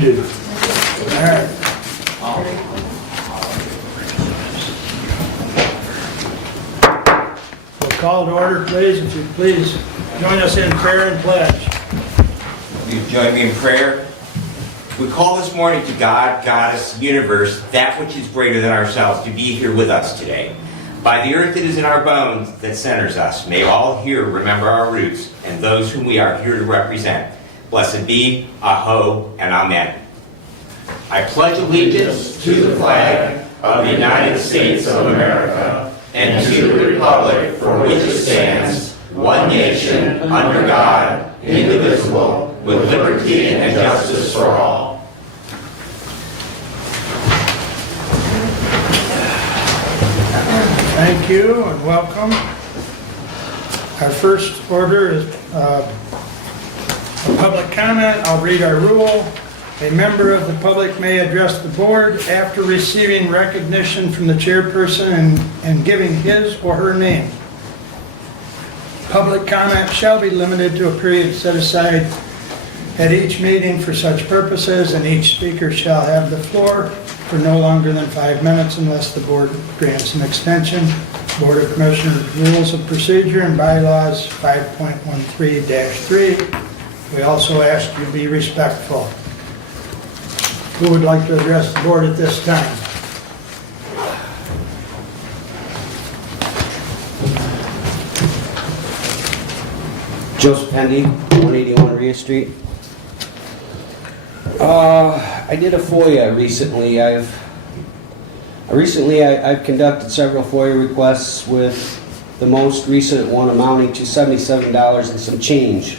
do. All right. We'll call to order, please. If you please join us in prayer and pledge. You join me in prayer. We call this morning to God, Goddess, universe, that which is greater than ourselves, to be here with us today. By the earth that is in our bones that centers us, may all here remember our roots and those whom we are here to represent. Blessed be, Aho, and Amen. I pledge allegiance to the flag of the United States of America and to the republic for which it stands, one nation, under God, indivisible, with liberty and justice for all. Thank you and welcome. Our first order is a public comment. I'll read our rule. A member of the public may address the board after receiving recognition from the chairperson and giving his or her name. Public comment shall be limited to a period set aside at each meeting for such purposes, and each speaker shall have the floor for no longer than 5 minutes unless the board grants an extension. Board of Commissioners Rules of Procedure and Bylaws 5.13-3. We also ask you to be respectful. Who would like to address the board at this time? Joseph Pendy, 181 Rhea Street. I did a FOIA recently. I've conducted several FOIA requests, with the most recent one amounting to $77 and some change.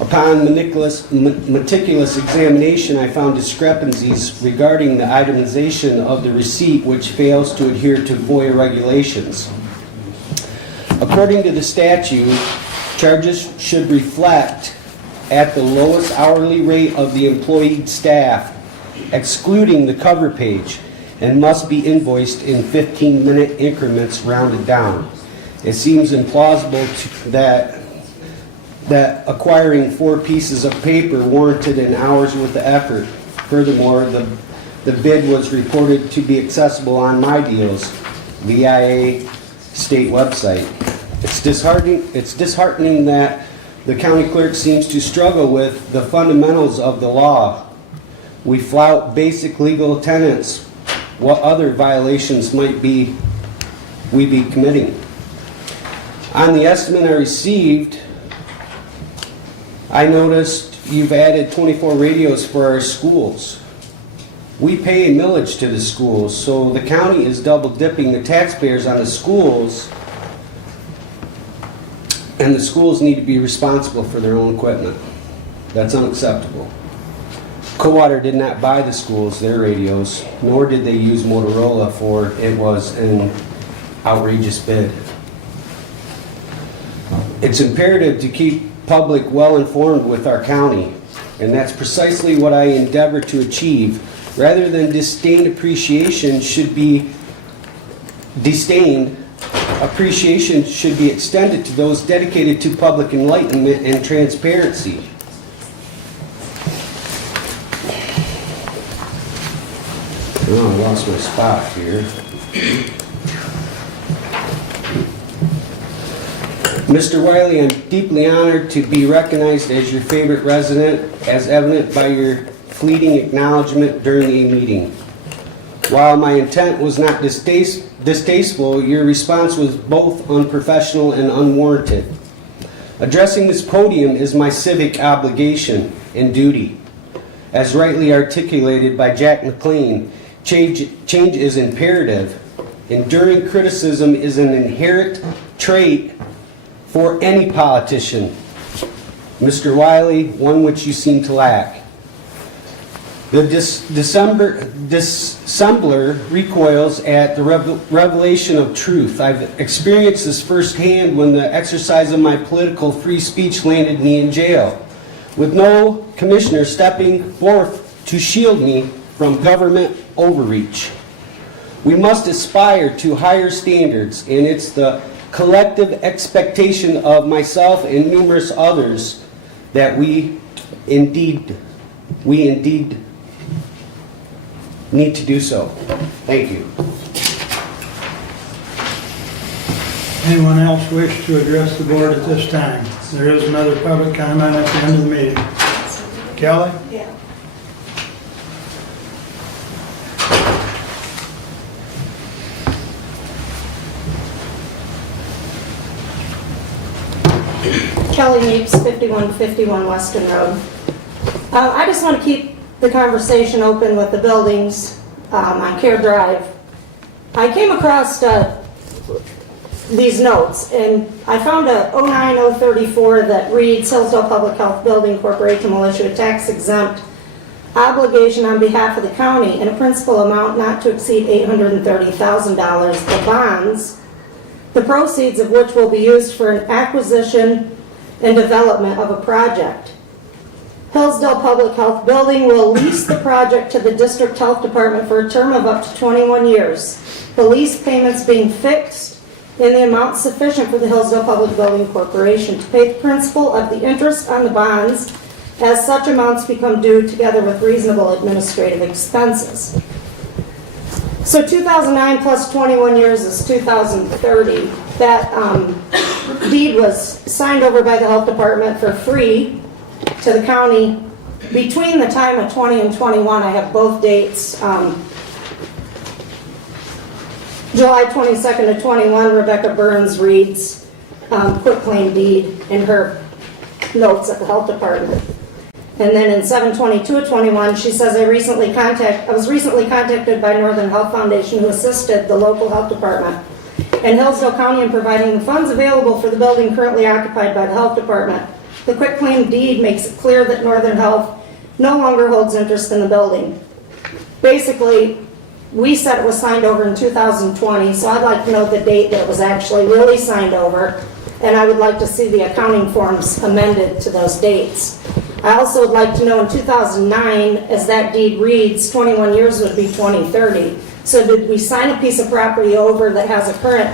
Upon meticulous examination, I found discrepancies regarding the itemization of the receipt, which fails to adhere to FOIA regulations. According to the statute, charges should reflect at the lowest hourly rate of the employed staff, excluding the cover page, and must be invoiced in 15-minute increments rounded down. It seems implausible that acquiring 4 pieces of paper warranted an hour's worth of effort. Furthermore, the bid was reported to be accessible on My Deals, VIA state website. It's disheartening that the county clerk seems to struggle with the fundamentals of the law. We flout basic legal tenets. What other violations might we be committing? On the estimate I received, I noticed you've added 24 radios for our schools. We pay a millage to the schools, so the county is double dipping the taxpayers on the schools, and the schools need to be responsible for their own equipment. That's unacceptable. Cowater did not buy the schools their radios, nor did they use Motorola, for it was an outrageous bid. It's imperative to keep public well informed with our county, and that's precisely what I endeavor to achieve. Rather than appreciation should be extended to those dedicated to public enlightenment and transparency. Oh, I lost my spot here. Mr. Wiley, I'm deeply honored to be recognized as your favorite resident, as evident by your fleeting acknowledgement during a meeting. While my intent was not distasteful, your response was both unprofessional and unwarranted. Addressing this podium is my civic obligation and duty. As rightly articulated by Jack McLean, change is imperative. Enduring criticism is an inherent trait for any politician. Mr. Wiley, one which you seem to lack. The dissembler recoils at the revelation of truth. I've experienced this firsthand when the exercise of my political free speech landed me in jail, with no commissioner stepping forth to shield me from government overreach. We must aspire to higher standards, and it's the collective expectation of myself and numerous others that we indeed we indeed need to do so. Thank you. Anyone else wish to address the board at this time? There is another public comment at the end of the meeting. Kelly? Yeah. Kelly Meeks, 5151 Weston Road. I just want to keep the conversation open with the buildings on Care Drive. I came across these notes, and I found a 09034 that reads, Hillsdale Public Health Building Corporation will issue a tax-exempt obligation on behalf of the county in a principal amount not to exceed $830,000. The bonds, the proceeds of which will be used for an acquisition and development of a project. Hillsdale Public Health Building will lease the project to the District Health Department for a term of up to 21 years. The lease payments being fixed in the amount sufficient for the Hillsdale Public Building Corporation to pay the principal of the interest on the bonds as such amounts become due together with reasonable administrative expenses. So 2009 plus 21 years is 2030. That deed was signed over by the health department for free to the county between the time of 20 and 21. I have both dates. July 22nd to 21, Rebecca Burns reads quitclaim deed in her notes at the health department. And then in 7/22/21, she says, I was recently contacted by Northern Health Foundation, who assisted the local health department and Hillsdale County in providing the funds available for the building currently occupied by the health department. The quitclaim deed makes it clear that Northern Health no longer holds interest in the building. Basically, we said it was signed over in 2020, so I'd like to know the date that it was actually really signed over, and I would like to see the accounting forms amended to those dates. I also would like to know in 2009, as that deed reads, 21 years would be 2030. So did we sign a piece of property over that has a current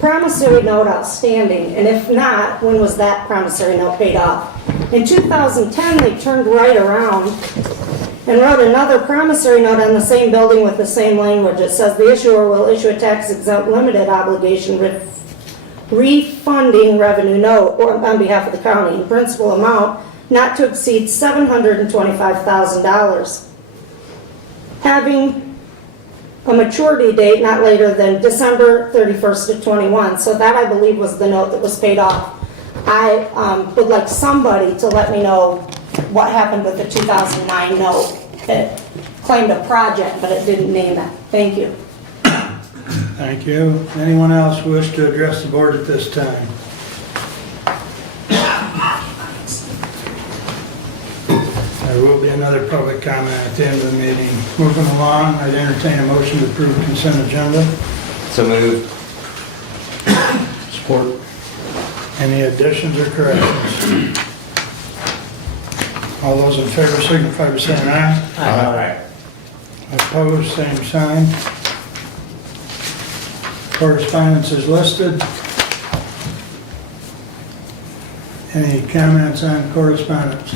promissory note outstanding? And if not, when was that promissory note paid off? In 2010, they turned right around and wrote another promissory note on the same building with the same language. It says the issuer will issue a tax-exempt limited obligation refunding revenue note or on behalf of the county in principal amount not to exceed $725,000, having a maturity date not later than December 31st of 21. So that, I believe, was the note that was paid off. I would like somebody to let me know what happened with the 2009 note that claimed a project, but it didn't name it. Thank you. Thank you. Anyone else wish to address the board at this time? There will be another public comment at the end of the meeting. Moving along, I'd entertain a motion to approve the consent agenda. So moved. Support. Any additions or corrections? All those in favor signify by saying aye. Aye. Opposed, same sign. Correspondence is listed. Any comments on correspondence?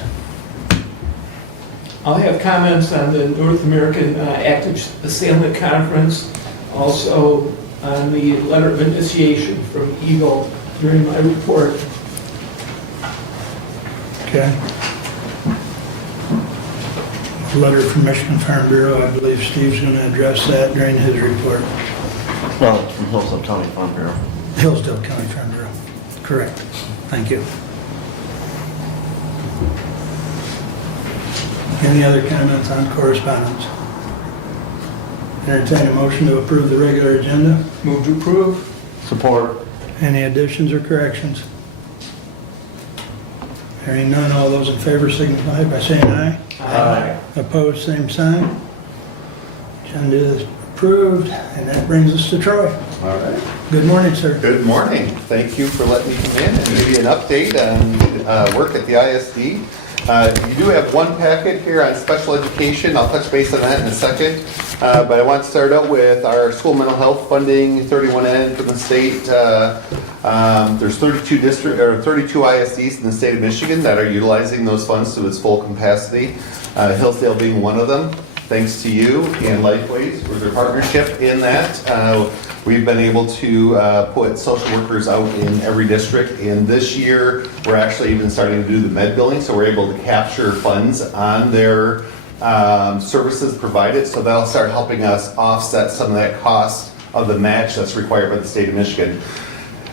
I'll have comments on the North American Active Assailant Conference, also on the letter of initiation from Eagle during my report. Okay. Letter from Michigan Farm Bureau, I believe Steve's going to address that during his report. No, it's from Hillsdale County Farm Bureau. Hillsdale County Farm Bureau. Correct. Thank you. Any other comments on correspondence? Entertain a motion to approve the regular agenda. Move to approve. Support. Any additions or corrections? Hearing none, all those in favor signify by saying aye. Aye. Opposed, same sign. Agenda is approved, and that brings us to Troy. All right. Good morning, sir. Good morning. Thank you for letting me come in and give you an update on work at the ISD. You do have one packet here on special education. I'll touch base on that in a second. But I want to start out with our school mental health funding, 31N from the state. There's 32 ISDs in the state of Michigan that are utilizing those funds to its full capacity. Hillsdale being one of them. Thanks to you and Lifeways for their partnership in that. We've been able to put social workers out in every district, and this year we're actually even starting to do the med billing, so we're able to capture funds on their services provided, so that'll start helping us offset some of that cost of the match that's required by the state of Michigan.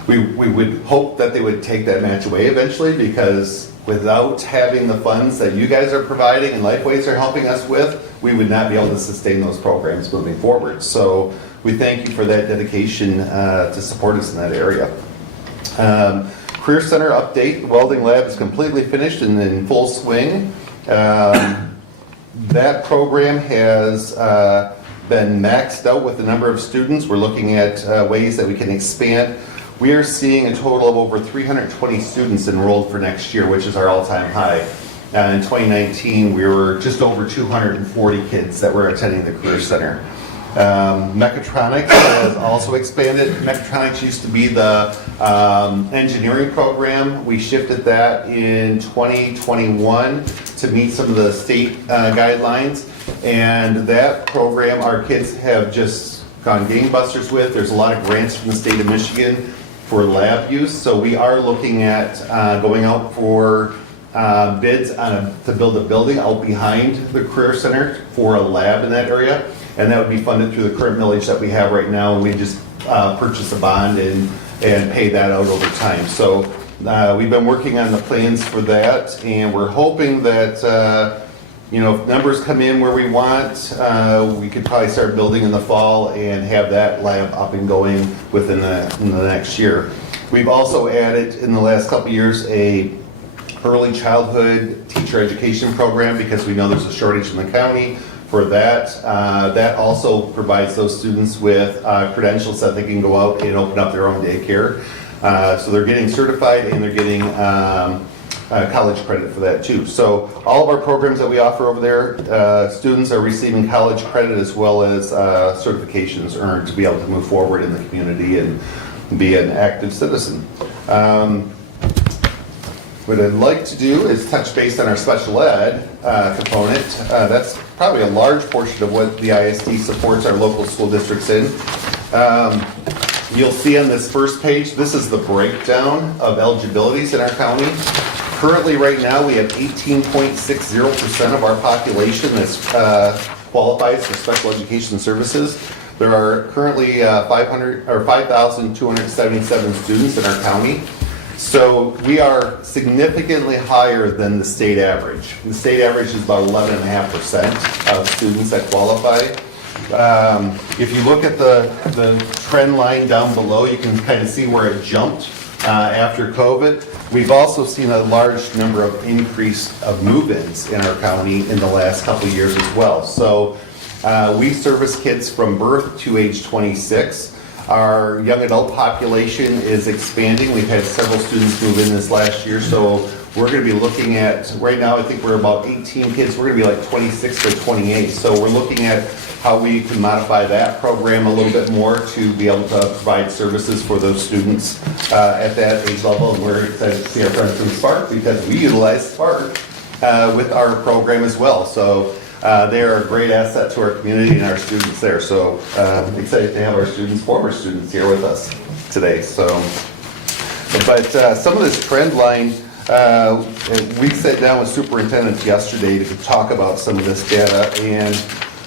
We would hope that they would take that match away eventually, because without having the funds that you guys are providing and Lifeways are helping us with, we would not be able to sustain those programs moving forward. So we thank you for that dedication to support us in that area. Career Center update, the welding lab is completely finished and in full swing. That program has been maxed out with the number of students. We're looking at ways that we can expand. We are seeing a total of over 320 students enrolled for next year, which is our all-time high. In 2019, we were just over 240 kids that were attending the Career Center. Mechatronics has also expanded. Mechatronics used to be the engineering program. We shifted that in 2021 to meet some of the state guidelines. And that program, our kids have just gone gangbusters with. There's a lot of grants from the state of Michigan for lab use. So we are looking at going out for bids on to build a building out behind the Career Center for a lab in that area. And that would be funded through the current millage that we have right now, and we just purchase a bond and pay that out over time. So we've been working on the plans for that, and we're hoping that if numbers come in where we want, we could probably start building in the fall and have that lab up and going within the next year. We've also added in the last couple of years a early childhood teacher education program, because we know there's a shortage in the county for that. That also provides those students with credentials that they can go out and open up their own daycare. So they're getting certified and they're getting college credit for that too. So all of our programs that we offer over there, students are receiving college credit as well as certifications earned to be able to move forward in the community and be an active citizen. What I'd like to do is touch base on our special ed component. That's probably a large portion of what the ISD supports our local school districts in. You'll see on this first page, this is the breakdown of eligibilities in our county. Currently, right now, we have 18.60% of our population that qualifies for special education services. There are currently 5,277 students in our county. So we are significantly higher than the state average. The state average is about 11.5% of students that qualify. If you look at the trend line down below, you can kind of see where it jumped after COVID. We've also seen a large number of increase of move-ins in our county in the last couple of years as well. So we service kids from birth to age 26. Our young adult population is expanding. We've had several students move in this last year, so we're going to be looking at, right now I think we're about 18 kids, we're going to be like 26 or 28. So we're looking at how we can modify that program a little bit more to be able to provide services for those students at that age level. And we're excited to see our friends from Spark, because we utilize Spark with our program as well. So they are a great asset to our community and our students there. So excited to have our students, former students, here with us today. So, but some of this trend line, we sat down with superintendents yesterday to talk about some of this data, and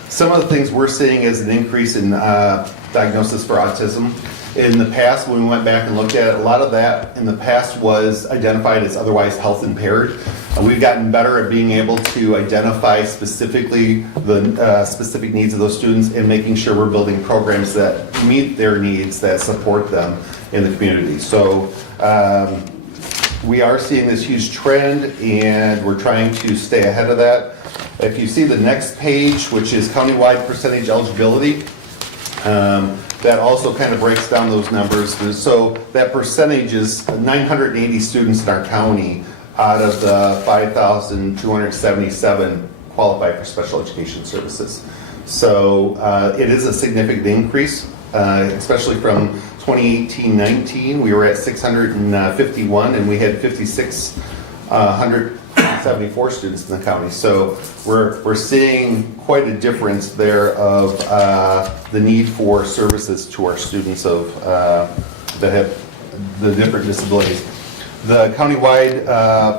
some of the things we're seeing is an increase in diagnosis for autism. In the past, when we went back and looked at it, a lot of that in the past was identified as otherwise health impaired. We've gotten better at being able to identify specifically the specific needs of those students and making sure we're building programs that meet their needs, that support them in the community. So we are seeing this huge trend, and we're trying to stay ahead of that. If you see the next page, which is countywide percentage eligibility, that also kind of breaks down those numbers. So that percentage is 980 students in our county out of the 5,277 qualify for special education services. So it is a significant increase, especially from 2018-19. We were at 651, and we had 5,600 74 students in the county. So we're seeing quite a difference there of the need for services to our students of that have the different disabilities. The countywide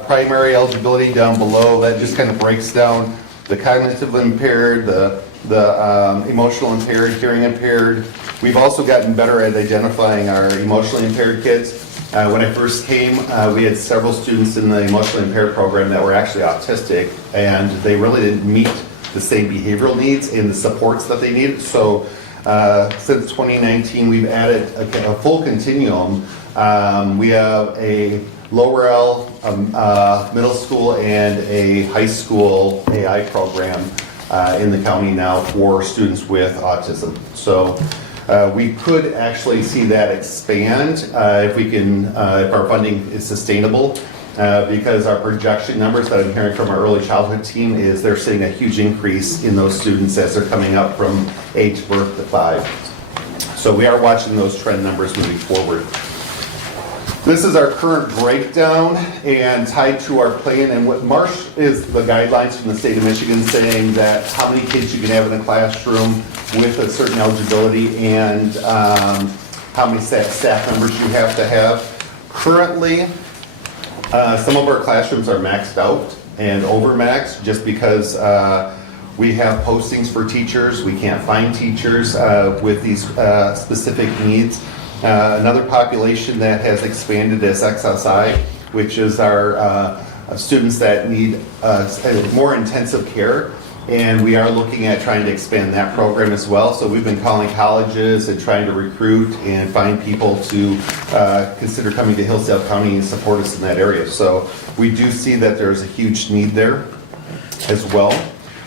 primary eligibility down below, that just kind of breaks down the cognitively impaired, the emotional impaired, hearing impaired. We've also gotten better at identifying our emotionally impaired kids. When I first came, we had several students in the emotionally impaired program that were actually autistic, and they really didn't meet the same behavioral needs and the supports that they needed. So since 2019, we've added a full continuum. We have a lower L, middle school, and a high school AI program in the county now for students with autism. So we could actually see that expand if we can, if our funding is sustainable, because our projection numbers that I'm hearing from our early childhood team is they're seeing a huge increase in those students as they're coming up from age birth to 5. So we are watching those trend numbers moving forward. This is our current breakdown and tied to our plan, and what Marsh is the guidelines from the state of Michigan saying that how many kids you can have in a classroom with a certain eligibility and how many staff members you have to have. Currently, some of our classrooms are maxed out and overmaxed just because we have postings for teachers. We can't find teachers with these specific needs. Another population that has expanded is XSI, which is our students that need more intensive care, and we are looking at trying to expand that program as well. So we've been calling colleges and trying to recruit and find people to consider coming to Hillsdale County and support us in that area. So we do see that there's a huge need there as well.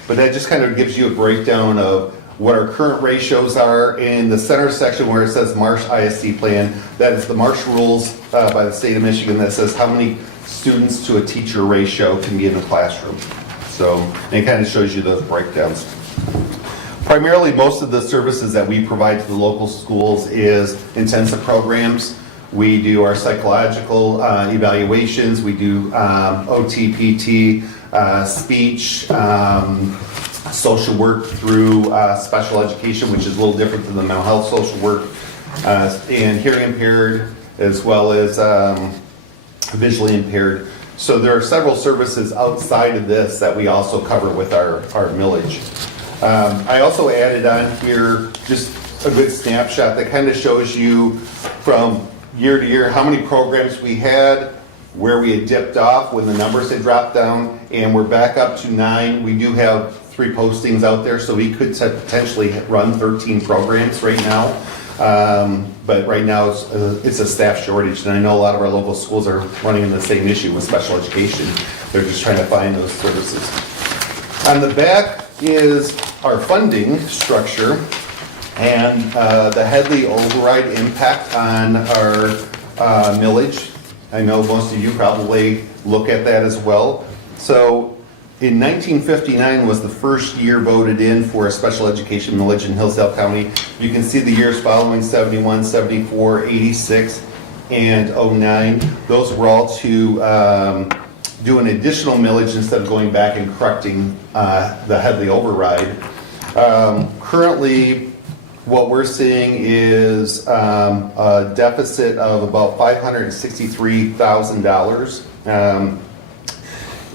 But that just kind of gives you a breakdown of what our current ratios are. In the center section where it says Marsh ISD plan, that is the Marsh rules by the state of Michigan that says how many students to a teacher ratio can be in a classroom. So it kind of shows you those breakdowns. Primarily, most of the services that we provide to the local schools is intensive programs. We do our psychological evaluations, we do OT, PT, speech, social work through special education, which is a little different than the mental health social work, and hearing impaired, as well as visually impaired. So there are several services outside of this that we also cover with our millage. I also added on here just a good snapshot that kind of shows you from year to year how many programs we had, where we had dipped off when the numbers had dropped down, and we're back up to 9. We do have 3 postings out there, so we could potentially run 13 programs right now. But right now it's a staff shortage, and I know a lot of our local schools are running into the same issue with special education. They're just trying to find those services. On the back is our funding structure and the Headley override impact on our millage. I know most of you probably look at that as well. So in 1959 was the first year voted in for a special education millage in Hillsdale County. You can see the years following, 71, 74, 86, and 09. Those were all to do an additional millage instead of going back and correcting the Headley override. Currently, what we're seeing is a deficit of about $563,000.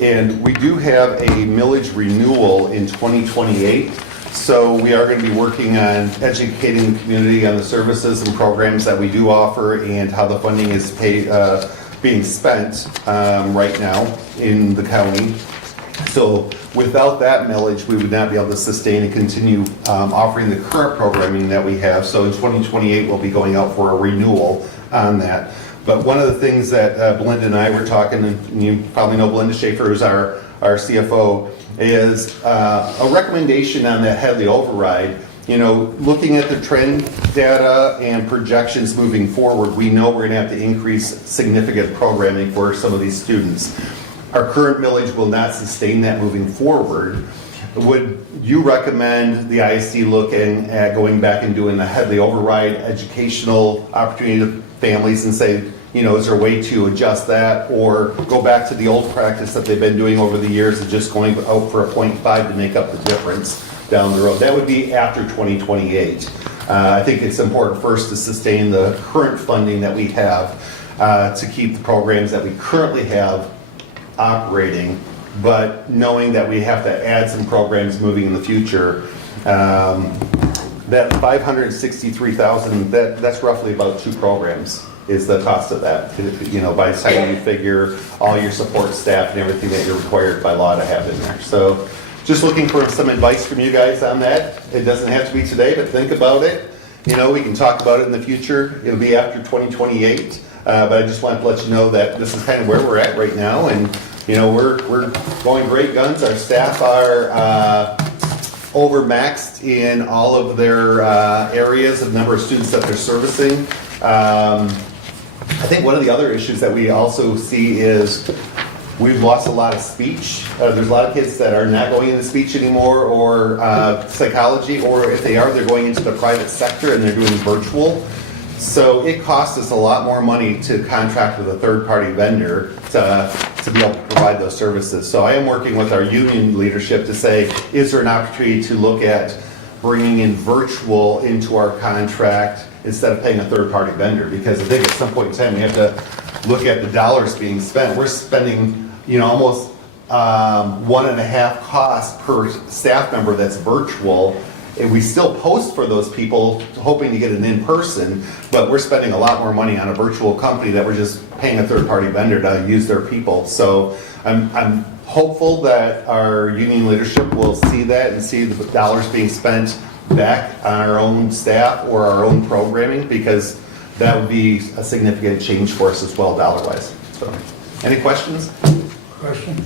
And we do have a millage renewal in 2028. So we are going to be working on educating the community on the services and programs that we do offer and how the funding is being spent right now in the county. So without that millage, we would not be able to sustain and continue offering the current programming that we have. So in 2028, we'll be going out for a renewal on that. But one of the things that Belinda and I were talking, and you probably know Belinda Schaefer, who's our CFO, is a recommendation on that Headley override. You know, looking at the trend data and projections moving forward, we know we're going to have to increase significant programming for some of these students. Our current millage will not sustain that moving forward. Would you recommend the ISD looking at going back and doing the Headley override educational opportunity to families and say, is there a way to adjust that or go back to the old practice that they've been doing over the years of just going out for a 0.5 to make up the difference down the road? That would be after 2028. I think it's important first to sustain the current funding that we have to keep the programs that we currently have operating, but knowing that we have to add some programs moving in the future. That $563,000, that's roughly about 2 programs is the cost of that. By the time you figure all your support staff and everything that you're required by law to have in there. So just looking for some advice from you guys on that. It doesn't have to be today, but think about it. We can talk about it in the future. It'll be after 2028. But I just wanted to let you know that this is kind of where we're at right now. And, we're going great guns. Our staff are overmaxed in all of their areas of number of students that they're servicing. I think one of the other issues that we also see is we've lost a lot of speech. There's a lot of kids that are not going into speech anymore or psychology, or if they are, they're going into the private sector and they're doing virtual. So it costs us a lot more money to contract with a third-party vendor to be able to provide those services. So I am working with our union leadership to say, is there an opportunity to look at bringing in virtual into our contract instead of paying a third-party vendor? Because I think at some point in time we have to look at the dollars being spent. We're spending, almost 1.5 cost per staff member that's virtual. And we still post for those people, hoping to get an in-person, but we're spending a lot more money on a virtual company that we're just paying a third-party vendor to use their people. So I'm hopeful that our union leadership will see that and see the dollars being spent back on our own staff or our own programming, because that would be a significant change for us as well, dollar-wise. So, any questions? Question?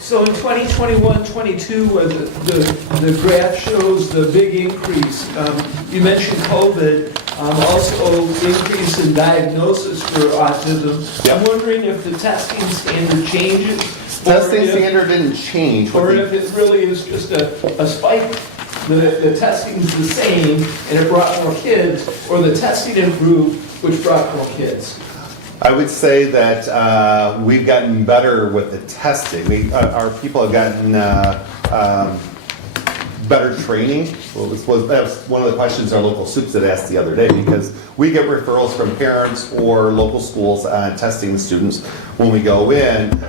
So in 2021-22, the graph shows the big increase. You mentioned COVID, also increase in diagnosis for autism. Yep. I'm wondering if the testing standard changes. Testing standard didn't change. Or if it really is just a spike. The testing's the same and it brought more kids, or the testing improved, which brought more kids. I would say that we've gotten better with the testing. Our people have gotten better training. That was one of the questions our local soups had asked the other day, because we get referrals from parents or local schools on testing the students. When we go in,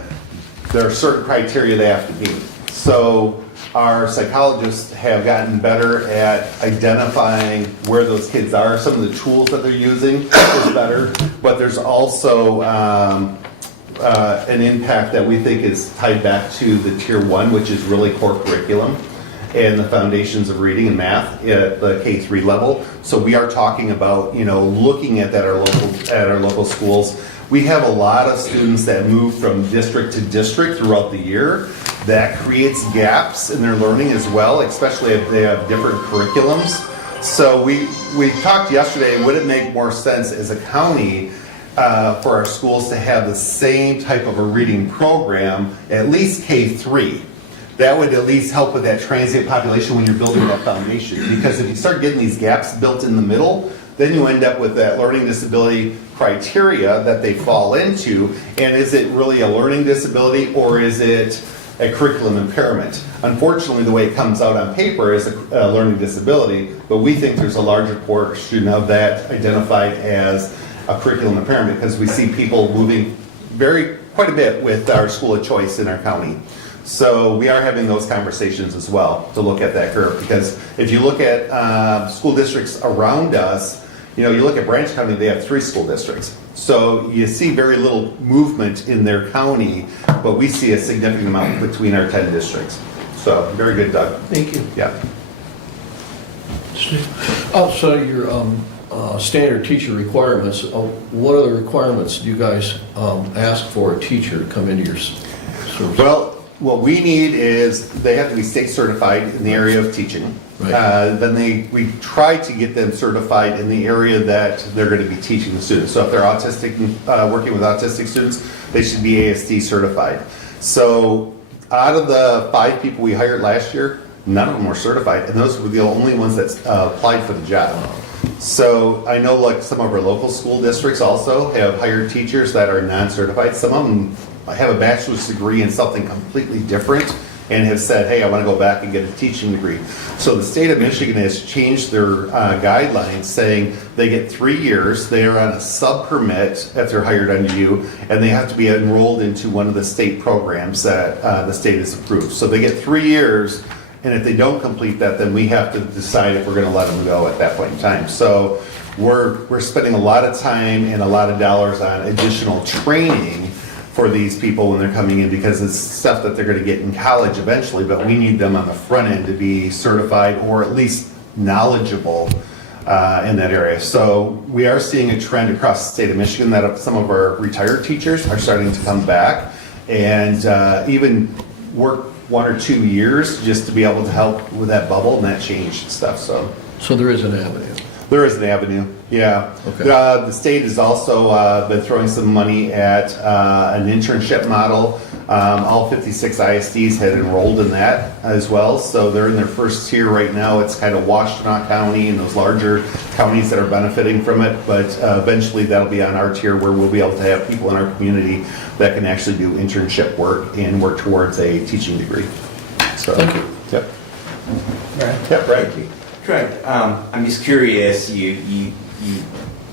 there are certain criteria they have to meet. So our psychologists have gotten better at identifying where those kids are. Some of the tools that they're using is better, but there's also an impact that we think is tied back to the Tier 1, which is really core curriculum and the foundations of reading and math at the K-3 level. So we are talking about, looking at that at our local schools. We have a lot of students that move from district to district throughout the year. That creates gaps in their learning as well, especially if they have different curriculums. So we talked yesterday, would it make more sense as a county for our schools to have the same type of a reading program, at least K-3? That would at least help with that transient population when you're building that foundation. Because if you start getting these gaps built in the middle, then you end up with that learning disability criteria that they fall into. And is it really a learning disability, or is it a curriculum impairment? Unfortunately, the way it comes out on paper is a learning disability, but we think there's a larger portion of that identified as a curriculum impairment, because we see people moving quite a bit with our school of choice in our county. So we are having those conversations as well to look at that curve, because if you look at school districts around us, you look at Branch County, they have 3 school districts. So you see very little movement in their county, but we see a significant amount between our 10 districts. So very good, Doug. Thank you. Yeah. So your standard teacher requirements, what other requirements do you guys ask for a teacher to come into your service? Well, what we need is they have to be state certified in the area of teaching. Right. Then we try to get them certified in the area that they're going to be teaching the students. So if they're autistic, working with autistic students, they should be ASD certified. So out of the 5 people we hired last year, none of them were certified, and those were the only ones that applied for the job. So I know like some of our local school districts also have hired teachers that are non-certified. Some of them have a bachelor's degree in something completely different and have said, hey, I want to go back and get a teaching degree. So the state of Michigan has changed their guidelines saying they get 3 years, they are on a sub-permit if they're hired under you, and they have to be enrolled into one of the state programs that the state has approved. So they get 3 years, and if they don't complete that, then we have to decide if we're going to let them go at that point in time. So we're spending a lot of time and a lot of dollars on additional training for these people when they're coming in, because it's stuff that they're going to get in college eventually, but we need them on the front end to be certified or at least knowledgeable in that area. So we are seeing a trend across the state of Michigan that some of our retired teachers are starting to come back and even work 1 or 2 years just to be able to help with that bubble and that change and stuff. So there is an avenue. There is an avenue, yeah. Okay. The state has also been throwing some money at an internship model. All 56 ISDs had enrolled in that as well, so they're in their first tier right now. It's kind of Washtenaw County and those larger counties that are benefiting from it, but eventually that'll be on our tier where we'll be able to have people in our community that can actually do internship work and work towards a teaching degree. So, Thank you. Yep. Right. Yep, right. Correct. I'm just curious, you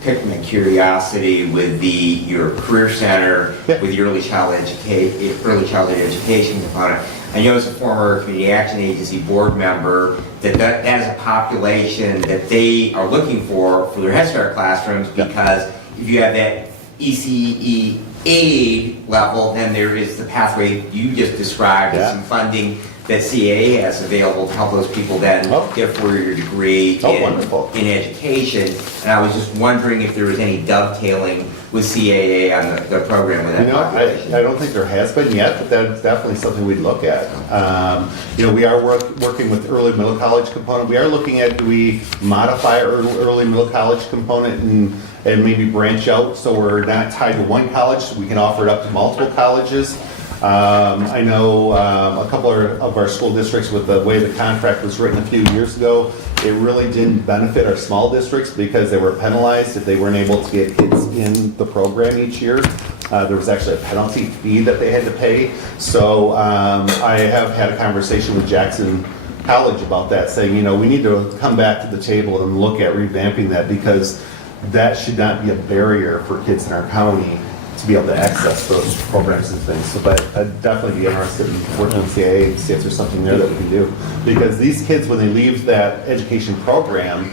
piqued my curiosity with your career center, Yeah. with your early childhood education component. I know as a former Community Action Agency board member that is a population that they are looking for their Head Start classrooms, Yeah. because if you have that ECE aid level, then there is the pathway you just described, Yeah. and some funding that CAA has available to help those people then Oh. get a four-year degree Wonderful. in education. And I was just wondering if there was any dovetailing with CAA on the program with that population. I don't think there has been yet, but that's definitely something we'd look at. We are working with early middle college component. We are looking at, do we modify our early middle college component and maybe branch out so we're not tied to one college, so we can offer it up to multiple colleges. I know a couple of our school districts, with the way the contract was written a few years ago, it really didn't benefit our small districts because they were penalized if they weren't able to get kids in the program each year. There was actually a penalty fee that they had to pay. So I have had a conversation with Jackson College about that, saying, we need to come back to the table and look at revamping that, because that should not be a barrier for kids in our county to be able to access those programs and things. So, but I'd definitely be interested in working with CAA and see if there's something there that we can do. Because these kids, when they leave that education program,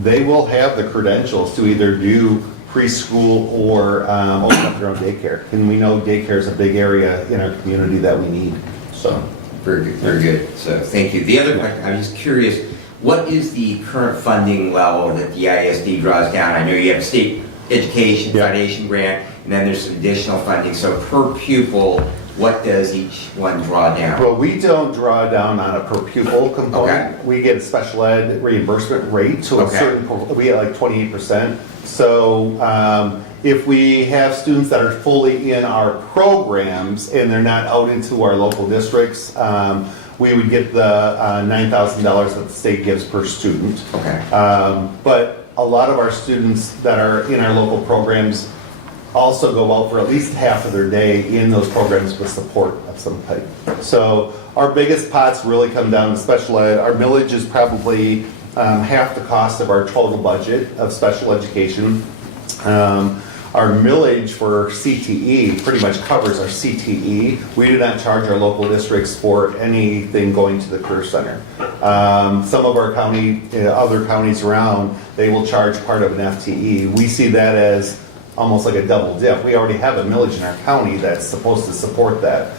they will have the credentials to either do preschool or open up their own daycare. And we know daycare is a big area in our community that we need. So, Very good, very good. So thank you. The other question, I'm just curious, what is the current funding level that the ISD draws down? I know you have a state education Yeah. foundation grant, and then there's some additional funding. So per pupil, what does each one draw down? well, we don't draw down on a per pupil component. Okay. We get a special ed reimbursement rate to a Okay. certain, we get like 28%. So if we have students that are fully in our programs and they're not out into our local districts, we would get the $9,000 that the state gives per student. Okay. But a lot of our students that are in our local programs also go out for at least half of their day in those programs with support of some type. So our biggest pots really come down to special ed. Our millage is probably half the cost of our total budget of special education. Our millage for CTE pretty much covers our CTE. We do not charge our local districts for anything going to the Career Center. Some of our other counties around, they will charge part of an FTE. We see that as almost like a double dip. We already have a millage in our county that's supposed to support that.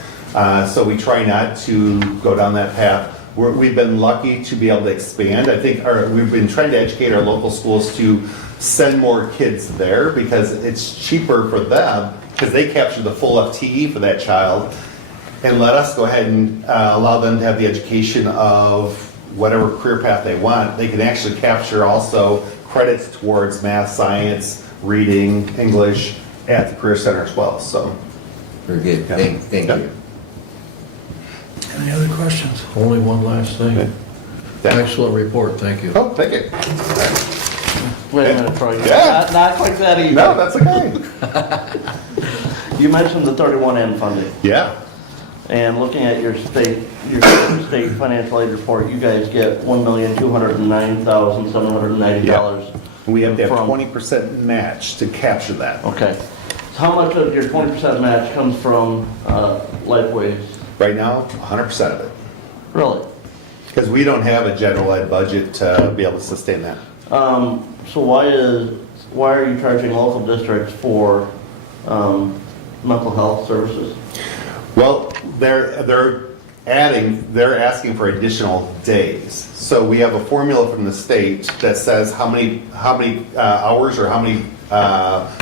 So we try not to go down that path. We've been lucky to be able to expand. I think we've been trying to educate our local schools to send more kids there because it's cheaper for them because they capture the full FTE for that child, and let us go ahead and allow them to have the education of whatever career path they want. They can actually capture also credits towards math, science, reading, English at the Career Center as well. So, Very good. Yeah. Thank Yeah. you. Any other questions? Only one last thing. Yeah. Excellent report, thank you. oh, thank you. Wait a minute, Troy. Yeah. Not quite that easy. No, that's okay. You mentioned the 31N funding, Yeah. and looking at your state financial aid report, you guys get $1,209,790. We have to have from- 20% match to capture that. Okay. So how much of your 20% match comes from Lifeways? Right now, 100% of it. Really? Because we don't have a general ed budget to be able to sustain that. So why are you charging local districts for mental health services? Well, they're asking for additional days. So we have a formula from the state that says how many hours or how many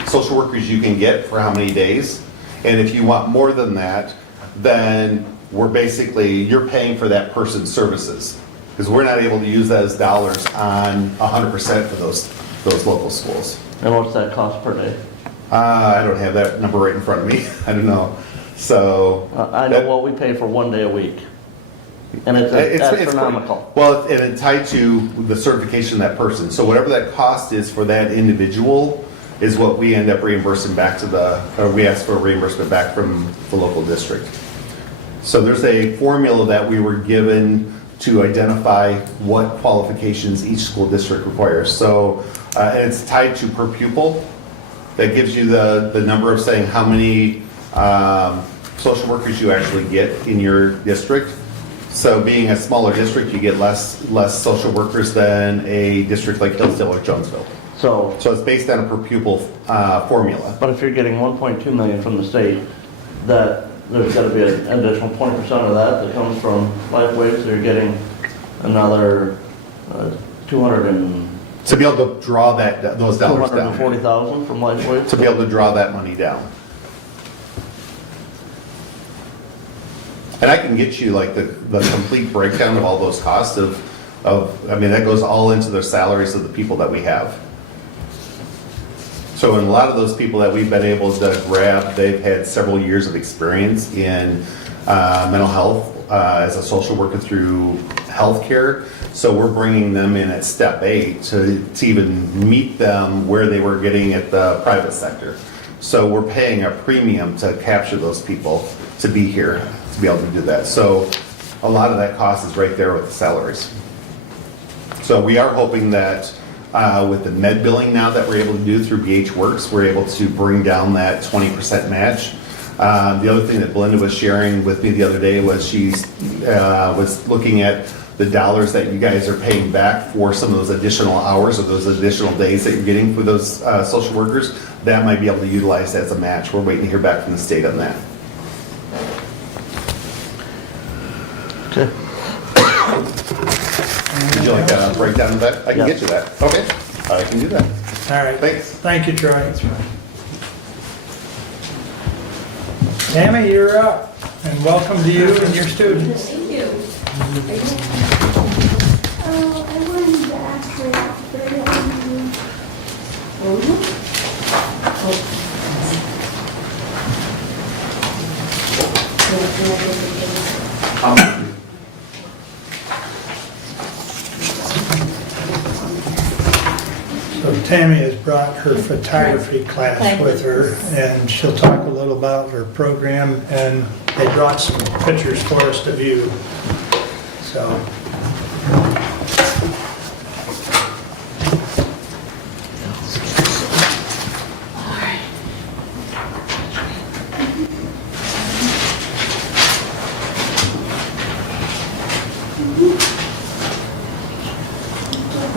social workers you can get for how many days. And if you want more than that, then you're paying for that person's services. Because we're not able to use that as dollars on 100% for those local schools. And what's that cost per day? I don't have that number right in front of me. I don't know. So. I know what we pay for 1 day a week. And it's astronomical. Well, and it's tied to the certification of that person. So whatever that cost is for that individual is what we end up reimbursing back to we ask for a reimbursement back from the local district. So there's a formula that we were given to identify what qualifications each school district requires. So, and it's tied to per pupil. That gives you the number of saying how many social workers you actually get in your district. So being a smaller district, you get less social workers than a district like Hillsdale or Jonesville. So it's based on a per pupil formula. But if you're getting 1.2 million from the state, there's got to be an additional 20% of that comes from Lifeways. So you're getting another 240,000 To be able to draw those dollars down. from Lifeways. To be able to draw that money down. And I can get you like the complete breakdown of all those costs that goes all into the salaries of the people that we have. So in a lot of those people that we've been able to grab, they've had several years of experience in mental health as a social worker through healthcare. So we're bringing them in at step 8 to even meet them where they were getting at the private sector. So we're paying a premium to capture those people to be here, to be able to do that. So a lot of that cost is right there with the salaries. So we are hoping that with the med billing now that we're able to do through BH Works, we're able to bring down that 20% match. The other thing that Belinda was sharing with me the other day was she was looking at the dollars that you guys are paying back for some of those additional hours or those additional days that you're getting for those social workers. That might be able to utilize as a match. We're waiting to hear back from the state on that. Okay. Would you like a breakdown of that? I can get you that. Okay, I can do that. All right. Thanks. Thank you, Troy. Tammy, you're up, and welcome to you and your students. Thank you. I wanted to ask her after So Tammy has brought her photography class with her, and she'll talk a little about her program, and they brought some pictures for us to view. So.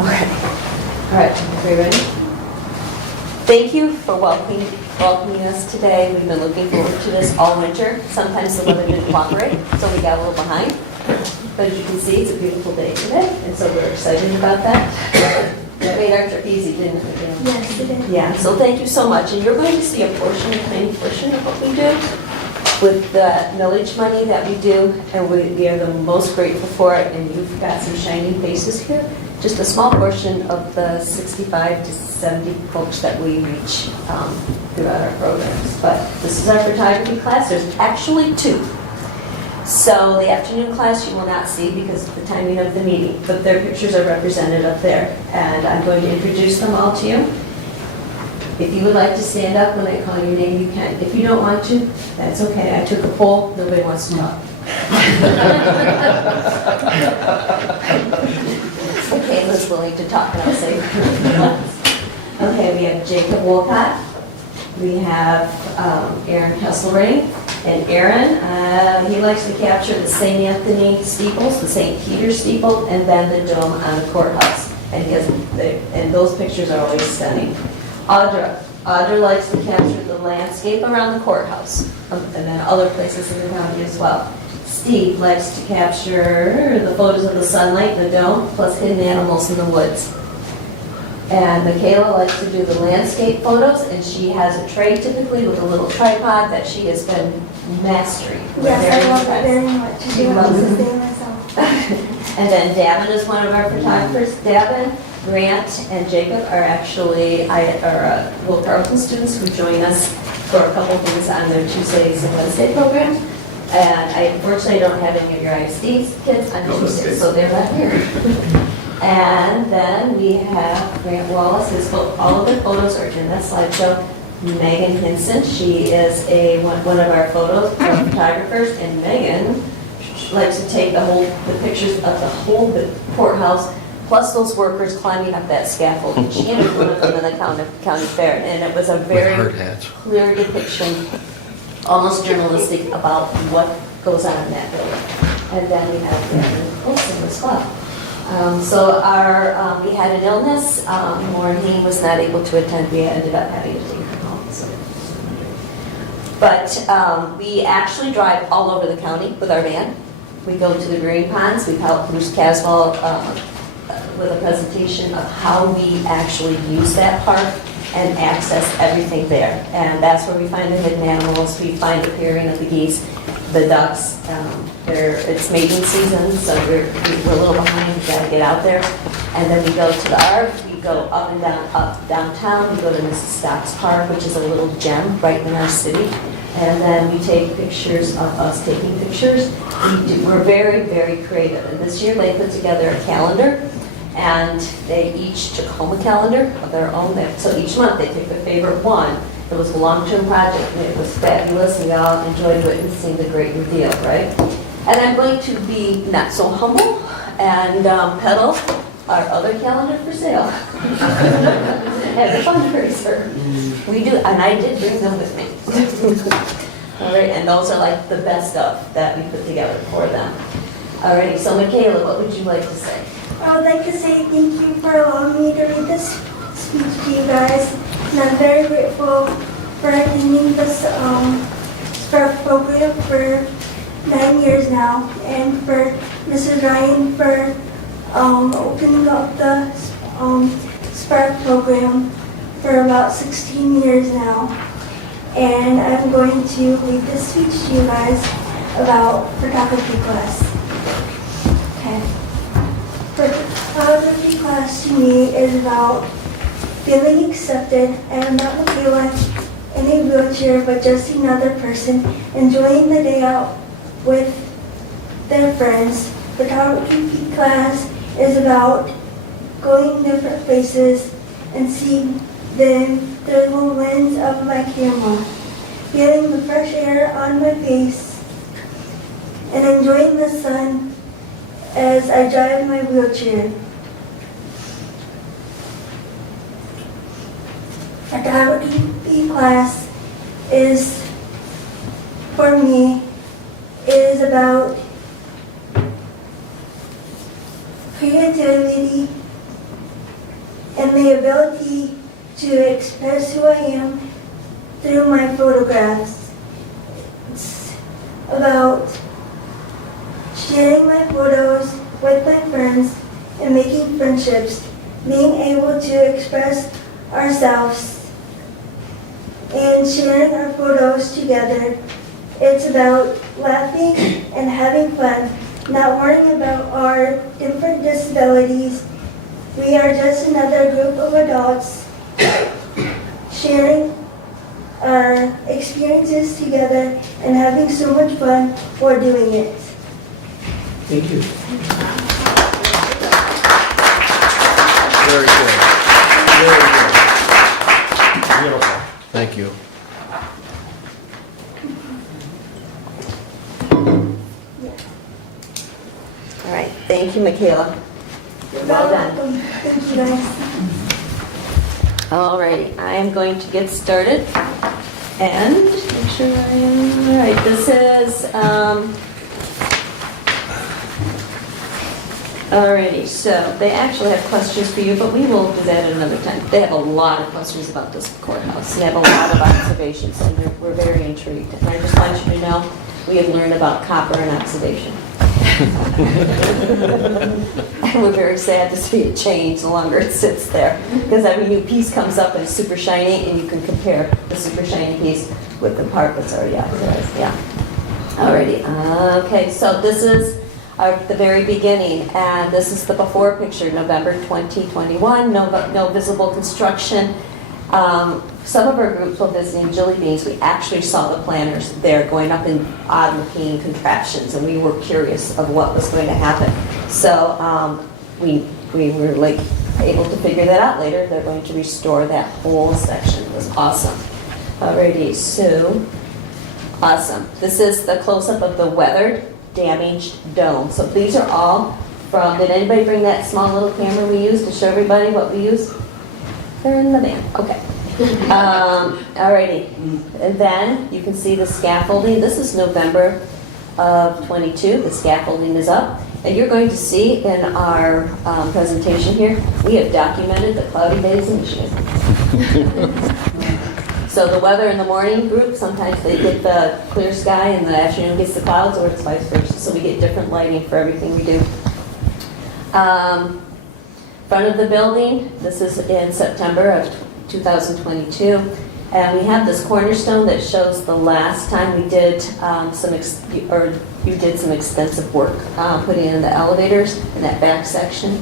Okay. All right, are you ready? Thank you for welcoming us today. We've been looking forward to this all winter. Sometimes the weather didn't cooperate, so we got a little behind. But as you can see, it's a beautiful day today, and so we're excited about that. That made our trip easy, didn't it? Yes, it is. Yeah, so thank you so much. And you're going to see a tiny portion of what we do with the millage money that we do, and we are the most grateful for it, and you've got some shining faces here. Just a small portion of the 65 to 70 folks that we reach throughout our programs. But this is our photography class. There's actually 2. So the afternoon class you will not see because of the timing of the meeting, but their pictures are represented up there. And I'm going to introduce them all to you. If you would like to stand up when I call your name, you can. If you don't want to, that's okay. I took a poll, nobody wants to talk. Okay, Liz willing to talk, and I'll say. Okay, we have Jacob Wolcott. We have Aaron Kesselring. And Aaron, he likes to capture the St. Anthony steeples, the St. Peter steeple, and then the dome on the courthouse. And and those pictures are always stunning. Audra likes to capture the landscape around the courthouse, and then other places in the county as well. Steve likes to capture the photos of the sunlight in the dome, plus hidden animals in the woods. And Michaela likes to do the landscape photos, and she has a tray typically with a little tripod that she has been mastering. Yes, I love it very much. She I loves love it. to stay myself. And then Davin is one of our photographers. Davin, Grant, and Jacob are actually Will Carlton students who join us for a couple things on their Tuesdays and Wednesday program. And I unfortunately don't have any of your ISD kids on Tuesdays, so they're not here. And then we have Grant Wallace. All of their photos are in that slideshow. Megan Hinson, she is one of our photographers, and Megan likes to take the pictures of the whole courthouse, plus those workers climbing up that scaffold. She ended one of them in the county fair, and it was a very clear depiction, almost journalistic, about what goes on in that building. And then we have Gavin Olson as well. We had an illness. Maureen was not able to attend. We ended up having to take her home. But we actually drive all over the county with our van. We go to the green ponds. We've helped Bruce Caswell with a presentation of how we actually use that park and access everything there. And that's where we find the hidden animals. We find the pairing of the geese, the ducks. It's mating season, so we're a little behind. We've got to get out there. And then we go to the Ark. We go up and down, up downtown. We go to Mrs. Stock's Park, which is a little gem right in our city. And then we take pictures of us taking pictures. We're very, very creative. And this year they put together a calendar, and they each took home a calendar of their own. So each month they picked their favorite one. It was a long-term project, and it was fabulous, and we all enjoyed witnessing the great reveal, right? And I'm going to be not so humble and peddle our other calendar for sale as a fundraiser. We do, and I did bring them with me. All right, and those are like the best stuff that we put together for them. All righty, so Michaela, what would you like to say? I would like to say thank you for allowing me to read this speech to you guys. And I'm very grateful for attending this SPARK program for 9 years now, and for Mrs. Ryan for opening up the SPARK program for about 16 years now. And I'm going to read this speech to you guys about photography class. Okay. Photography class to me is about feeling accepted. I am not Michaela in a wheelchair, but just another person enjoying the day out with their friends. Photography class is about going different places and seeing them through the lens of my camera, feeling the fresh air on my face, and enjoying the sun as I drive my wheelchair. Photography class is, for me, is about creativity and the ability to express who I am through my photographs. It's about sharing my photos with my friends and making friendships, being able to express ourselves and sharing our photos together. It's about laughing and having fun, not worrying about our different disabilities. We are just another group of adults sharing our experiences together and having so much fun while doing it. Thank you. Very good. Very good. Beautiful. Thank you. All right, thank you, Michaela. You're Well done. welcome. Thank you guys. All righty, I am going to get started and make sure I am, all right, this is, alrighty, so they actually have questions for you, but we will do that at another time. They have a lot of questions about this courthouse, and they have a lot of observations, and we're very intrigued. And I just want you to know, we have learned about copper and oxidation. And we're very sad to see it change the longer it sits there. Because every new piece comes up and it's super shiny, and you can compare the super shiny piece with the part that's already oxidized. Yeah. Alrighty. Okay, so this is the very beginning, and this is the before picture, November 2021. No visible construction. Some of our groups while visiting Jilly Beans, we actually saw the planners there going up in odd-looking contraptions, and we were curious of what was going to happen. So we were like able to figure that out later. They're going to restore that whole section. It was awesome. Alrighty, so awesome. This is the close-up of the weathered, damaged dome. So these are all from. Did anybody bring that small little camera we used to show everybody what we used? They're in the van. Okay. Alrighty. And then you can see the scaffolding. This is November of 22. The scaffolding is up. And you're going to see in our presentation here, we have documented the cloudy days in Michigan. So the weather in the morning group, sometimes they get the clear sky and the afternoon gets the clouds, or it's vice versa. So we get different lighting for everything we do. Front of the building, this is in September of 2022, and we have this cornerstone that shows the last time we did you did some extensive work putting in the elevators in that back section.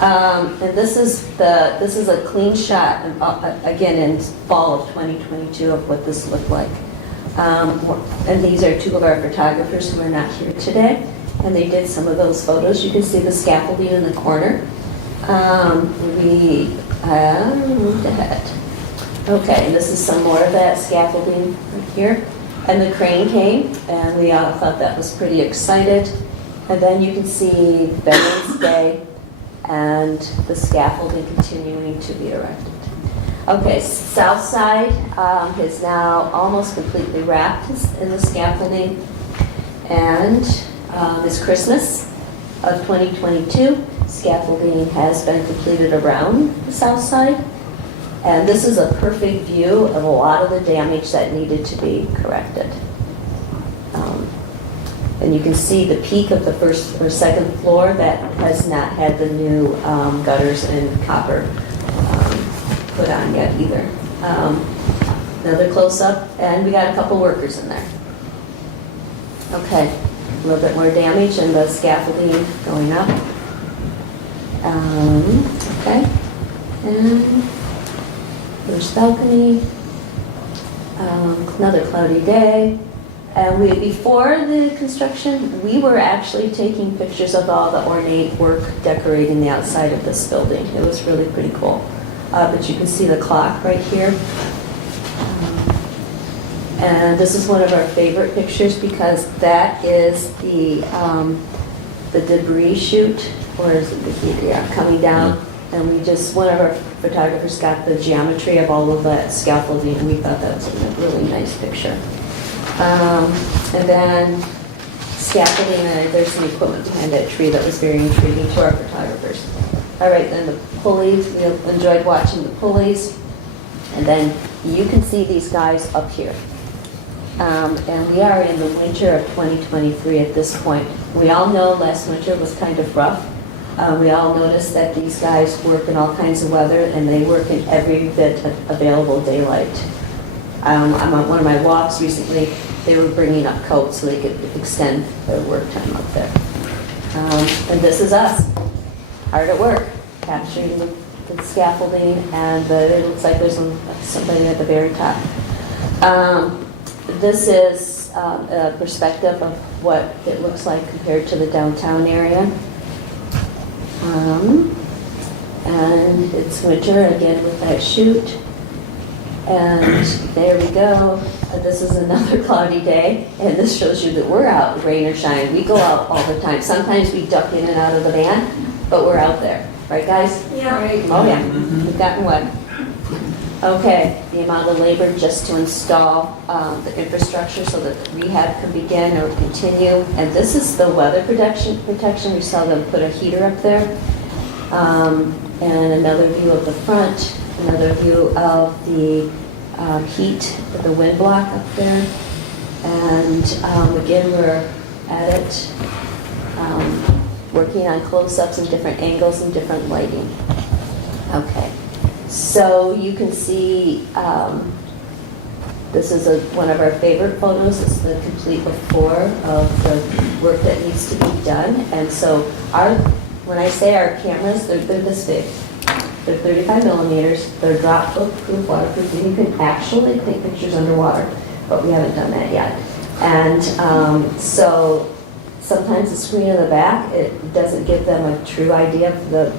And this is a clean shot again in fall of 2022 of what this looked like. And these are two of our photographers who are not here today, and they did some of those photos. You can see the scaffolding in the corner. We moved ahead. Okay, and this is some more of that scaffolding right here. And the crane came, and we all thought that was pretty excited. And then you can see Veterans Day and the scaffolding continuing to be erected. Okay, south side is now almost completely wrapped in the scaffolding. And this Christmas of 2022, scaffolding has been completed around the south side. And this is a perfect view of a lot of the damage that needed to be corrected. And you can see the peak of the first or second floor that has not had the new gutters and copper put on yet either. Another close-up, and we got a couple workers in there. Okay, a little bit more damage and the scaffolding going up. Okay, and there's balcony, another cloudy day. And before the construction, we were actually taking pictures of all the ornate work decorating the outside of this building. It was really pretty cool. But you can see the clock right here. And this is one of our favorite pictures because that is the debris chute, or is it the heat? Yeah, coming down. And one of our photographers got the geometry of all of that scaffolding, and we thought that was a really nice picture. And then scaffolding, there's some equipment behind that tree that was very intriguing to our photographers. All right, then the pulleys, we enjoyed watching the pulleys. And then you can see these guys up here. And we are in the winter of 2023 at this point. We all know last winter was kind of rough. We all noticed that these guys work in all kinds of weather, and they work in every bit of available daylight. On one of my walks recently, they were bringing up coats so they could extend their work time up there. And this is us, hard at work, capturing the scaffolding, and it looks like there's somebody at the very top. This is a perspective of what it looks like compared to the downtown area. And it's winter again with that chute. And there we go. This is another cloudy day, and this shows you that we're out, rain or shine. We go out all the time. Sometimes we duck in and out of the van, but we're out there. Right, guys? Yeah. Oh, yeah. We've gotten wet. Okay, the amount of labor just to install the infrastructure so that rehab can begin or continue. And this is the weather protection. We saw them put a heater up there. And another view of the front, another view of the heat, the wind block up there. And again, we're at it, working on close-ups and different angles and different lighting. Okay. So you can see, this is one of our favorite photos. It's the complete before of the work that needs to be done. And so when I say our cameras, they're this big. They're 35 millimeters. They're drop-proof, waterproof, and you can actually take pictures underwater, but we haven't done that yet. And so sometimes the screen in the back, it doesn't give them a true idea of the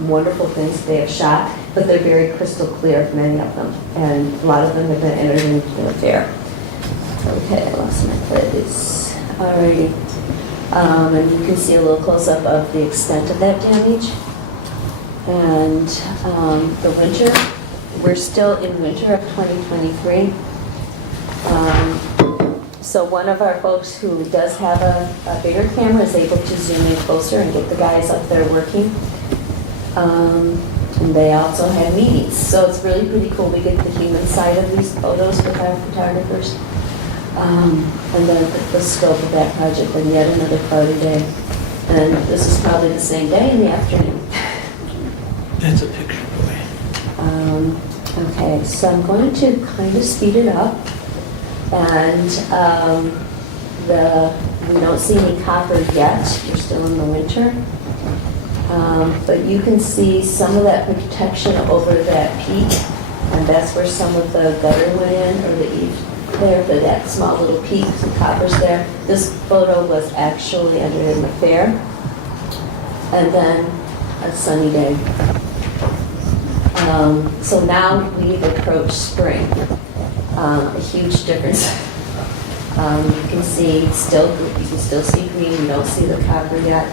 wonderful things they have shot, but they're very crystal clear, many of them. And a lot of them have been entered into the fair. Okay, I lost my place. Alrighty. And you can see a little close-up of the extent of that damage. And the winter, we're still in winter of 2023. So one of our folks who does have a bigger camera is able to zoom in closer and get the guys up there working. And they also have meetings. So it's really pretty cool. We get the human side of these photos with our photographers. And then the scope of that project, and yet another cloudy day. And this is probably the same day in the afternoon. That's a picture away. Okay, so I'm going to kind of speed it up. And we don't see any copper yet. We're still in the winter. But you can see some of that protection over that peak. And that's where some of the gutter went in, or the eave there, for that small little peak, some coppers there. This photo was actually entered in the fair. And then a sunny day. So now we've approached spring. A huge difference. You can still see green. You don't see the copper yet.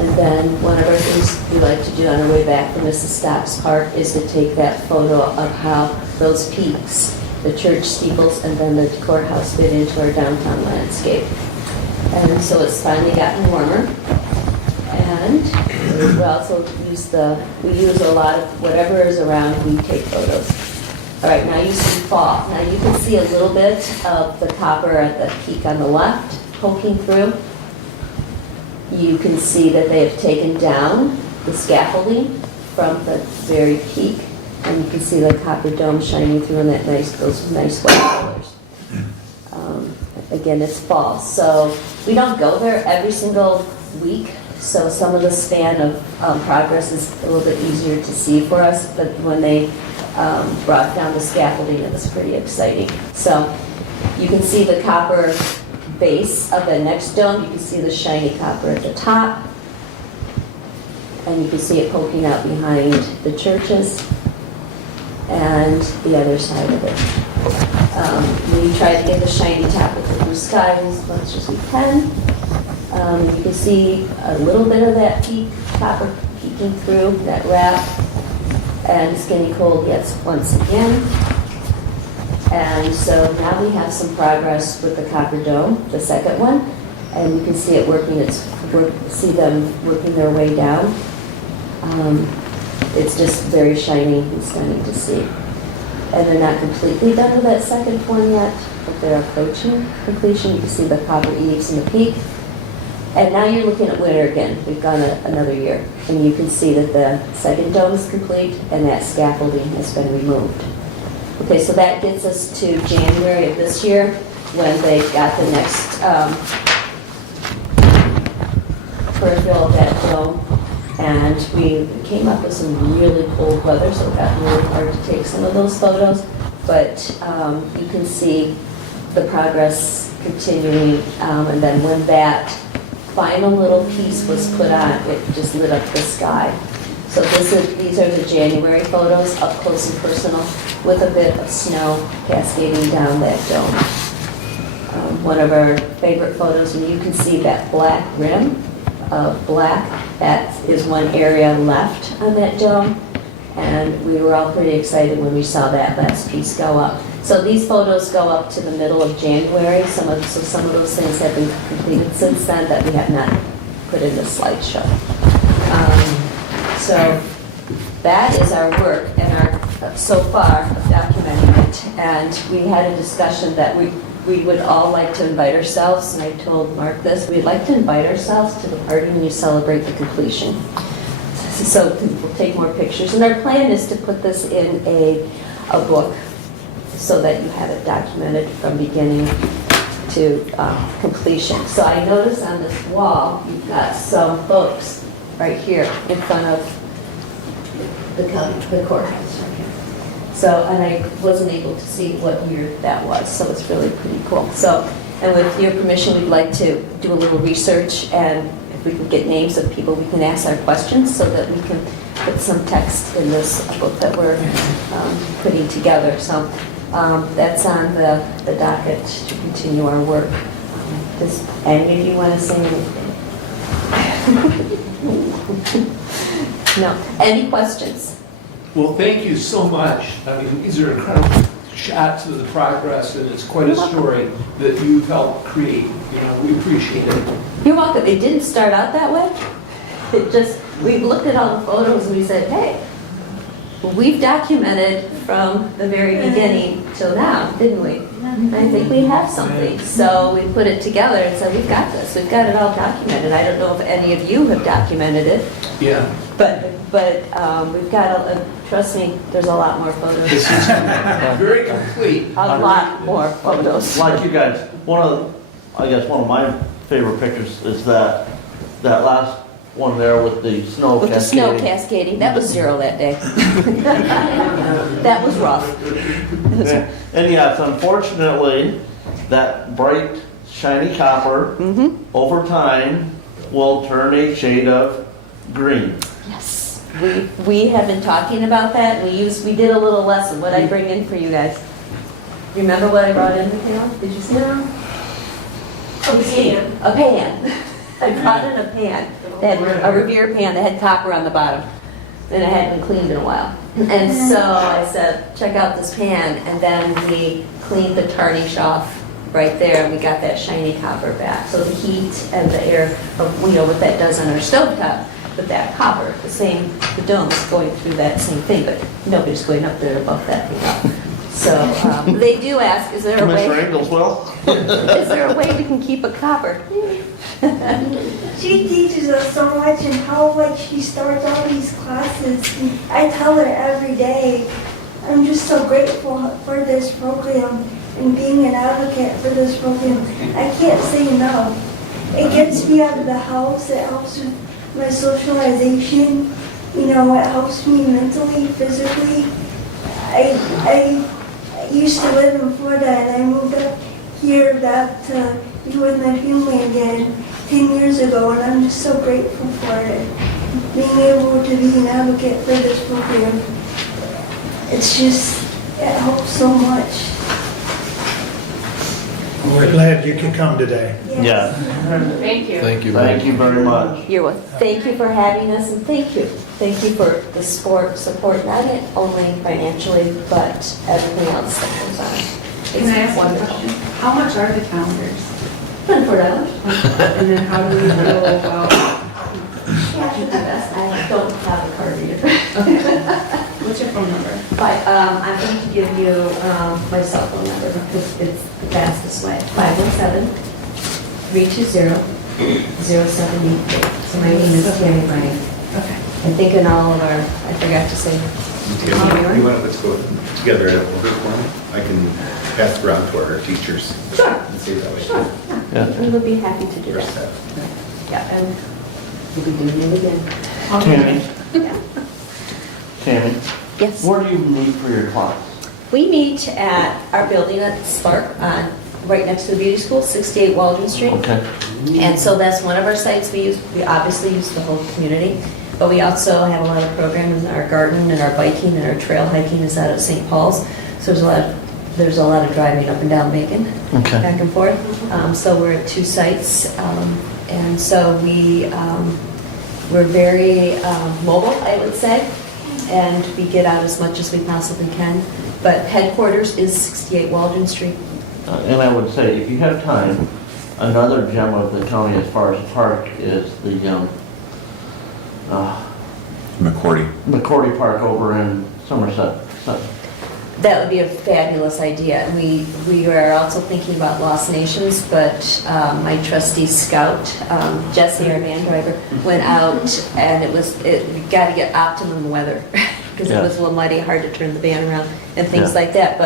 And then one of our things we like to do on our way back from Mrs. Stock's Park is to take that photo of how those peaks, the church steeples, and then the courthouse fit into our downtown landscape. And so it's finally gotten warmer. And we also use a lot of whatever is around, we take photos. All right, now you see fall. Now you can see a little bit of the copper at the peak on the left poking through. You can see that they have taken down the scaffolding from the very peak, and you can see the copper dome shining through in those nice white colors. Again, it's fall, so we don't go there every single week, so some of the span of progress is a little bit easier to see for us, but when they brought down the scaffolding, it was pretty exciting. So you can see the copper base of the next dome. You can see the shiny copper at the top, and you can see it poking out behind the churches and the other side of it. We try to get the shiny top with the blue sky as much as we can. You can see a little bit of that copper peeking through that wrap, and Skinny Coal gets once again. And so now we have some progress with the copper dome, the second one, and you can see it working. See them working their way down. It's just very shiny and stunning to see. And they're not completely done with that second one yet, but they're approaching completion. You can see the copper eaves in the peak. And now you're looking at winter again. We've gone another year, and you can see that the second dome is complete and that scaffolding has been removed. Okay, so that gets us to January of this year, when they got the next peripheral of that dome, and And we came up with some really cold weather, so it got really hard to take some of those photos. But you can see the progress continuing. And then when that final little piece was put on, it just lit up the sky. So these are the January photos, up close and personal, with a bit of snow cascading down that dome. One of our favorite photos, and you can see that black rim of black. That is one area left on that dome. And we were all pretty excited when we saw that last piece go up. So these photos go up to the middle of January. So some of those things have been completed since then that we have not put in the slideshow. So that is our work and our so far of documenting it. And we had a discussion that we would all like to invite ourselves, and I told Mark this, we'd like to invite ourselves to the party when you celebrate the completion. So we'll take more pictures. And our plan is to put this in a book so that you have it documented from beginning to completion. So I noticed on this wall, you've got some books right here in front of the courthouse right here. So, and I wasn't able to see what year that was, so it's really pretty cool. So, and with your permission, we'd like to do a little research, and if we can get names of people, we can ask our questions so that we can put some text in this book that we're putting together. So that's on the docket to continue our work. Does any of you want to say anything? No. Any questions? Well, thank you so much. I mean, these are incredible shots of the progress, and it's quite a story that you've helped create. You know, we appreciate it. You're welcome. It didn't start out that way. It just, we looked at all the photos and we said, hey, we've documented from the very beginning till now, didn't we? I think we have something. So we put it together and said, we've got this. We've got it all documented. I don't know if any of you have documented it. Yeah. But we've got, trust me, there's a lot more photos. This is very complete. A lot more photos. Like you guys, one of my favorite pictures is that last one there with the snow With the cascading. snow cascading. That was 0 that day. That was rough. And yes, unfortunately, that bright, shiny copper, over time, will turn a shade of green. Yes, we have been talking about that. We did a little lesson. What I bring in for you guys. Remember what I brought in, Mikhail? Did you see that? A pan. I brought in a pan. That had a Revere pan that had copper on the bottom, and it hadn't been cleaned in a while. And so I said, check out this pan, and then we cleaned the tarnish off right there, and we got that shiny copper back. So the heat and the air, what that does on our stovetop, with that copper, the dome's going through that same thing, but nobody's going up there above that thing up. So they do ask, is there a way? Commissioner Ingles will. Is there a way we can keep a copper? She teaches us so much and how much she starts all these classes. And I tell her every day, I'm just so grateful for this program and being an advocate for this program. I can't say enough. It gets me out of the house. It helps with my socialization. You know, it helps me mentally, physically. I used to live in Florida and I moved up here back to be with my family again 10 years ago, and I'm just so grateful for it. Being able to be an advocate for this program, it helps so much. We're glad you could come today. Yeah. Thank you. Thank you. Thank you very much. Thank you for having us, and thank you. Thank you for the support, not only financially, but everything else that goes on. Can I ask one wonderful. question? How much are the calendars? $24. And then how do we go about? I don't have a card either. What's your phone number? But I'm going to give you my cell phone number because it's the fastest way. 517-320-0783. So my name is Tammy Bryan. Okay. I'm thinking all of our, I forgot to say. You want, let's go together at a older form. I can pass it around to our teachers. Sure. And see that way. Sure. Yeah. We would be happy to do First that. step. Yeah, and We'll be doing it again. Tammy, Yeah. Tammy, Yes. where do you meet for your class? We meet at our building at Spark, right next to the beauty school, 68 Waldron Street. Okay. And so that's one of our sites we use. We obviously use the whole community, but we also have a lot of programs. Our garden and our biking and our trail hiking is out of St. Paul's. So there's a lot of driving up and down Macon, Okay. back and forth. So we're at 2 sites, and so we're very mobile, I would say, and we get out as much as we possibly can. But headquarters is 68 Waldron Street. And I would say, if you have time, another gem of the county as far as park is the McCordy Park over in Somerset. That would be a fabulous idea. We are also thinking about Lost Nations, but my trusty scout, Jesse, our van driver, went out and we got to get optimum weather because it was a little muddy, hard to turn the van around and things like that.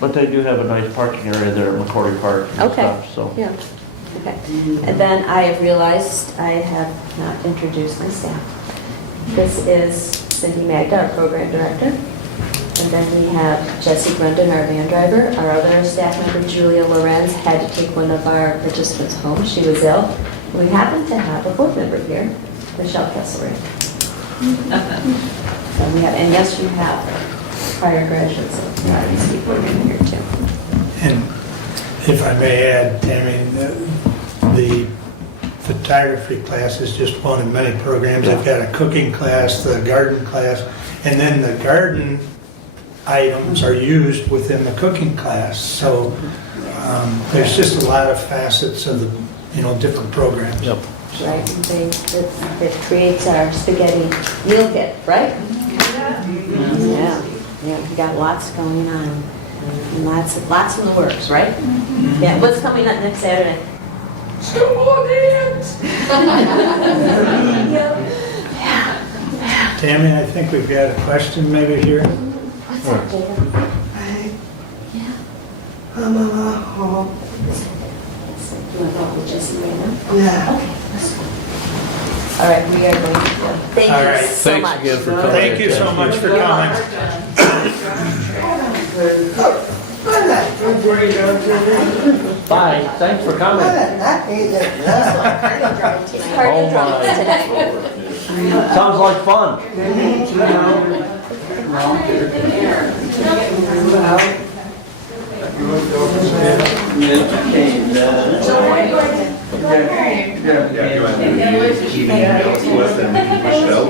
But they do have a nice parking area there at McCordy Park and stuff, so. Yeah. Okay. And then I have realized I have not introduced my staff. This is Cindy Magda, our program director. And then we have Jesse Grundon, our van driver. Our other staff member, Julia Lorenz, had to take one of our participants home. She was ill. We happen to have a board member here, Michelle Kesselring. So we have, and yes, you have prior graduates of the RDC board member here too. And if I may add, Tammy, the photography class is just one of many programs. They've got a cooking class, the garden class, and then the garden items are used within the cooking class. So there's just a lot of facets of the, different programs. Yep. Right, it creates our spaghetti meal kit, right? Yeah, we got lots going on, and lots in the works, right? Yeah, what's coming up next Saturday? Snowball dance! Tammy, I think we've got a question maybe here. What's up, Jacob? Yeah. You want to go with Jesse right now? Yeah. Okay, let's go. All right, we are going to go. Thank All you right, so thanks much. again for coming. Thank you so much for coming. Bye, thanks for coming. Party Oh drums my. today. Sounds like fun. Yeah, you want to email to us and we can push it out?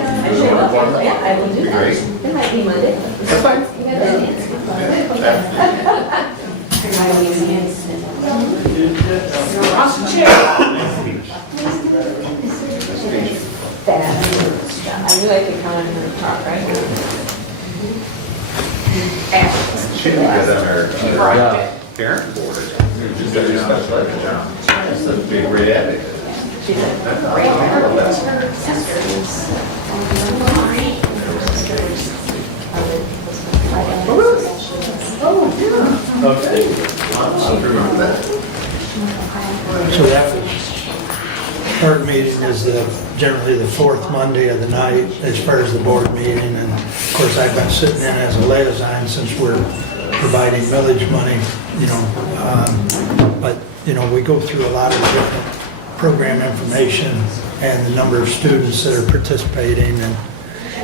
Yeah, I will do that. Great. It might be Monday. That's fine. Fabulous job. I knew I could count on her to talk, right? She did good on our parent board. Just did a special ed job. That's a big great advocate. She's a great Okay. I'll remember that. So that board meeting is generally the fourth Monday of the night as far as the board meeting. And of course, I've been sitting in as a liaison since we're providing village money, but we go through a lot of different program information and the number of students that are participating. And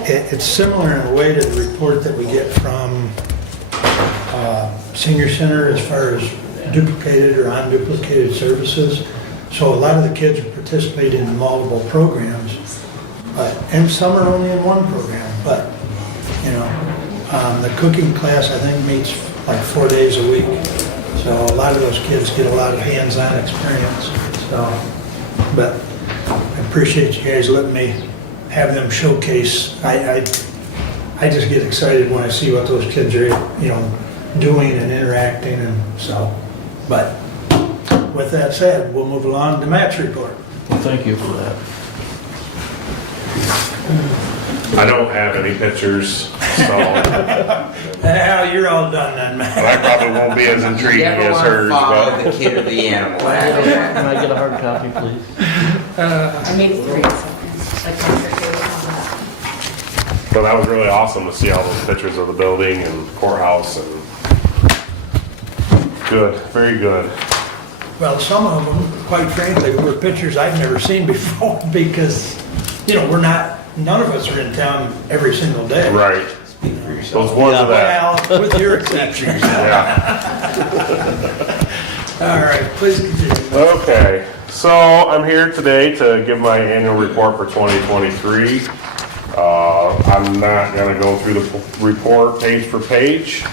it's similar in a way to the report that we get from Senior Center as far as duplicated or unduplicated services. So a lot of the kids are participating in multiple programs, and some are only in one program. But the cooking class I think meets like 4 days a week. So a lot of those kids get a lot of hands-on experience. So, but I appreciate you guys letting me have them showcase. I just get excited when I see what those kids are, doing and interacting, and so. But with that said, we'll move along to Matt's report. Well, thank you for that. I don't have any pictures, so Well, you're all done then, Matt. I probably won't be as intriguing as hers, Follow but the kid or the animal. Can I get a hard copy, please? I made 3 seconds. like concert tables and all that. But that was really awesome to see all those pictures of the building and courthouse and good, very good. Well, some of them, quite frankly, were pictures I've never seen before because, none of us are in town every single day. Right. Speak for yourself. Those ones of that. Well, with your exception. Yeah. All right, please continue. Okay, so I'm here today to give my annual report for 2023. I'm not gonna go through the report page for page.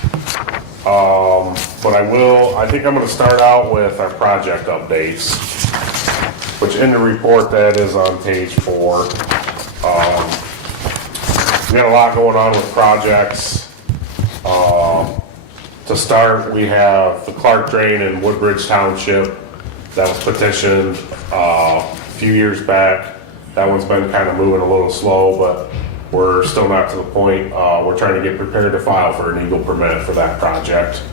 But I think I'm gonna start out with our project updates, which in the report that is on page 4. We got a lot going on with projects. To start, we have the Clark Drain in Woodbridge Township that was petitioned a few years back. That one's been kind of moving a little slow, but we're still not to the point. We're trying to get prepared to file for an Eagle permit for that project.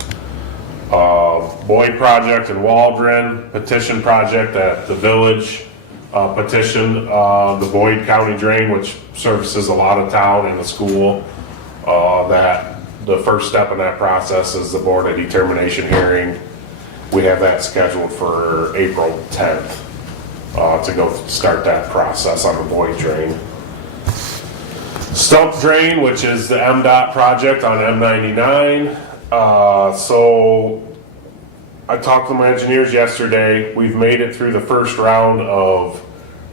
Boyd project in Waldron, petition project at the village, petition the Boyd County Drain, which services a lot of town and the school. That the first step in that process is the Board of Determination hearing. We have that scheduled for April 10th to go start that process on the Boyd Drain. Stump Drain, which is the MDOT project on M99. So I talked to my engineers yesterday. We've made it through the first round of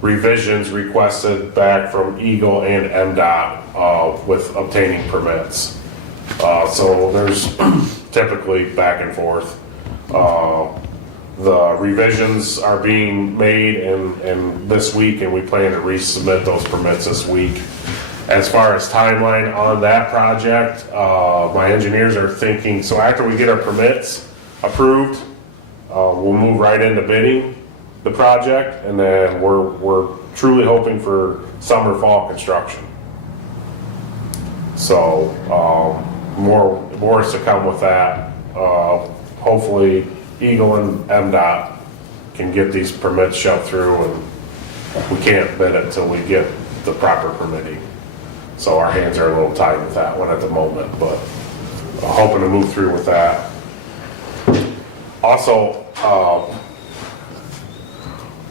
revisions requested back from Eagle and MDOT with obtaining permits. So there's typically back and forth. The revisions are being made in this week, and we plan to resubmit those permits this week. As far as timeline on that project, my engineers are thinking, so after we get our permits approved, we'll move right into bidding the project, and then we're truly hoping for summer, fall construction. So, more is to come with that. Hopefully Eagle and MDOT can get these permits shoved through, and we can't bid it until we get the proper permitting. So our hands are a little tied with that one at the moment, but hoping to move through with that. Also,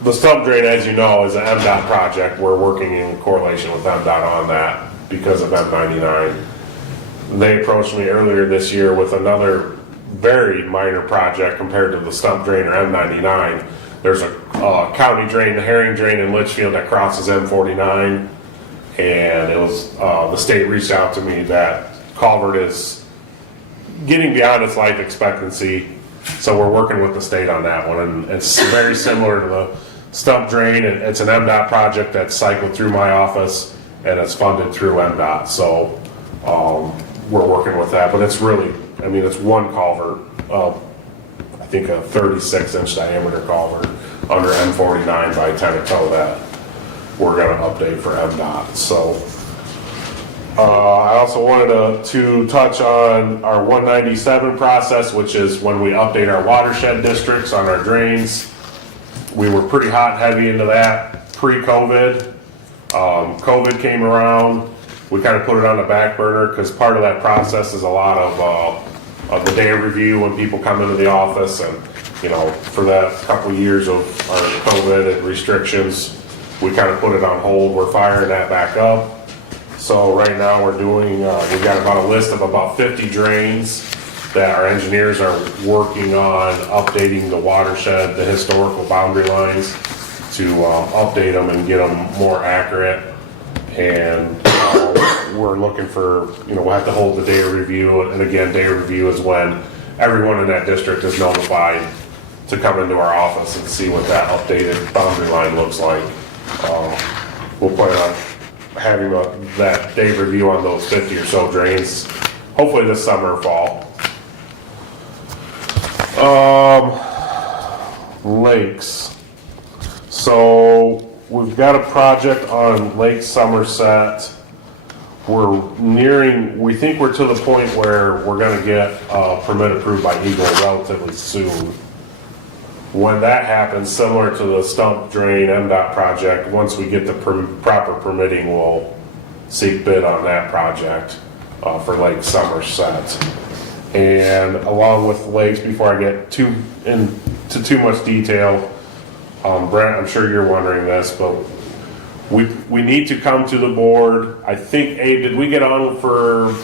the stump drain, as you know, is an MDOT project. We're working in correlation with MDOT on that because of M99. They approached me earlier this year with another very minor project compared to the stump drain or M99. There's a county drain, the herring drain in Litchfield that crosses M49. And it was, the state reached out to me that culvert is getting beyond its life expectancy. So we're working with the state on that one. And it's very similar to the stump drain. And it's an MDOT project that's cycled through my office and it's funded through MDOT. So we're working with that. But it's really, it's one culvert, I think a 36-inch diameter culvert under M49 by Tenneco that we're going to update for MDOT. So I also wanted to touch on our 197 process, which is when we update our watershed districts on our drains. We were pretty hot and heavy into that pre-COVID. COVID came around. We kind of put it on the back burner because part of that process is a lot of the day of review when people come into the office, and for that couple of years of our COVID and restrictions, we kind of put it on hold. We're firing that back up. So right now we're doing, we've got about a list of about 50 drains that our engineers are working on updating the watershed, the historical boundary lines, to update them and get them more accurate. And we're looking for, we'll have to hold the day of review. And again, day of review is when everyone in that district is notified to come into our office and see what that updated boundary line looks like. We'll plan on having that day review on those 50 or so drains, hopefully this summer or fall. Lakes. So we've got a project on Lake Somerset. We think we're to the point where we're gonna get a permit approved by Eagle relatively soon. when that happens, similar to the stump drain MDOT project, once we get the proper permitting, we'll seek bid on that project for Lake Somerset. And along with lakes, before I get into too much detail, Brent, I'm sure you're wondering this, but we need to come to the board. I think, Abe, did we get on for,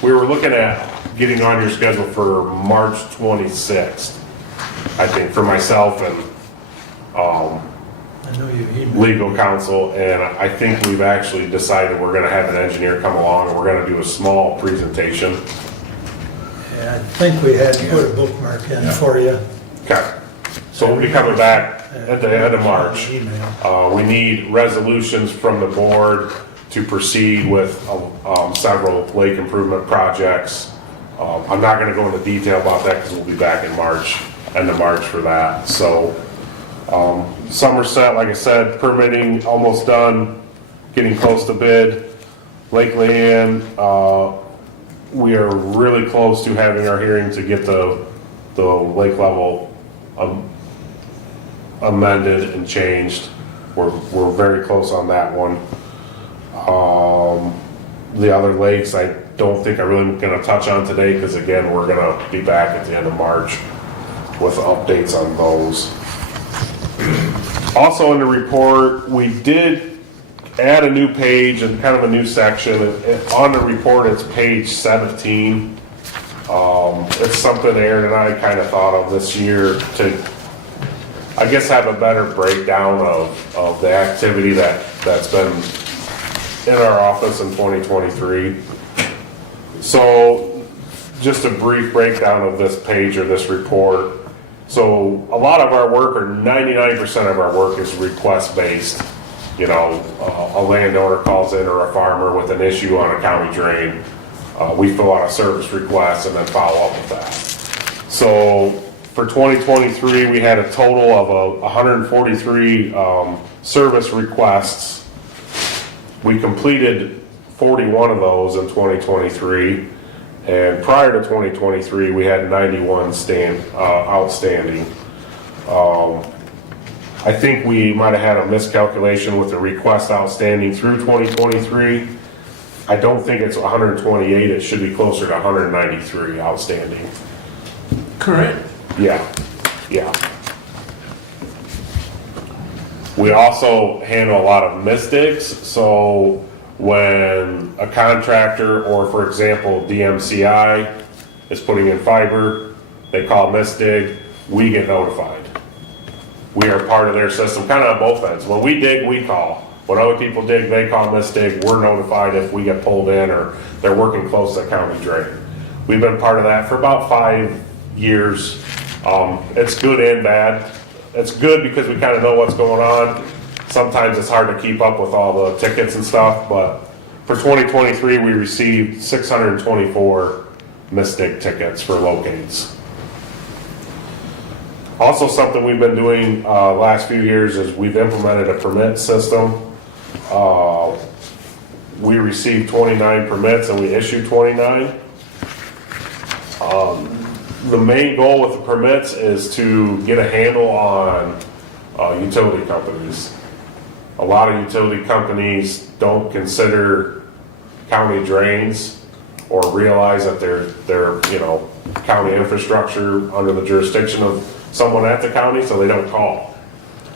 we were looking at getting on your schedule for March 26th, I think, for myself and I know you emailed. legal counsel, and I think we've actually decided we're gonna have an engineer come along and we're gonna do a small presentation. Yeah, I think we had put a bookmark in for you. Okay. So we'll be coming back at the end of March. Email. We need resolutions from the board to proceed with several lake improvement projects. I'm not gonna go into detail about that because we'll be back in March, end of March for that. So Somerset, like I said, permitting almost done, getting close to bid. Lake Leanne, we are really close to having our hearing to get the lake level amended and changed. We're very close on that one. The other lakes, I don't think I'm really gonna touch on today because again, we're gonna be back at the end of March with updates on those. Also in the report, we did add a new page and kind of a new section. On the report, it's page 17. It's something Aaron and I kind of thought of this year to, I guess, have a better breakdown of the activity that's been in our office in 2023. So just a brief breakdown of this page or this report. So a lot of our work, or 99% of our work, is request based. You know, a landowner calls in or a farmer with an issue on a county drain. We fill out a service request and then follow up with that. So for 2023, we had a total of 143 service requests. We completed 41 of those in 2023. And prior to 2023, we had 91 outstanding. I think we might have had a miscalculation with the request outstanding through 2023. I don't think it's 128, it should be closer to 193 outstanding. Current? Yeah. We also handle a lot of misdigs, so when a contractor, or for example, DMCI is putting in fiber, they call misdig, we get notified. We are part of their system, kind of on both ends. When we dig, we call. When other people dig, they call misdig, we're notified if we get pulled in or they're working close to county drain. We've been part of that for about 5 years. It's good and bad. It's good because we kind of know what's going on. Sometimes it's hard to keep up with all the tickets and stuff, but for 2023, we received 624 misdig tickets for locates. Also, something we've been doing last few years is we've implemented a permit system. We received 29 permits and we issued 29. The main goal with the permits is to get a handle on utility companies. A lot of utility companies don't consider county drains or realize that they're county infrastructure under the jurisdiction of someone at the county, so they don't call.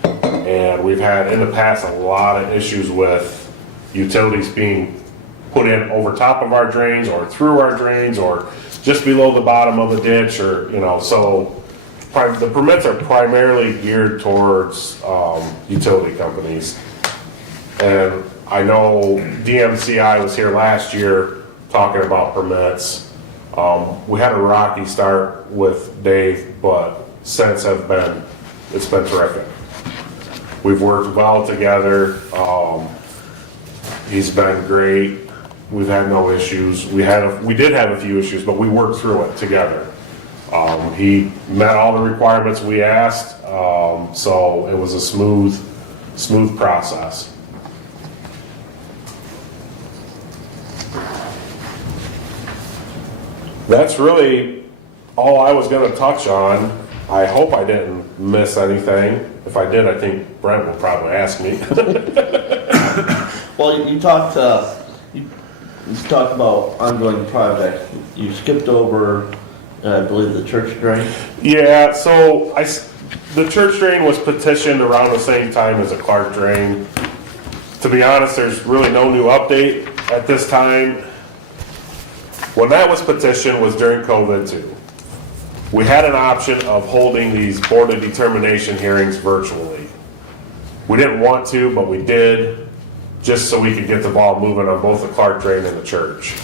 And we've had in the past a lot of issues with utilities being put in over top of our drains or through our drains or just below the bottom of the ditch, or so the permits are primarily geared towards utility companies. And I know DMCI was here last year talking about permits. We had a rocky start with Dave, but since it's been terrific. We've worked well together. He's been great. We've had no issues. We did have a few issues, but we worked through it together. He met all the requirements we asked, so it was a smooth process. That's really all I was going to touch on. I hope I didn't miss anything. If I did, I think Brent will probably ask me. Well, you talked about ongoing projects. You skipped over, I believe, the church drain. Yeah, so the church drain was petitioned around the same time as the Clark drain. To be honest, there's really no new update at this time. When that was petitioned was during COVID too. We had an option of holding these board of determination hearings virtually. We didn't want to, but we did, just so we could get the ball moving on both the Clark drain and the church.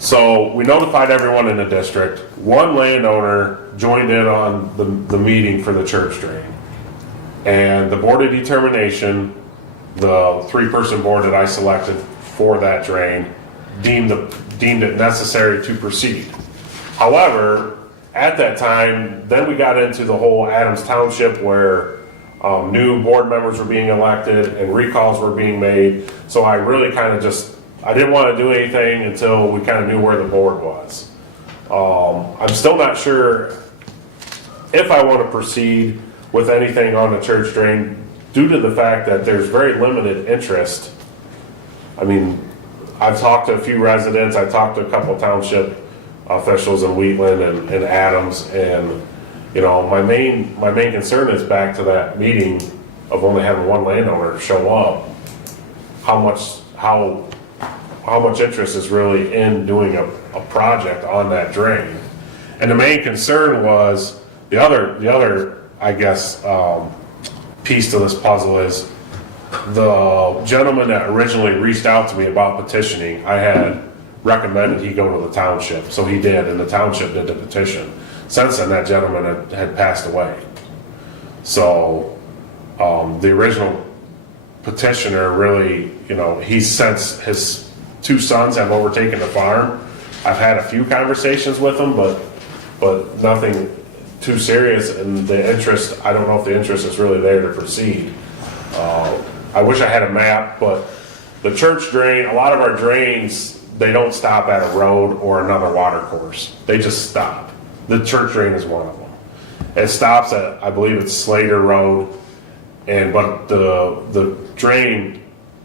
So we notified everyone in the district. One landowner joined in on the meeting for the church drain. And the board of determination, the 3-person board that I selected for that drain, deemed it necessary to proceed. However, at that time, then we got into the whole Adams Township where new board members were being elected and recalls were being made. So I really kind of I didn't want to do anything until we kind of knew where the board was. I'm still not sure if I want to proceed with anything on the church drain due to the fact that there's very limited interest. I mean, I've talked to a few residents, I talked to a couple township officials in Wheatland and Adams, and you know, my main concern is back to that meeting of only having one landowner show up. How much interest is really in doing a project on that drain? And the main concern was the other I guess piece to this puzzle is the gentleman that originally reached out to me about petitioning. I had recommended he go to the township, so he did, and the township did the petition. Since then, that gentleman had passed away. So the original petitioner really, you know, he's since his 2 sons have overtaken the farm. I've had a few conversations with him, but nothing too serious, and the interest, I don't know if the interest is really there to proceed. I wish I had a map, but the church drain, a lot of our drains, they don't stop at a road or another water course. They just stop. The church drain is one of them. It stops at, I believe it's Slater Road, but the drain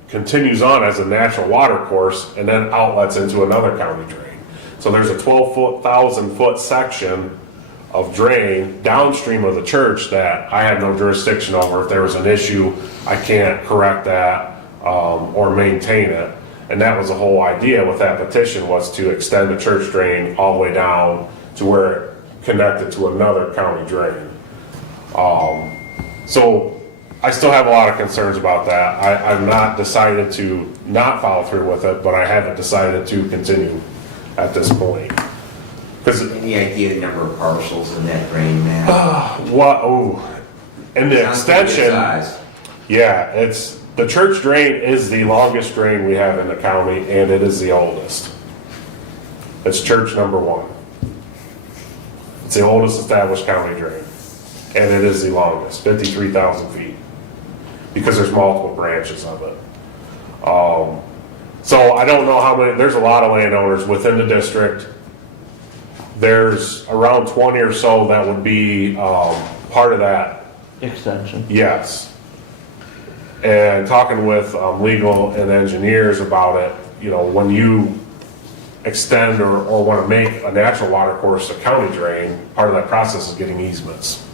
continues on as a natural water course and then outlets into another county drain. So there's a 1,000-foot section of drain downstream of the church that I have no jurisdiction over. If there was an issue, I can't correct that or maintain it. And that was the whole idea with that petition, was to extend the church drain all the way down to where it connected to another county drain. So I still have a lot of concerns about that. I've not decided to not follow through with it, but I haven't decided to continue at this point. Any idea the number of parcels in that drain, Matt? And the extension, Size. yeah, the church drain is the longest drain we have in the county, and it is the oldest. It's church number 1. It's the oldest established county drain, and it is the longest, 53,000 feet, because there's multiple branches of it. So I don't know how many, there's a lot of landowners within the district. There's around 20 or so that would be part of that Extension. Yes. And talking with legal and engineers about it, you know, when you extend or want to make a natural water course a county drain, part of that process is getting easements.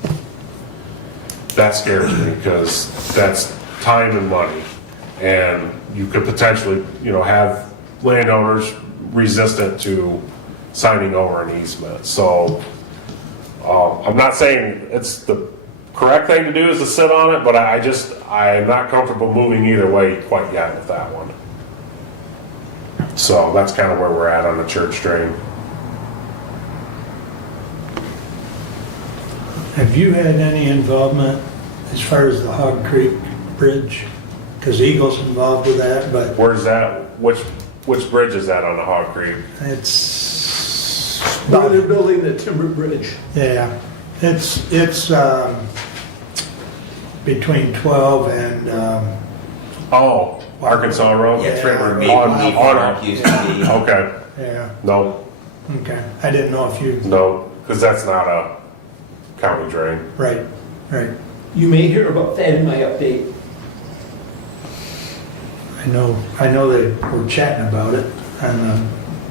That scares me because that's time and money. And you could potentially, you know, have landowners resistant to signing over an easement. So I'm not saying it's the correct thing to do is to sit on it, but I'm not comfortable moving either way quite yet with that one. So that's kind of where we're at on the church drain. Have you had any involvement as far as the Hog Creek Bridge? Because Eagle's involved with that, but Where's that? Which bridge is that on the Hog Creek? it's, Where they're building the timber bridge. yeah, it's between 12 and, Oh, Arkansas Road? Yeah, it's right where Maple On- Leaf on- Park used to be. Okay, yeah, no, okay. I didn't know if you, because that's not a county drain. Right, right. You may hear about that in my update. I know they were chatting about it on the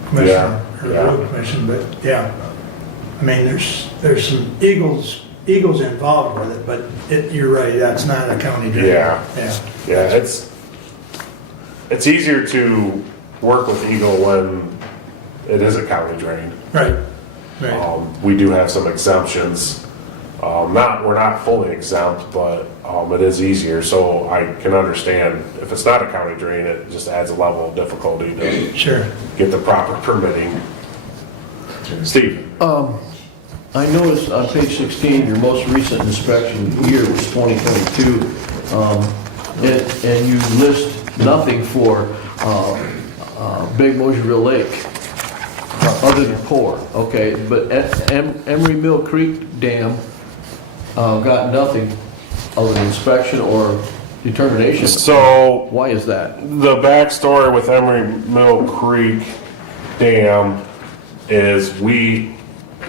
commission, or the Yeah. road commission, but yeah. I mean, there's some eagles involved with it, but you're right, that's not a county drain. Yeah. Yeah, Yeah, it's easier to work with Eagle when it is a county drain. right, right. We do have some exemptions. We're not fully exempt, but it is easier, so I can understand if it's not a county drain, it just adds a level of difficulty to Sure. get the proper permitting. Steve? I noticed on page 16, your most recent inspection year was 2022, and you list nothing for Big Mosierville Lake, other than poor, okay? But Emery Mill Creek Dam got nothing of an inspection or determination. So, Why is that? the backstory with Emery Mill Creek Dam is we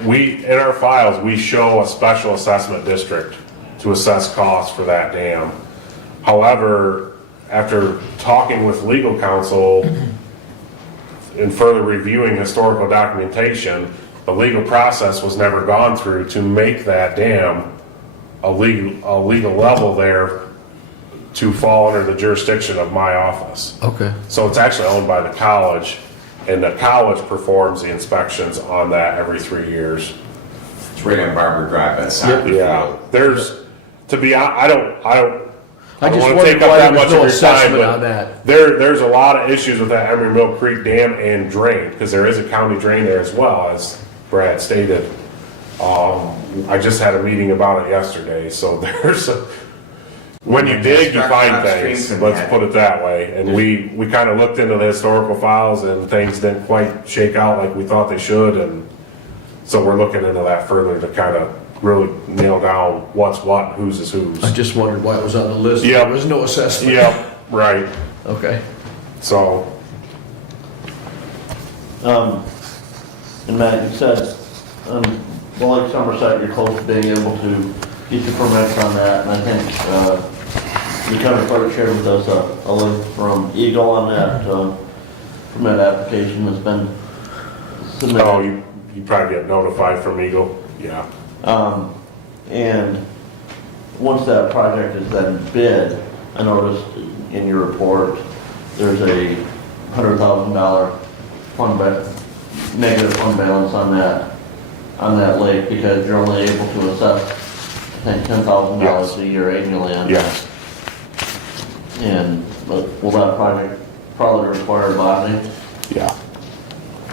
in our files, we show a special assessment district to assess costs for that dam. However, after talking with legal counsel and further reviewing historical documentation, the legal process was never gone through to make that dam a legal level there to fall under the jurisdiction of my office. Okay. So it's actually owned by the college, and the college performs the inspections on that every 3 years. It's right on Barber Drive, that soccer Yeah, field. there's, to be honest, I don't just want to wondered take up why that there was much no of your time, assessment on that. but there's a lot of issues with that Emery Mill Creek Dam and drain, because there is a county drain there as well, as Brad stated. I just had a meeting about it yesterday, so when you dig, you find things, let's put it that way. And we kind of looked into the historical files, and things didn't quite shake out like we thought they should, and so we're looking into that further to kind of really nail down what's what, whose is whose. I just wondered why it was on the list. Yeah. There was no assessment. Yeah, right. Okay. So, And Matt, you said, well, like Somerset, you're close to being able to get your permits on that, and I think, the county clerk shared with us a link from Eagle on that, permit application that's been submitted. oh, you probably get notified from Eagle, yeah. And once that project is then bid, I noticed in your report, there's a $100,000 negative fund balance on that lake, because you're only able to assess, I think, $10,000 a year annually on that. Yes. And, but will that project probably require bonding? Yeah,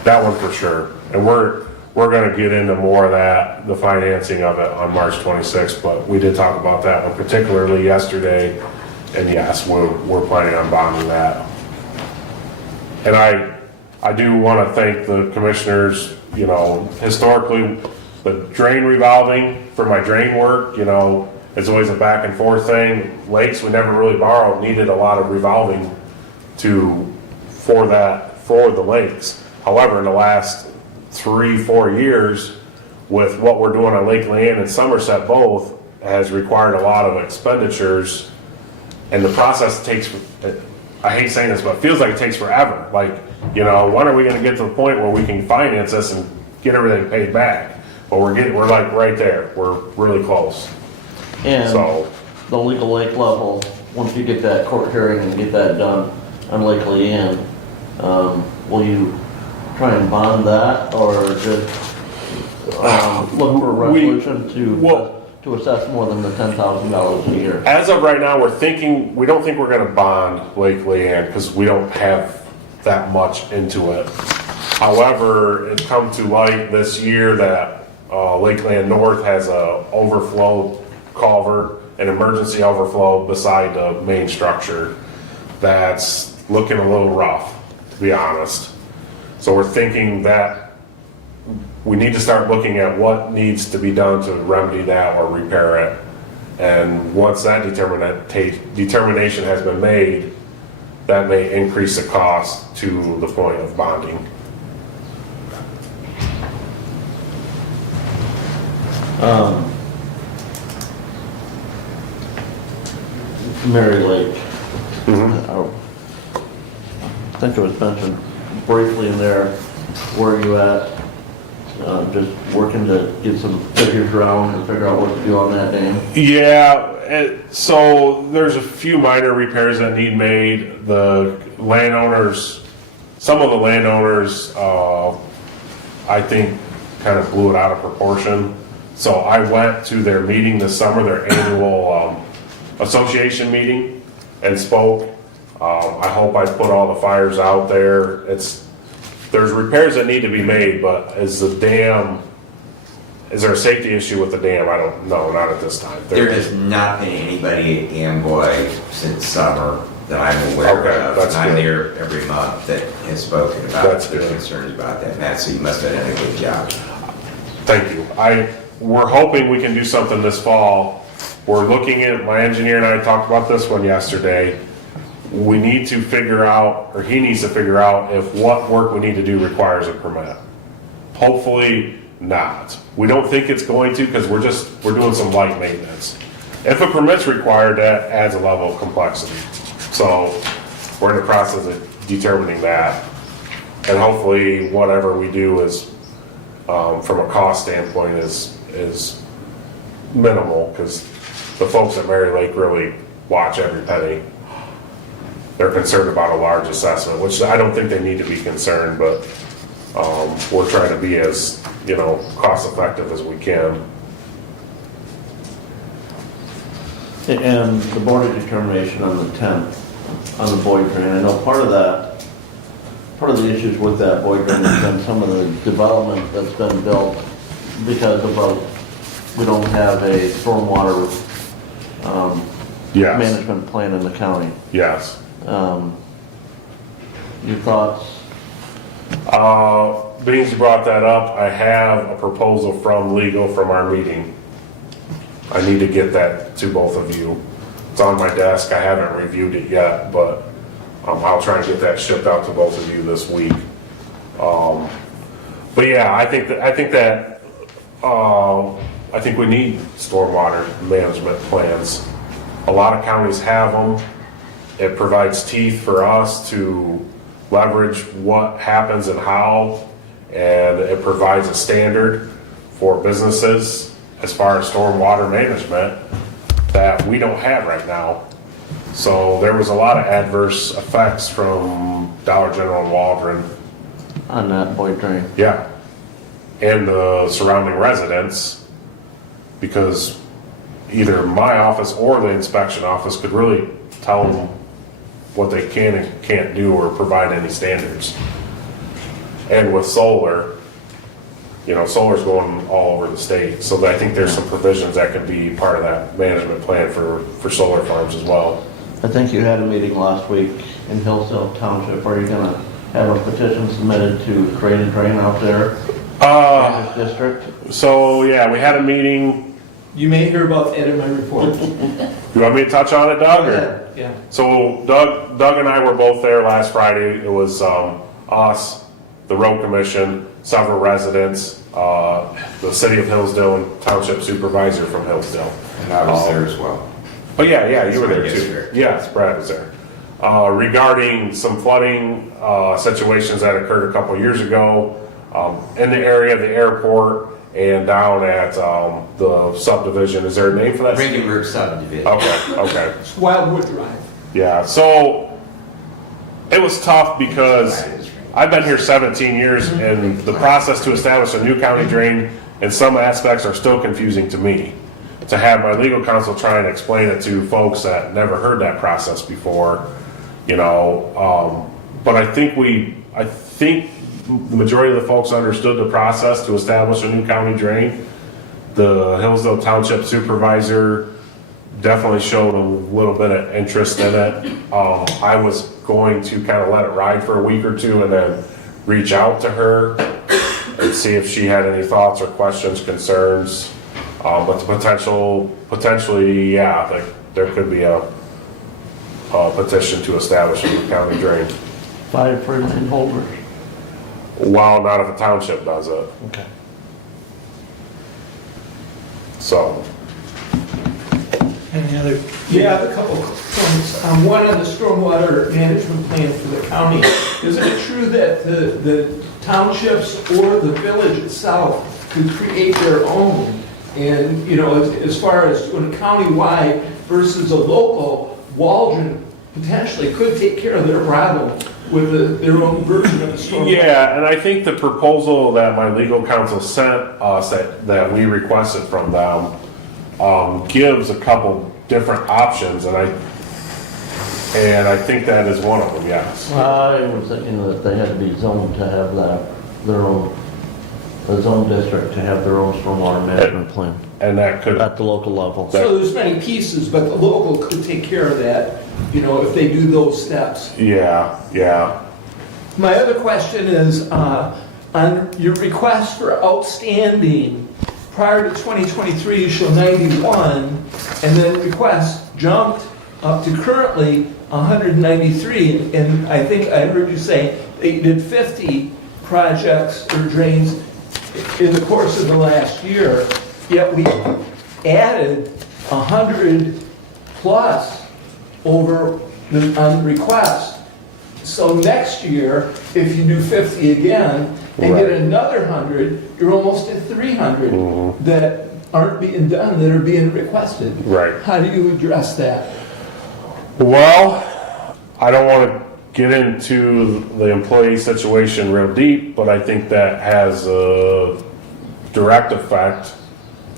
that one for sure. And we're gonna get into more of that, the financing of it on March 26th, but we did talk about that one particularly yesterday. And yes, we're planning on bonding that. And I do want to thank the commissioners, you know, historically, the drain revolving for my drain work, you know, it's always a back and forth thing. Lakes, we never really borrowed, needed a lot of revolving for the lakes. However, in the last 3-4 years, with what we're doing on Lake Leanne and Somerset both, has required a lot of expenditures, and the process takes, I hate saying this, but it feels like it takes forever. Like, you know, when are we gonna get to the point where we can finance this and get everything paid back? But we're like right there, we're really close. And So, the legal lake level, once you get that court hearing and get that done on Lake Leanne, will you try and bond that, or just look for a resolution to assess more than the $10,000 a year? as of right now, we don't think we're gonna bond Lake Leanne, because we don't have that much into it. However, it's come to light this year that Lake Leanne North has a overflow culvert, an emergency overflow beside the main structure that's looking a little rough, to be honest. So we're thinking that we need to start looking at what needs to be done to remedy that or repair it. And once that determination has been made, that may increase the cost to the point of bonding. Mary Lake. Mhm. I think it was mentioned briefly in there, where you at? Just working to get some figures around and figure out what to do on that dam. Yeah, so there's a few minor repairs that need made. The landowners, some of the landowners, I think, kind of blew it out of proportion. So I went to their meeting this summer, their annual association meeting, and spoke. I hope I put all the fires out there. There's repairs that need to be made, but is there a safety issue with the dam? I don't know, not at this time. There has not been anybody at Amboy since summer that I'm aware Okay, of. that's And I'm good. there every month that has spoken about That's their good. concerns about that, Matt, so you must have done a good job. Thank you. We're hoping we can do something this fall. We're looking at, my engineer and I talked about this one yesterday. We need to figure out, or he needs to figure out, if what work we need to do requires a permit. Hopefully not. We don't think it's going to, because we're doing some light maintenance. If a permit's required, that adds a level of complexity. So we're in the process of determining that. And hopefully whatever we do is, from a cost standpoint, is minimal, because the folks at Mary Lake really watch every penny. They're concerned about a large assessment, which I don't think they need to be concerned, but we're trying to be as, cost effective as we can. And the board of determination on the 10th, on the void drain, I know part of the issues with that void drain has been some of the development that's been built because we don't have a stormwater Yes. management plan in the county. Yes. Your thoughts? Being you brought that up, I have a proposal from legal from our meeting. I need to get that to both of you. It's on my desk. I haven't reviewed it yet, but I'll try and get that shipped out to both of you this week. But yeah, I think we need stormwater management plans. A lot of counties have them. It provides teeth for us to leverage what happens and how, and it provides a standard for businesses as far as stormwater management that we don't have right now. So there was a lot of adverse effects from Dollar General and Waldron. On that void drain? Yeah. And the surrounding residents, because either my office or the inspection office could really tell them what they can and can't do or provide any standards. And with solar, solar's going all over the state, so I think there's some provisions that could be part of that management plan for solar farms as well. I think you had a meeting last week in Hillsdale Township. Are you gonna have a petition submitted to create a drain out there in this district? So yeah, we had a meeting. You may hear about that in my report. You want me to touch on it, Doug? or- Yeah. So Doug and I were both there last Friday. It was us, the road commission, several residents, the city of Hillsdale, and township supervisor from Hillsdale. And I was there as well. Oh yeah, you were there Yes, too. sir. Yes, Brad was there. Regarding some flooding situations that occurred a couple years ago in the area of the airport and down at the subdivision. Is there a name for that? Ringenberg subdivision. Okay. It's Wildwood Drive. Yeah, so it was tough because I've been here 17 years and the process to establish a new county drain in some aspects are still confusing to me. To have my legal counsel try and explain it to folks that never heard that process before, but I think the majority of the folks understood the process to establish a new county drain. The Hillsdale Township supervisor definitely showed a little bit of interest in it. I was going to kind of let it ride for a week or two and then reach out to her and see if she had any thoughts or questions, concerns. But potentially, yeah, there could be a petition to establish a new county drain. 5 for land holders. While not if the township does it. Okay. So, Any other? Yeah, I have a couple of points. One on the stormwater management plan for the county. Isn't it true that the townships or the village itself could create their own? And, you know, as far as doing countywide versus a local, Waldron potentially could take care of their problem with their own version of the stormwater. Yeah, and I think the proposal that my legal counsel sent us that we requested from them gives a couple different options, and I think that is one of them, yes. I was thinking that they had to be zoned to have their own, a zone district to have their own stormwater management plan And that could, at the local level. So there's many pieces, but the local could take care of that, you know, if they do those steps. yeah. My other question is, on your request for outstanding, prior to 2023, you show 91, and then request jumped up to currently 193, and I think I heard you say that you did 50 projects or drains in the course of the last year, yet we added 100 plus over on the request. So next year, if you do 50 again and get another 100, you're almost at 300 that aren't being done, that are being requested. Right. How do you address that? Well, I don't want to get into the employee situation real deep, but I think that has a direct effect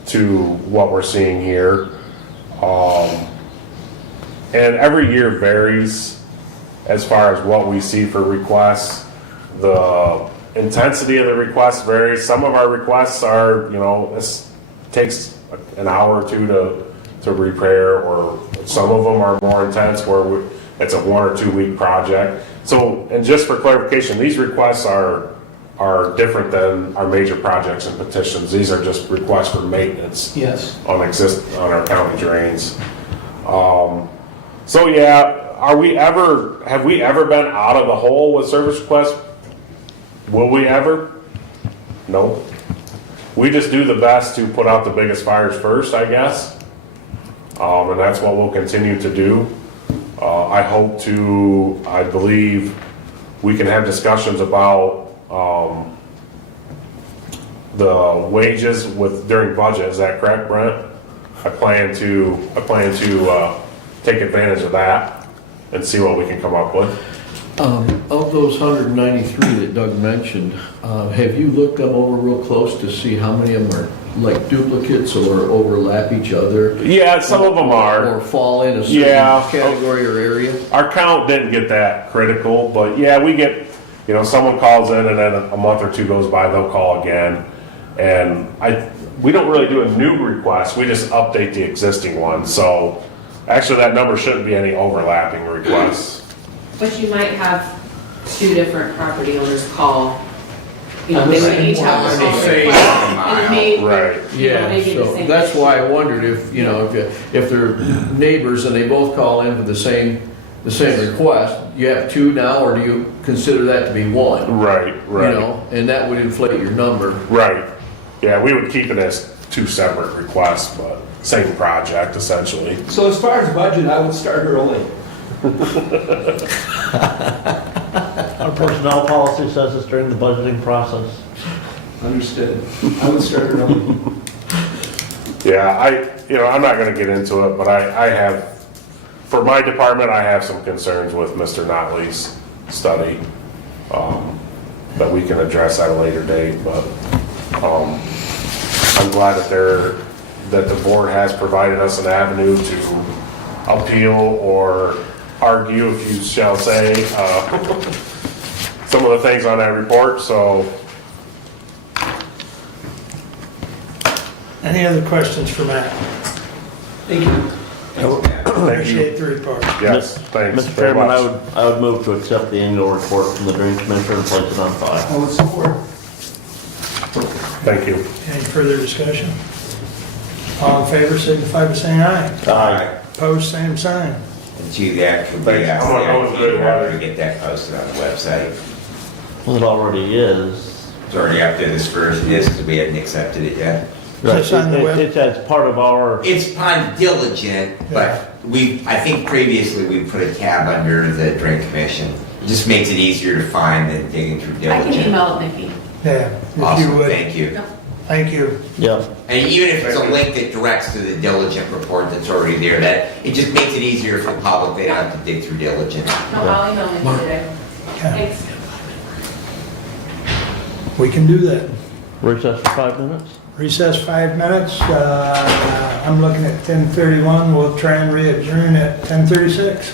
to what we're seeing here. And every year varies as far as what we see for requests. The intensity of the requests varies. Some of our requests are, you know, this takes an hour or two to repair, or some of them are more intense where it's a 1 or 2 week project. So, and just for clarification, these requests are different than our major projects and petitions. These are just requests for maintenance Yes. on our county drains. So yeah, have we ever been out of the hole with service requests? Will we ever? No. We just do the best to put out the biggest fires first, I guess. And that's what we'll continue to do. I believe we can have discussions about the wages during budget. Is that correct, Brent? I plan to take advantage of that and see what we can come up with. Of those 193 that Doug mentioned, have you looked them over real close to see how many of them are like duplicates or overlap each other? Yeah, some of them are. Or fall in a certain category or area? Our count didn't get that critical, but yeah, we get, you know, someone calls in and then a month or two goes by, they'll call again. And we don't really do a new request, we just update the existing one. So actually that number shouldn't be any overlapping requests. But you might have 2 different property owners call, you know, they would each have their own request. And it may, Right. you know, Yeah, maybe the so same. that's why I wondered if, you know, if they're neighbors and they both call in for the same request, you have 2 now, or do you consider that to be 1? Right. You know, and that would inflate your number. Right. Yeah, we would keep it as 2 separate requests, but same project essentially. So as far as budget, I would start early. Our personnel policy says it's during the budgeting process. Understood. I would start early. Yeah, I'm not gonna get into it, but I have, for my department, I have some concerns with Mr. Notley's study, that we can address at a later date, but, I'm glad that the board has provided us an avenue to appeal or argue, if you shall say, some of the things on that report, so. Any other questions for Matt? Thank you. Appreciate the report. Yes, thanks Mr. very Chairman, much. I would move to accept the annual report from the Drain Commissioner and place it on file. I would support. Thank you. Any further discussion? All in favor, signify by saying aye. Aye. Opposed, same sign. And gee, that could be Thanks. asked I'm gonna go in with order it. to get that posted on the website. Well, it already is. It's already up there, this version is, because we hadn't accepted it yet. Just on the web. It's as part of our, It's on diligent, but I think previously we put a tab under the drain commission. It just makes it easier to find than digging through I can diligent. email it, Nikki. Yeah, if you Awesome, would. thank you. Thank you. yeah. And even if it's a link that directs to the diligent report that's already there, that, it just makes it easier for the public, they don't have to dig through diligent. No, I'll email Nikki today. Okay. Thanks. We can do that. Recess for 5 minutes? Recess 5 minutes. I'm looking at 10:31. We'll try and re-adjourn at 10:36.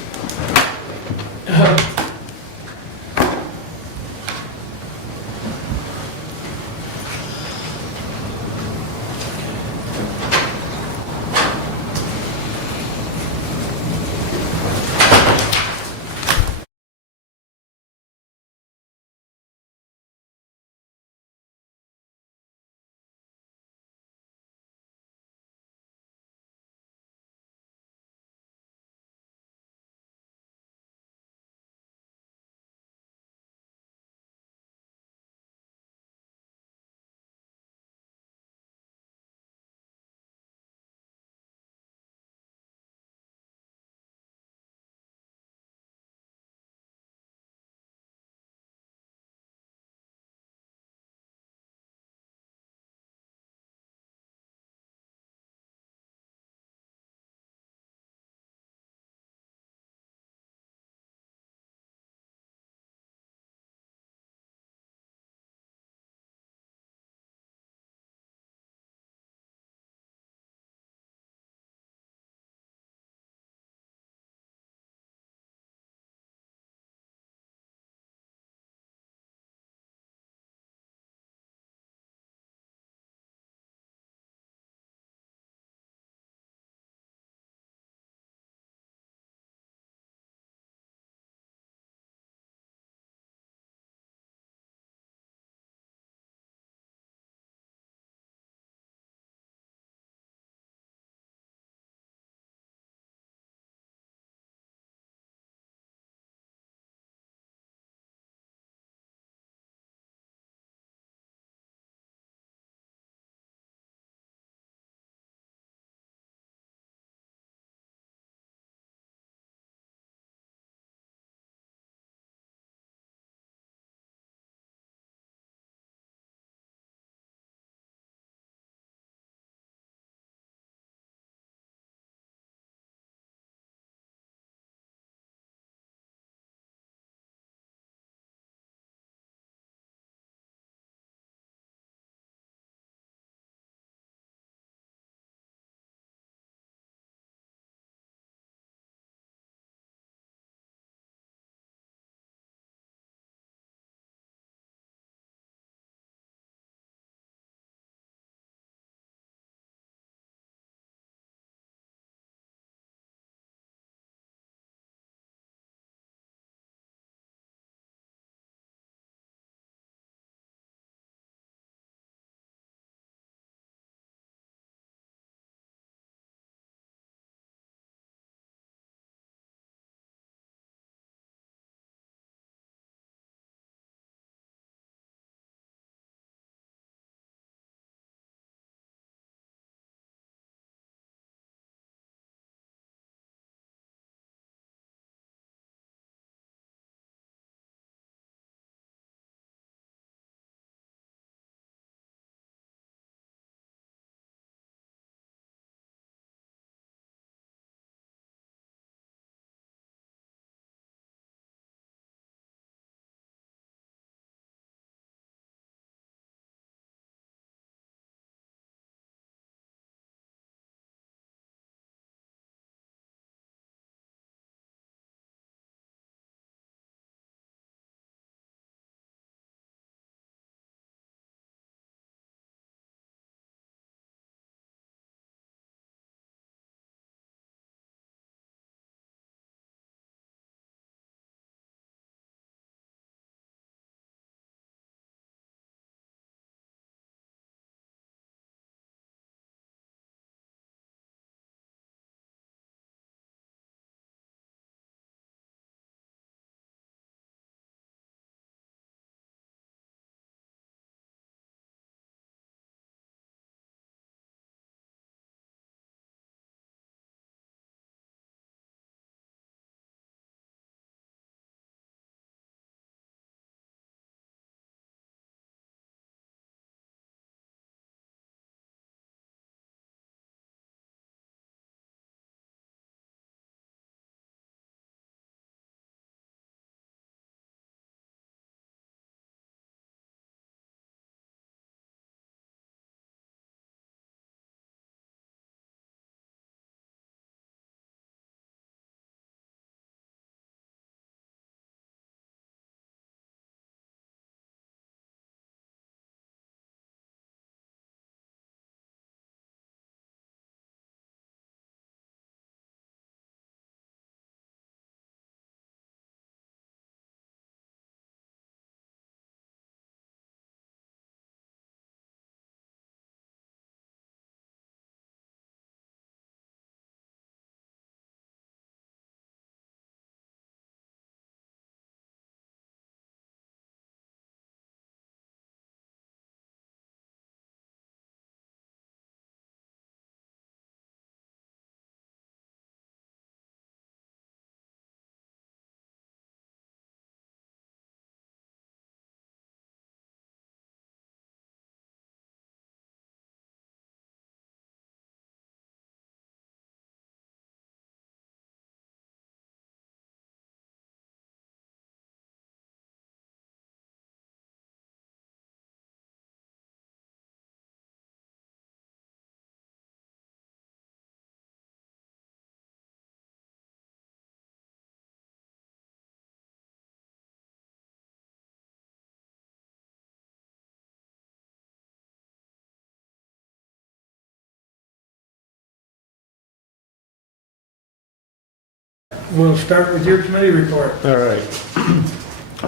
we'll start with your committee report. All right.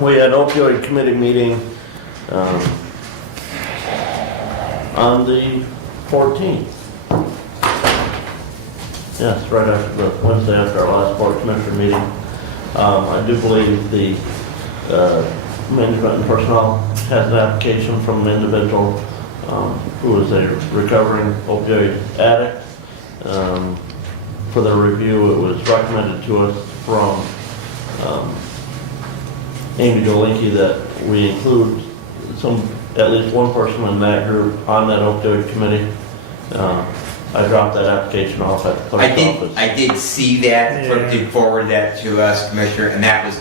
We had opioid committee meeting on the 14th. Yes, right after the Wednesday after our last board commissioner meeting. I do believe the management and personnel has an application from an individual who is a recovering opioid addict. For the review, it was recommended to us from Amy Jolinki that we include at least one person in that group on that opioid committee. I dropped that application off at the clerk's office. I did see that, did forward that to us, Commissioner, and that was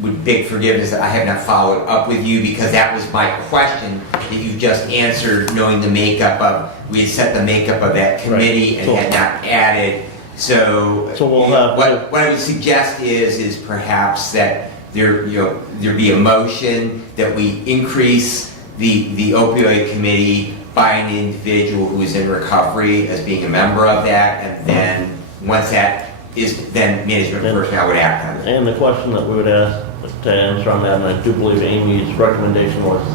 with big forgiveness that I have not followed up with you, because that was my question that you just answered, knowing the makeup of, we had set the makeup of that committee and had not added. So we'll have what I would suggest is perhaps that there be a motion that we increase the opioid committee by an individual who is in recovery as being a member of that, and then once that is, then management personnel would act on it. And the question that we would ask to answer on that, and I do believe Amy's recommendation was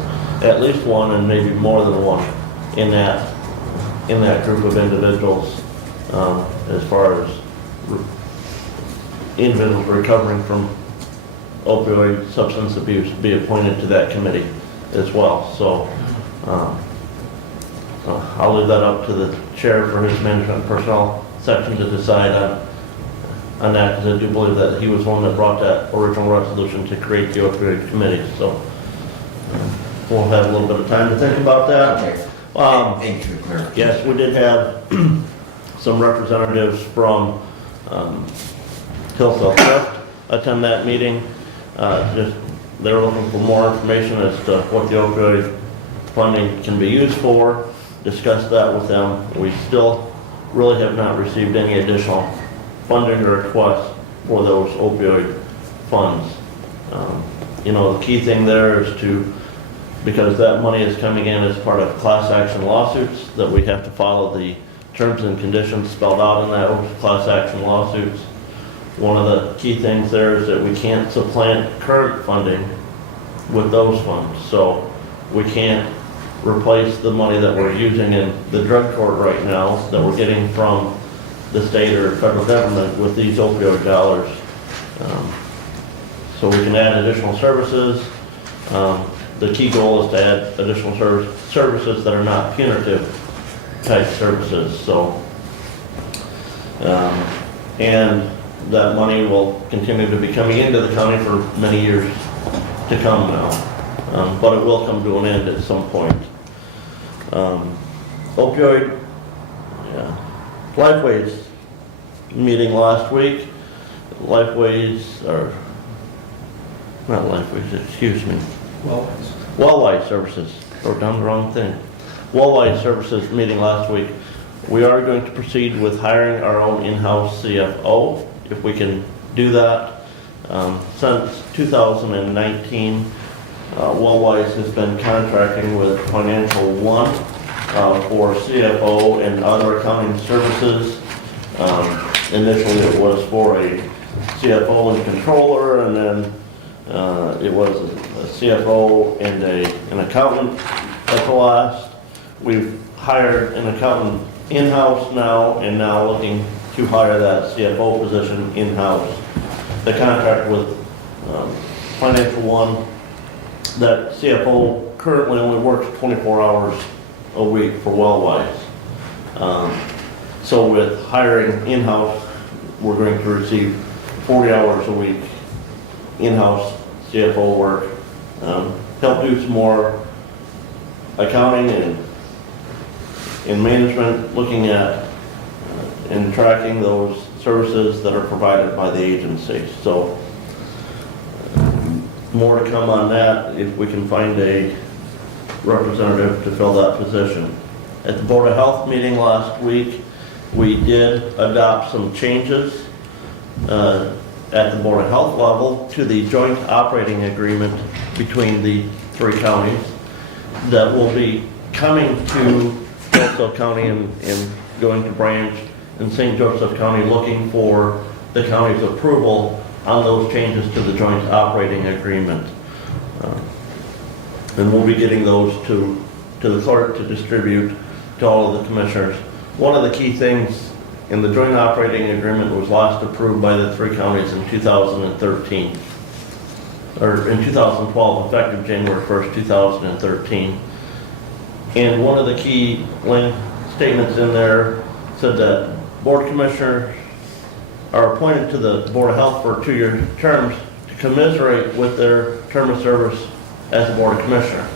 at least one and maybe more than one in that group of individuals, as far as individuals recovering from opioid substance abuse be appointed to that committee as well. So I'll leave that up to the chair for his management and personnel section to decide on that, because I do believe that he was one that brought that original resolution to create the opioid committee. So we'll have a little bit of time to think about that. Okay. Thank you for clarifying. Yes, we did have some representatives from Hillsdale Thrift attend that meeting. They were looking for more information as to what the opioid funding can be used for. Discussed that with them. We still really have not received any additional funding or requests for those opioid funds. The key thing there is because that money is coming in as part of class action lawsuits, that we have to follow the terms and conditions spelled out in those class action lawsuits. One of the key things there is that we can't supplant current funding with those funds. So we can't replace the money that we're using in the drug court right now that we're getting from the state or federal government with these opioid dollars. So we can add additional services. The key goal is to add additional services that are not punitive type services. So, and that money will continue to be coming into the county for many years to come now. But it will come to an end at some point. Opioid, Lifeways meeting last week. Lifeways, or not Lifeways, excuse me. Wellwise Services, wrote down the wrong thing. Wellwise Services meeting last week. We are going to proceed with hiring our own in-house CFO, if we can do that. Since 2019, Wellwise has been contracting with Financial One for CFO and other accounting services. Initially it was for a CFO and controller, and then it was a CFO and an accountant at the last. We've hired an accountant in-house now, and now looking to hire that CFO position in-house. The contract with Financial One, that CFO currently only works 24 hours a week for Wellwise. So with hiring in-house, we're going to receive 40 hours a week in-house CFO work. Help do some more accounting and management, looking at and tracking those services that are provided by the agency. So more to come on that if we can find a representative to fill that position. At the Board of Health meeting last week, we did adopt some changes at the Board of Health level to the joint operating agreement between the three counties that will be coming to Hillsdale County and going to branch in St. Joseph County looking for the county's approval on those changes to the joint operating agreement. And we'll be getting those to the clerk to distribute to all of the commissioners. One of the key things in the joint operating agreement was last approved by the 3 counties in 2013, or in 2012, effective January 1st, 2013. And one of the key statements in there said that board commissioners are appointed to the Board of Health for 2-year terms to commiserate with their term of service as a board commissioner.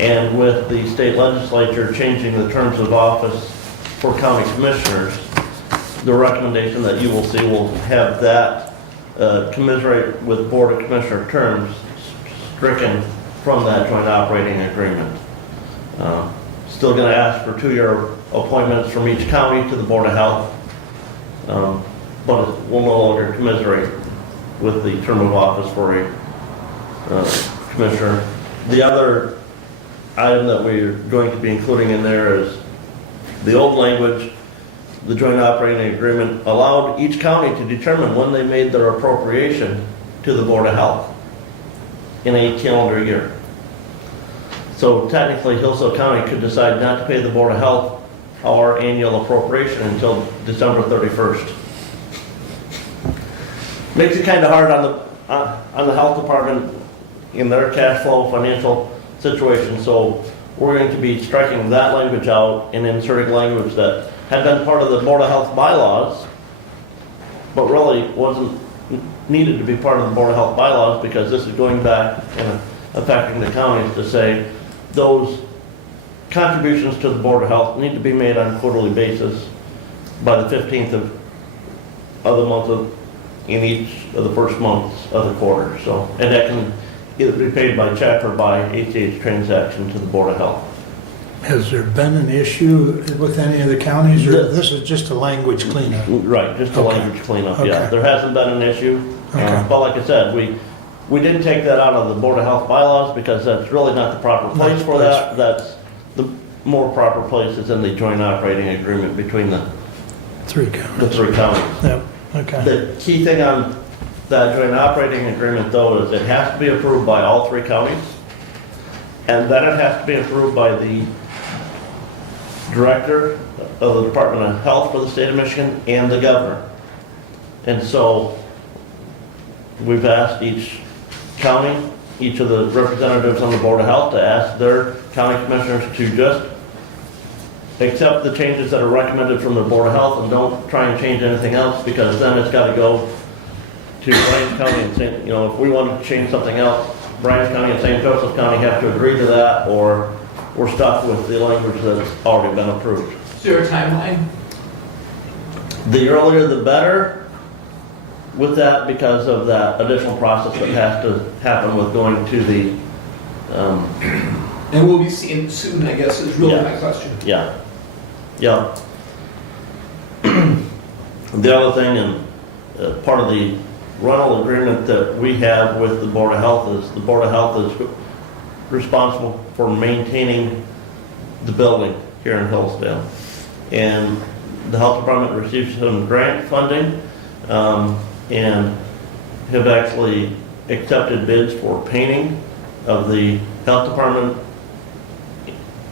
And with the state legislature changing the terms of office for county commissioners, the recommendation that you will see will have that commiserate with board of commissioner terms stricken from that joint operating agreement. Still going to ask for 2-year appointments from each county to the Board of Health, but it will no longer commiserate with the term of office for a commissioner. The other item that we're going to be including in there is the old language. The joint operating agreement allowed each county to determine when they made their appropriation to the Board of Health in a calendar year. So technically, Hillsdale County could decide not to pay the Board of Health our annual appropriation until December 31st. Makes it kind of hard on the health department in their cash flow financial situation. So we're going to be striking that language out and inserting language that had been part of the Board of Health bylaws, but really wasn't needed to be part of the Board of Health bylaws, because this is going back and affecting the counties to say those contributions to the Board of Health need to be made on a quarterly basis by the 15th of the month in each of the first months of the quarter. So, and that can either be paid by check or by ACH transaction to the Board of Health. Has there been an issue with any of the counties, or this is just a language cleanup? Right, just a language cleanup, yeah. Okay. There hasn't been an issue. Okay. But like I said, we didn't take that out of the Board of Health bylaws because that's really not the proper place for that. That's the more proper place is in the joint operating agreement between the 3 counties. the 3 counties. Yep, okay. The key thing on that joint operating agreement, though, is it has to be approved by all 3 counties, and then it has to be approved by the director of the Department of Health for the state of Michigan and the governor. And so we've asked each county, each of the representatives on the Board of Health, to ask their county commissioners to just accept the changes that are recommended from the Board of Health and don't try and change anything else, because then it's got to go to Bryan County and St. If we want to change something else, Bryan County and St. Joseph County have to agree to that, or we're stuck with the language that's already been approved. Is there a timeline? The earlier the better with that, because of that additional process that has to happen with going to the, And we'll be seeing it soon, I guess, is really my question. yeah. The other thing, and part of the rental agreement that we have with the Board of Health is the Board of Health is responsible for maintaining the building here in Hillsdale. And the health department receives some grant funding and have actually accepted bids for painting of the health department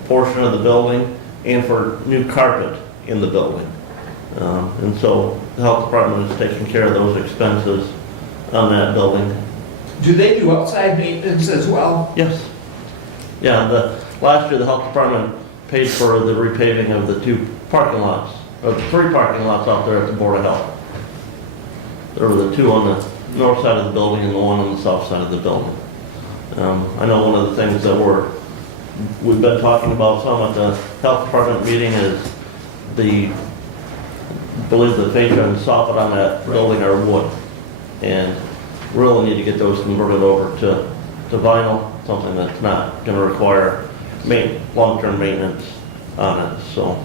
portion of the building and for new carpet in the building. And so the health department is taking care of those expenses on that building. Do they do outside maintenance as well? Yes. Yeah, last year the health department paid for the repaving of the 2 parking lots, or the 3 parking lots out there at the Board of Health. There were the 2 on the north side of the building and the 1 on the south side of the building. I know one of the things that we've been talking about some at the health department meeting is I believe the fascia and soffit on that building are wood. And really need to get those converted over to vinyl, something that's not going to require long-term maintenance on it. So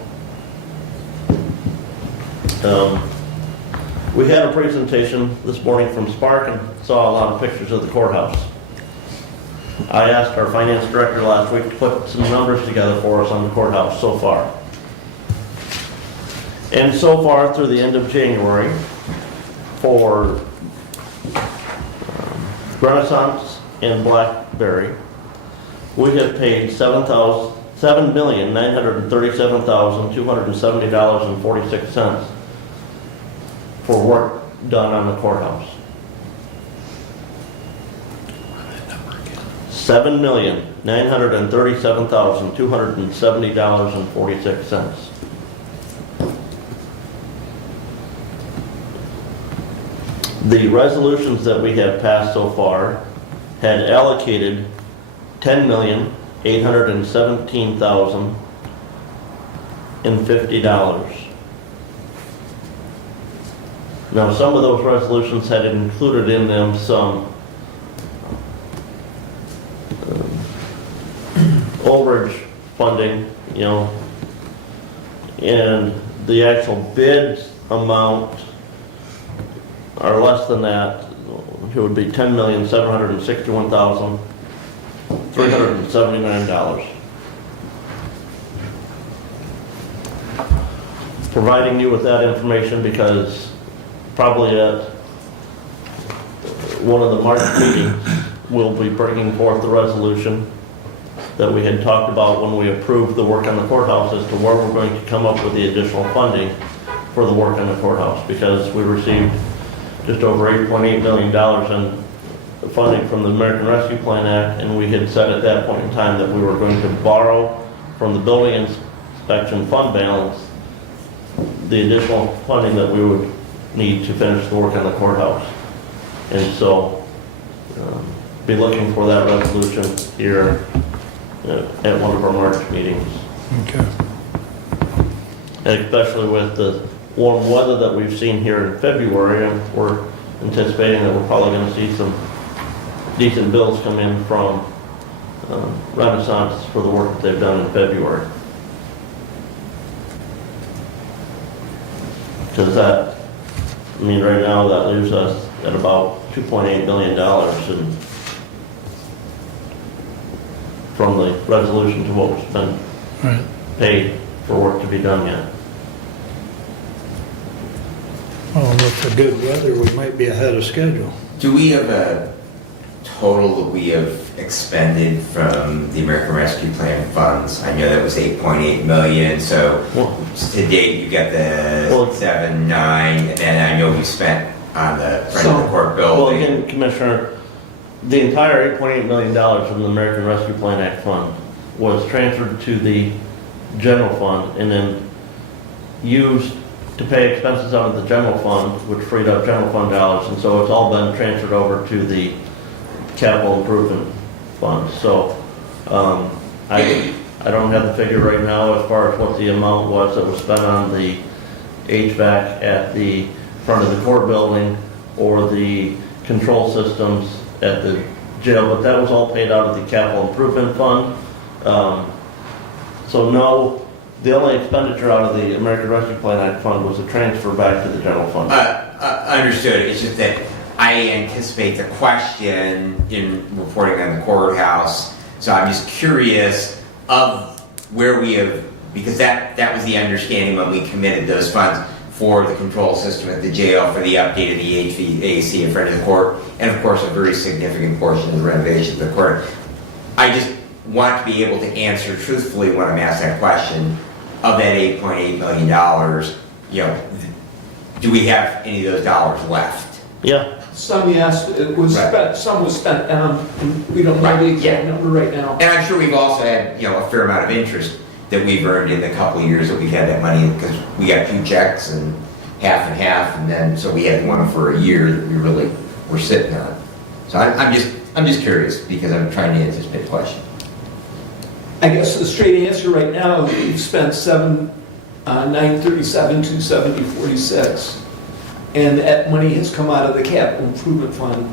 we had a presentation this morning from Spark and saw a lot of pictures of the courthouse. I asked our finance director last week to put some numbers together for us on the courthouse so far. And so far, through the end of January, for Renaissance and Blackberry, we have paid $7,937,270.46 for work done on the courthouse. $7,937,270.46. The resolutions that we have passed so far had allocated $10,817,050. Now, some of those resolutions had included in them some overage funding, and the actual bid amount are less than that. It would be $10,761,379. Providing you with that information because probably at one of the March meetings, we'll be bringing forth the resolution that we had talked about when we approved the work on the courthouse as to where we're going to come up with the additional funding for the work on the courthouse, because we received just over $8.8 million in funding from the American Rescue Plan Act, and we had said at that point in time that we were going to borrow from the building inspection fund balance the additional funding that we would need to finish the work on the courthouse. And so, be looking for that resolution here at one of our March meetings. Okay. And especially with the warm weather that we've seen here in February, and we're anticipating that we're probably going to see some decent bills come in from Renaissance for the work that they've done in February. Because that, right now that leaves us at about $2.8 million from the resolution to what was been paid for work to be done yet. Well, with the good weather, we might be ahead of schedule. Do we have a total that we have expended from the American Rescue Plan funds? I know that was 8.8 million, so to date you got the 7, 9, and then I know we spent on the front of the court building. Well, again, Commissioner, the entire $8.8 million from the American Rescue Plan Act fund was transferred to the general fund and then used to pay expenses out of the general fund, which freed up general fund dollars, and so it's all been transferred over to the capital improvement fund. So I don't have the figure right now as far as what the amount was that was spent on the HVAC at the front of the court building or the control systems at the jail, but that was all paid out of the capital improvement fund. So no, the only expenditure out of the American Rescue Plan Act fund was a transfer back to the general fund. Understood. It's just that I anticipate the question in reporting on the courthouse, so I'm just curious of where we have, because that was the understanding when we committed those funds for the control system at the jail, for the update of the HVAC in front of the court, and of course a very significant portion of the renovation of the court. I just want to be able to answer truthfully when I'm asked that question. Of that $8.8 million, do we have any of those dollars left? Yeah. Some, yes, it was spent, some was spent down, and we don't know the exact number right now. And I'm sure we've also had, a fair amount of interest that we've earned in the couple of years that we've had that money, because we got 2 checks and half, and then, so we had one for a year that we really were sitting on. So I'm just curious, because I'm trying to anticipate the question. I guess the straight answer right now is we've spent $937,270.46, and that money has come out of the capital improvement fund.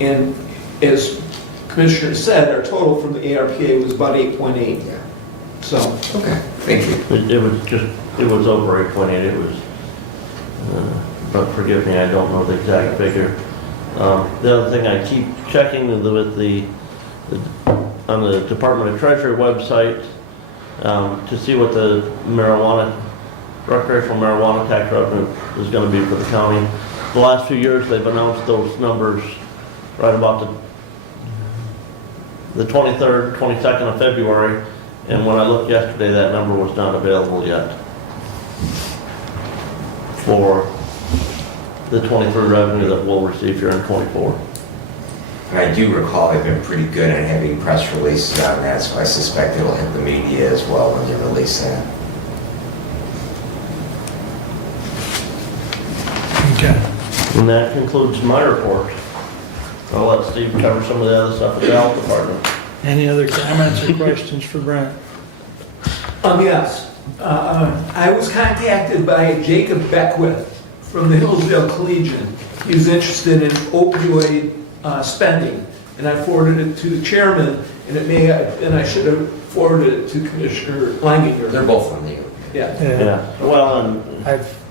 And as Commissioner said, our total from the ARPA was about 8.8. Yeah. So. Okay, thank you. It was over 8.8. It was, but forgive me, I don't know the exact figure. The other thing I keep checking with on the Department of Treasury website to see what the marijuana recreational marijuana tax revenue is gonna be for the county. The last few years, they've announced those numbers right about the 23rd, 22nd of February, and when I looked yesterday, that number was not available yet for the 23 revenue that we'll receive here in 24. And I do recall they've been pretty good at having press releases on that, so I suspect it'll hit the media as well when they release that. Okay. And that concludes my report. I'll let Steve cover some of the other stuff at the health department. Any other comments or questions for Brent? Yes. I was contacted by Jacob Beckwith from the Hillsdale Collegian. He was interested in opioid spending, and I forwarded it to the chairman, and I should have forwarded it to Commissioner Langinger. They're both on there. Yeah. Yeah, well, and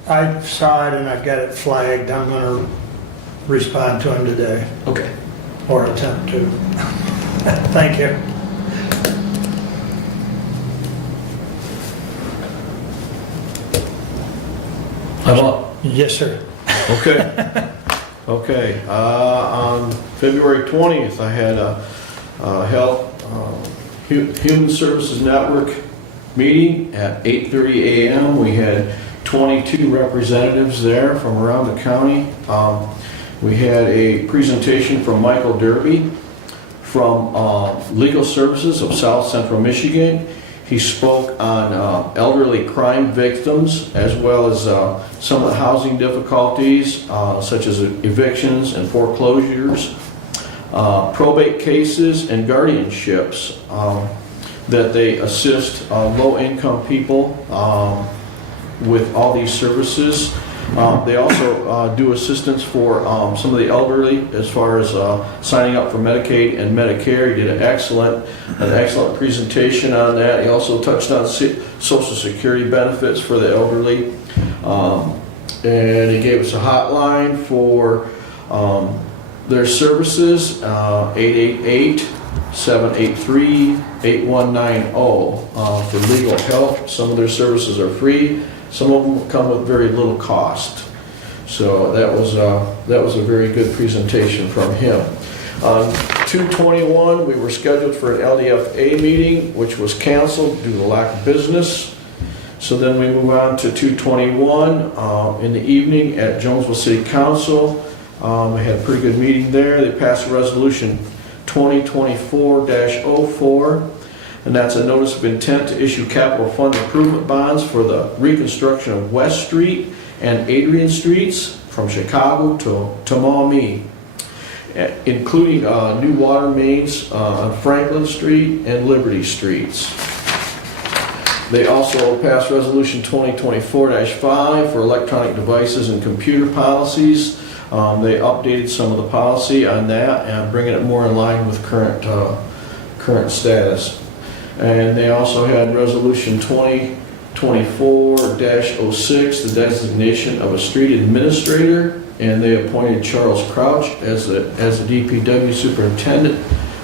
I saw it and I've got it flagged. I'm gonna respond to him today, Okay. or attempt to. Thank you. I'm up. Yes, sir. Okay. Okay, on February 20th, I had a Human Services Network meeting at 8:30 a.m. We had 22 representatives there from around the county. We had a presentation from Michael Derby from Legal Services of South Central Michigan. He spoke on elderly crime victims, as well as some of the housing difficulties, such as evictions and foreclosures, probate cases and guardianships, that they assist low-income people with all these services. They also do assistance for some of the elderly as far as signing up for Medicaid and Medicare. He did an excellent presentation on that. He also touched on Social Security benefits for the elderly. And he gave us a hotline for their services, 888-783-8190 for legal help. Some of their services are free. Some of them come with very little cost. So that was a very good presentation from him. On 2/21, we were scheduled for an LDFA meeting, which was canceled due to lack of business. So then we move on to 2/21 in the evening at Jonesville City Council. We had a pretty good meeting there. They passed a resolution 2024-04. And that's a notice of intent to issue capital fund improvement bonds for the reconstruction of West Street and Adrian Streets from Chicago to Maumee, including new water mains on Franklin Street and Liberty Streets. They also passed resolution 2024-5 for electronic devices and computer policies. They updated some of the policy on that and bringing it more in line with current status. And they also had resolution 2024-06, the designation of a street administrator, and they appointed Charles Crouch as the DPW superintendent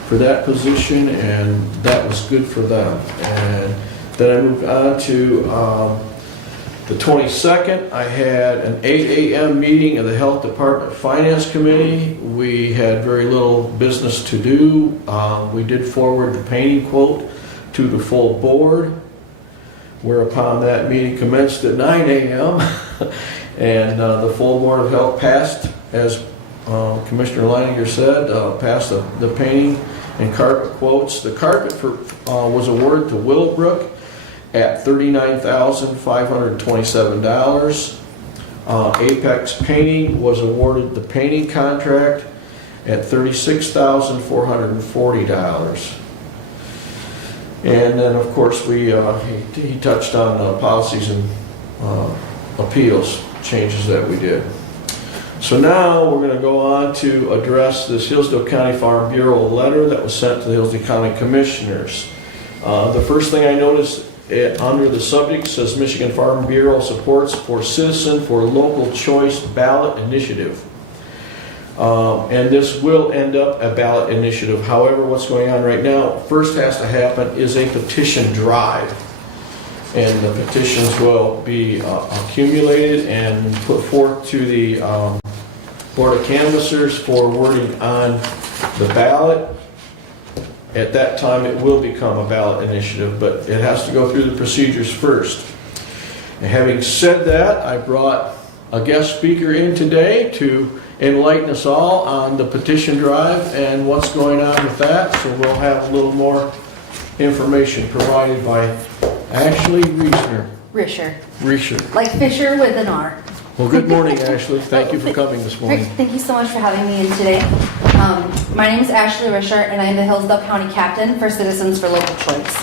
for that position, and that was good for them. And then I moved on to the 22nd. I had an 8 a.m. meeting of the Health Department Finance Committee. We had very little business to do. We did forward the painting quote to the full board, whereupon that meeting commenced at 9 a.m. and the full Board of Health passed, as Commissioner Leininger said, passed the painting and carpet quotes. The carpet was awarded to Willowbrook at $39,527. Apex Painting was awarded the painting contract at $36,440. And then, of course, he touched on policies and appeals changes that we did. So now we're going to go on to address this Hillsdale County Farm Bureau letter that was sent to the Hillsdale County Commissioners. The first thing I noticed under the subject says Michigan Farm Bureau supports for citizen for local choice ballot initiative. And this will end up a ballot initiative. However, what's going on right now, first has to happen is a petition drive. and the petitions will be accumulated and put forth to the Board of Canvassers for wording on the ballot. At that time, it will become a ballot initiative, but it has to go through the procedures first. And having said that, I brought a guest speaker in today to enlighten us all on the petition drive and what's going on with that. So we'll have a little more information provided by Ashley Reisher. Like Fisher with an R. Well, good morning, Ashley. Thank you for coming this morning. Great. Thank you so much for having me in today. My name is Ashley Reisher, and I am the Hillsdale County Captain for Citizens for Local Choice.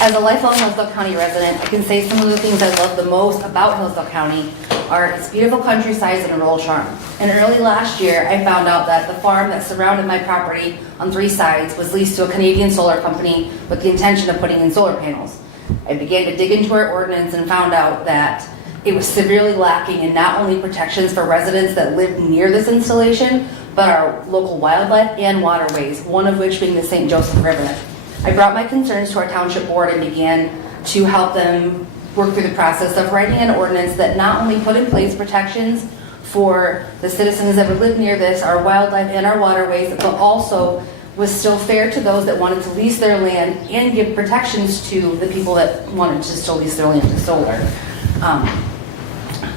As a lifelong Hillsdale County resident, I can say some of the things I love the most about Hillsdale County are its beautiful countryside and rural charm. And early last year, I found out that the farm that surrounded my property on 3 sides was leased to a Canadian solar company with the intention of putting in solar panels. I began to dig into our ordinance and found out that it was severely lacking in not only protections for residents that lived near this installation, but our local wildlife and waterways, one of which being the St. Joseph River. I brought my concerns to our township board and began to help them work through the process of writing an ordinance that not only put in place protections for the citizens that would live near this, our wildlife and our waterways, but also was still fair to those that wanted to lease their land and give protections to the people that wanted to still lease their land to solar.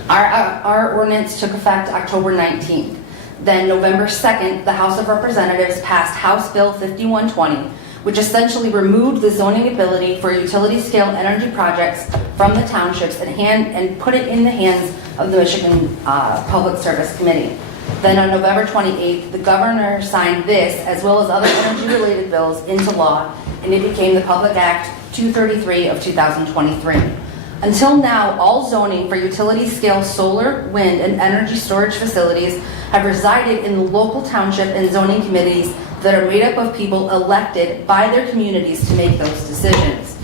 Our ordinance took effect October 19th. Then November 2nd, the House of Representatives passed House Bill 5120, which essentially removed the zoning ability for utility scale energy projects from the townships and put it in the hands of the Michigan Public Service Committee. Then on November 28th, the governor signed this as well as other energy related bills into law, and it became the Public Act 233 of 2023. Until now, all zoning for utility scale solar, wind, and energy storage facilities have resided in the local township and zoning committees that are made up of people elected by their communities to make those decisions.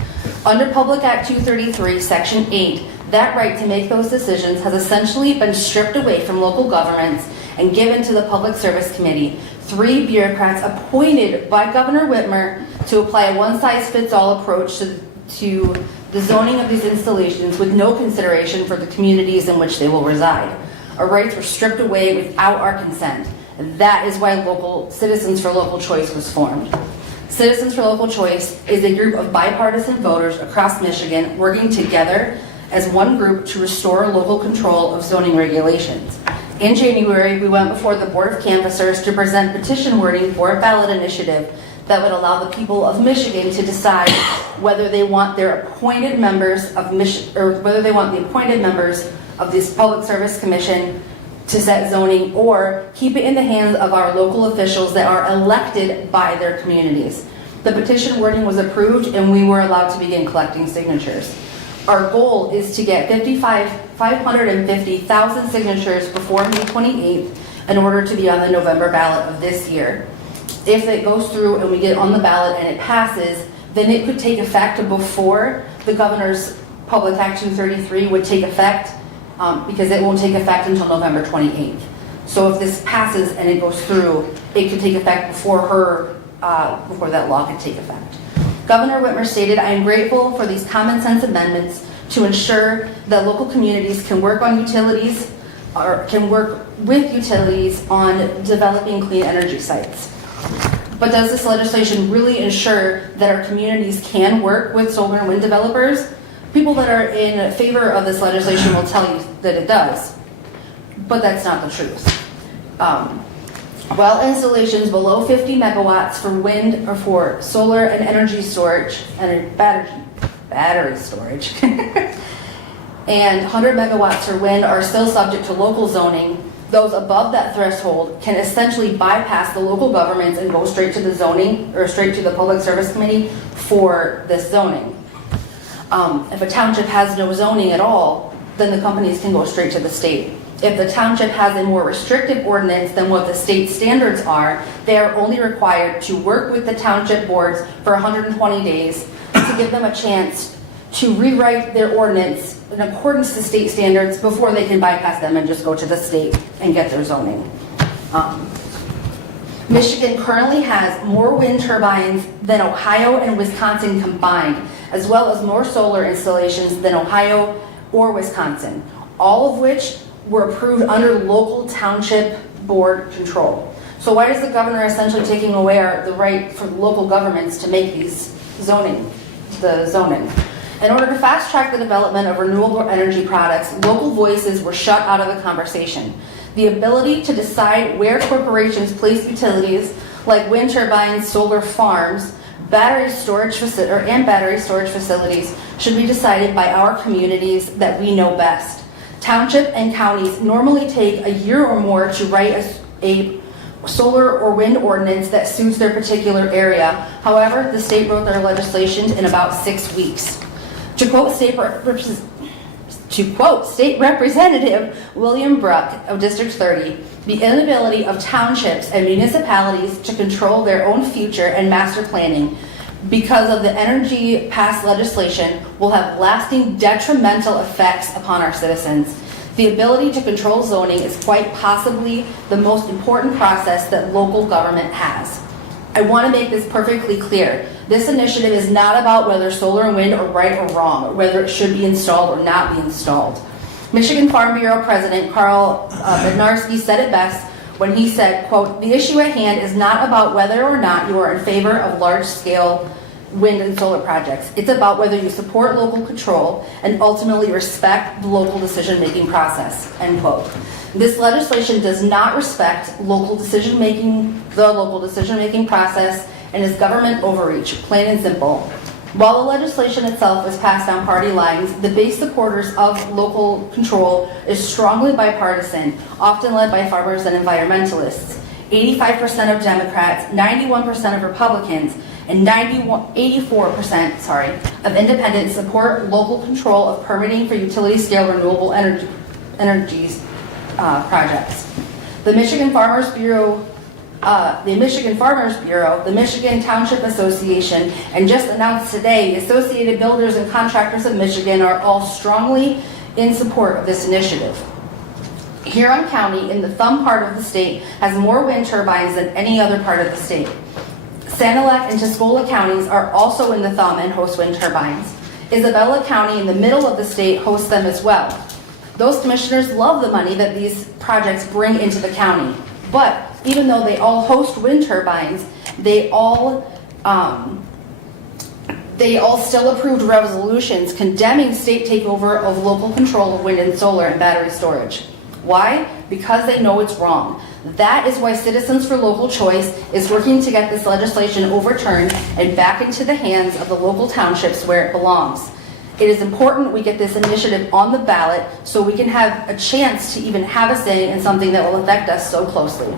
Under Public Act 233, Section 8, that right to make those decisions has essentially been stripped away from local governments and given to the Public Service Committee, 3 bureaucrats appointed by Governor Whitmer to apply a one-size-fits-all approach to the zoning of these installations with no consideration for the communities in which they will reside. Our rights were stripped away without our consent. And that is why Citizens for Local Choice was formed. Citizens for Local Choice is a group of bipartisan voters across Michigan working together as one group to restore local control of zoning regulations. In January, we went before the Board of Canvassers to present petition wording for a ballot initiative that would allow the people of Michigan to decide whether they want their appointed members of whether they want the appointed members of this Public Service Commission to set zoning or keep it in the hands of our local officials that are elected by their communities. The petition wording was approved and we were allowed to begin collecting signatures. Our goal is to get 550,000 signatures before May 28th in order to be on the November ballot of this year. If it goes through and we get on the ballot and it passes, then it could take effect before the governor's Public Act 233 would take effect, because it won't take effect until November 28th. So if this passes and it goes through, it could take effect before that law could take effect. Governor Whitmer stated, "I am grateful for these common sense amendments to ensure that local communities can work on utilities or can work with utilities on developing clean energy sites." But does this legislation really ensure that our communities can work with solar and wind developers? People that are in favor of this legislation will tell you that it does, but that's not the truth. While installations below 50 megawatts for wind or for solar and energy storage and battery storage and 100 megawatts for wind are still subject to local zoning, those above that threshold can essentially bypass the local governments and go straight to the zoning or straight to the Public Service Committee for this zoning. If a township has no zoning at all, then the companies can go straight to the state. If the township has a more restrictive ordinance than what the state standards are, they are only required to work with the township boards for 120 days to give them a chance to rewrite their ordinance in accordance to state standards before they can bypass them and just go to the state and get their zoning. Michigan currently has more wind turbines than Ohio and Wisconsin combined, as well as more solar installations than Ohio or Wisconsin, all of which were approved under local township board control. So why is the governor essentially taking away the right for local governments to make these zoning? In order to fast track the development of renewable energy products, local voices were shut out of the conversation. The ability to decide where corporations place utilities like wind turbines, solar farms, battery storage facilities should be decided by our communities that we know best. Township and counties normally take a year or more to write a solar or wind ordinance that suits their particular area. However, the state wrote their legislation in about 6 weeks. To quote State Representative William Bruck of District 30, the inability of townships and municipalities to control their own future and master planning because of the energy passed legislation will have lasting detrimental effects upon our citizens. The ability to control zoning is quite possibly the most important process that local government has. I want to make this perfectly clear. This initiative is not about whether solar and wind are right or wrong, or whether it should be installed or not be installed. Michigan Farm Bureau President Carl Bednarski said it best when he said, quote, "The issue at hand is not about whether or not you are in favor of large-scale wind and solar projects. It's about whether you support local control and ultimately respect the local decision-making process," end quote. This legislation does not respect the local decision-making process and is government overreach, plain and simple. While the legislation itself is passed down party lines, the base supporters of local control is strongly bipartisan, often led by farmers and environmentalists. 85% of Democrats, 91% of Republicans, and 84% of independents support local control of permitting for utility-scale renewable energies projects. The Michigan Farmers Bureau, the Michigan Township Association, and just announced today, Associated Builders and Contractors of Michigan are all strongly in support of this initiative. Huron County, in the thumb part of the state, has more wind turbines than any other part of the state. Sanilac and Tuscola counties are also in the thumb and host wind turbines. Isabella County, in the middle of the state, hosts them as well. Those commissioners love the money that these projects bring into the county. But even though they all host wind turbines, they all still approved resolutions condemning state takeover of local control of wind and solar and battery storage. Why? Because they know it's wrong. That is why Citizens for Local Choice is working to get this legislation overturned and back into the hands of the local townships where it belongs. It is important we get this initiative on the ballot so we can have a chance to even have a say in something that will affect us so closely.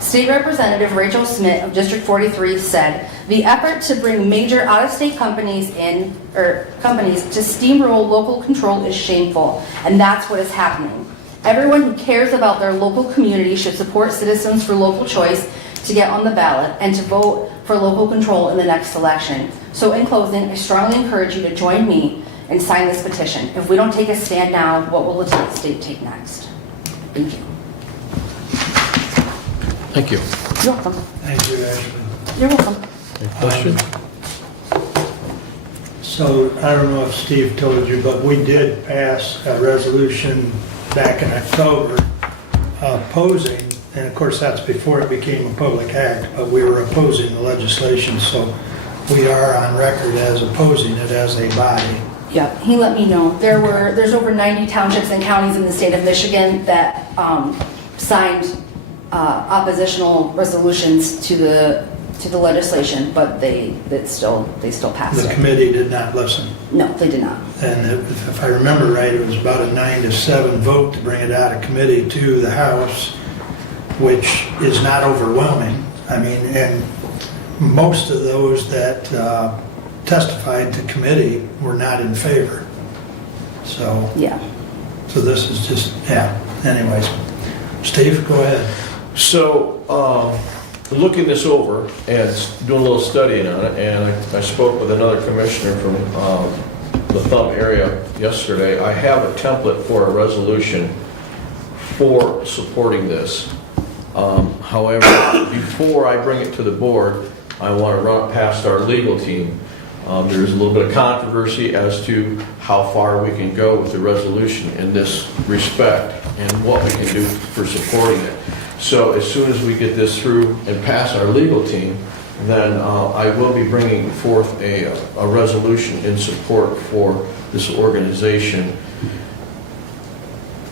State Representative Rachel Smith of District 43 said, "The effort to bring major out-of-state companies to steamroll local control is shameful, and that's what is happening. Everyone who cares about their local community should support Citizens for Local Choice to get on the ballot and to vote for local control in the next election. So in closing, I strongly encourage you to join me and sign this petition. If we don't take a stand now, what will the state take next?" Thank you. Thank you. You're welcome. Thank you, Ashley. You're welcome. Any questions? So I don't know if Steve told you, but we did pass a resolution back in October opposing, and of course that's before it became a public act, but we were opposing the legislation, so we are on record as opposing it as a body. Yeah, he let me know. There's over 90 townships and counties in the state of Michigan that signed oppositional resolutions to the legislation, but they still passed The it. committee did not listen. No, they did not. And if I remember right, it was about a 9-7 vote to bring it out of committee to the House, which is not overwhelming. I mean, and most of those that testified to committee were not in favor. So, Yeah. so this is just, yeah, anyways. Steve, go ahead. So, looking this over and doing a little studying on it, and I spoke with another commissioner from the Thumb area yesterday. I have a template for a resolution for supporting this. However, before I bring it to the board, I want to run it past our legal team There's a little bit of controversy as to how far we can go with the resolution in this respect and what we can do for supporting it. So as soon as we get this through and pass our legal team, then I will be bringing forth a resolution in support for this organization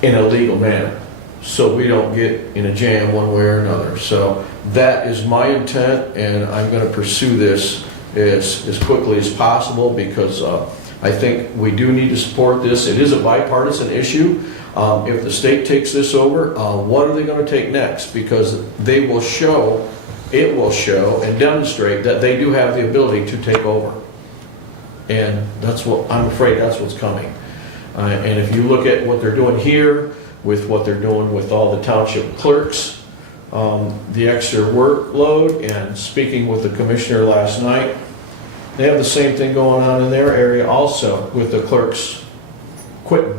in a legal manner, so we don't get in a jam one way or another. So that is my intent, and I'm going to pursue this as quickly as possible, because I think we do need to support this. It is a bipartisan issue. If the state takes this over, what are they going to take next? Because they will show, it will show and demonstrate that they do have the ability to take over. And that's what, I'm afraid that's what's coming. And if you look at what they're doing here, with what they're doing with all the township clerks, the extra workload, and speaking with the commissioner last night, they have the same thing going on in their area also with the clerks quitting,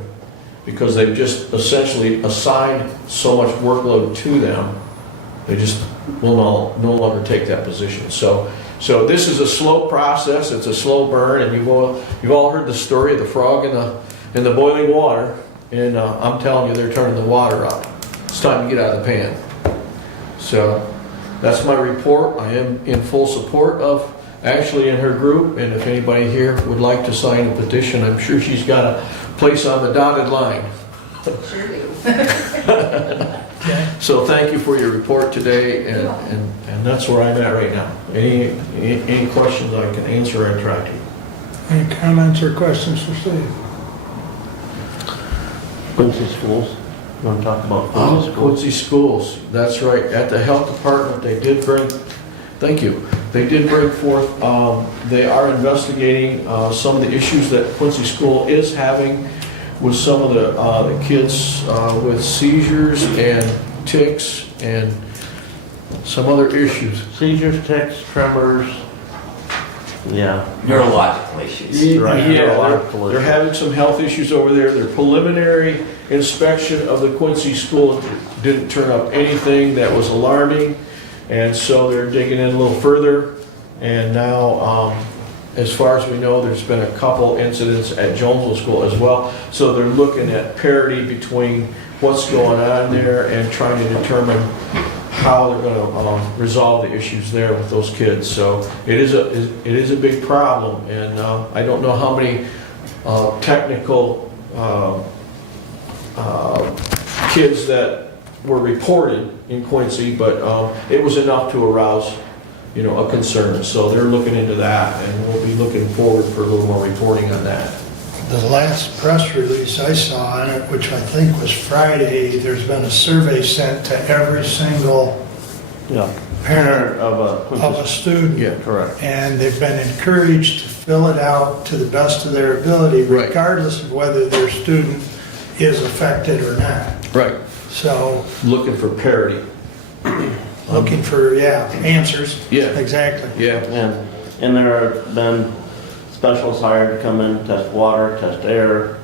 because they've just essentially assigned so much workload to them, they just will no longer take that position. So this is a slow process, it's a slow burn, and you've all heard the story of the frog in the boiling water, and I'm telling you, they're turning the water up. It's time to get out of the pan. So that's my report. I am in full support of Ashley and her group, and if anybody here would like to sign a petition, I'm sure she's got a place on the dotted line. Sure do. So thank you for your report today, and that's where I'm at right now. Any questions I can answer and try to. Any comments or questions for Steve? Quincy Schools, you want to talk about Quincy Schools? Quincy Schools, that's right. At the health department, they did bring, thank you, they did bring forth, they are investigating some of the issues that Quincy School is having with some of the kids with seizures and tics and some other issues. Seizures, tics, tremors, yeah. Neurological issues. Right, Yeah, neurological they're issues. having some health issues over there. Their preliminary inspection of the Quincy school didn't turn up anything that was alarming, and so they're digging in a little further. And now, as far as we know, there's been a couple incidents at Jonesville School as well. So they're looking at parity between what's going on there and trying to determine how they're going to resolve the issues there with those kids. So it is a big problem, and I don't know how many technical kids that were reported in Quincy, but it was enough to arouse, a concern. So they're looking into that, and we'll be looking forward for a little more reporting on that. The last press release I saw on it, which I think was Friday, there's been a survey sent to every single parent of a student. Yeah, correct. And they've been encouraged to fill it out to the best of their ability, Right. regardless of whether their student is affected or not. Right. So, Looking for parity. looking for, answers. Yeah. Exactly. Yeah. And there have been specialists hired to come in, test water, test air,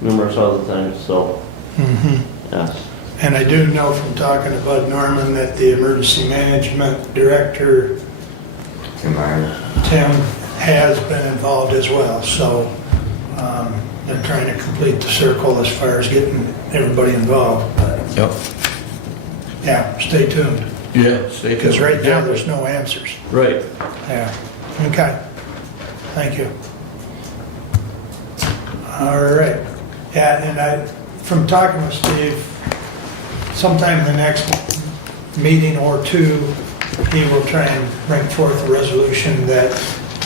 numerous other things, so, yes. And I do know from talking to Bud Norman that the emergency management director, Tim, has been involved as well. So they're trying to complete the circle as far as getting everybody involved. But Yep. yeah, stay tuned. Yeah, stay tuned. Because right now there's no answers. Right. Yeah. Okay. Thank you. All right. Yeah, and from talking with Steve, sometime in the next meeting or two, he will try and bring forth a resolution that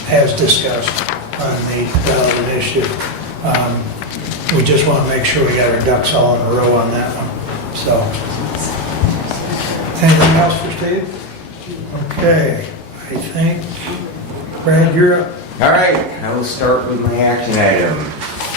has discussed on the relevant issue. We just want to make sure we got our ducks all in a row on that one. So, anything else for Steve? Okay, I think, Brad, you're up. All right, I will start with my action item.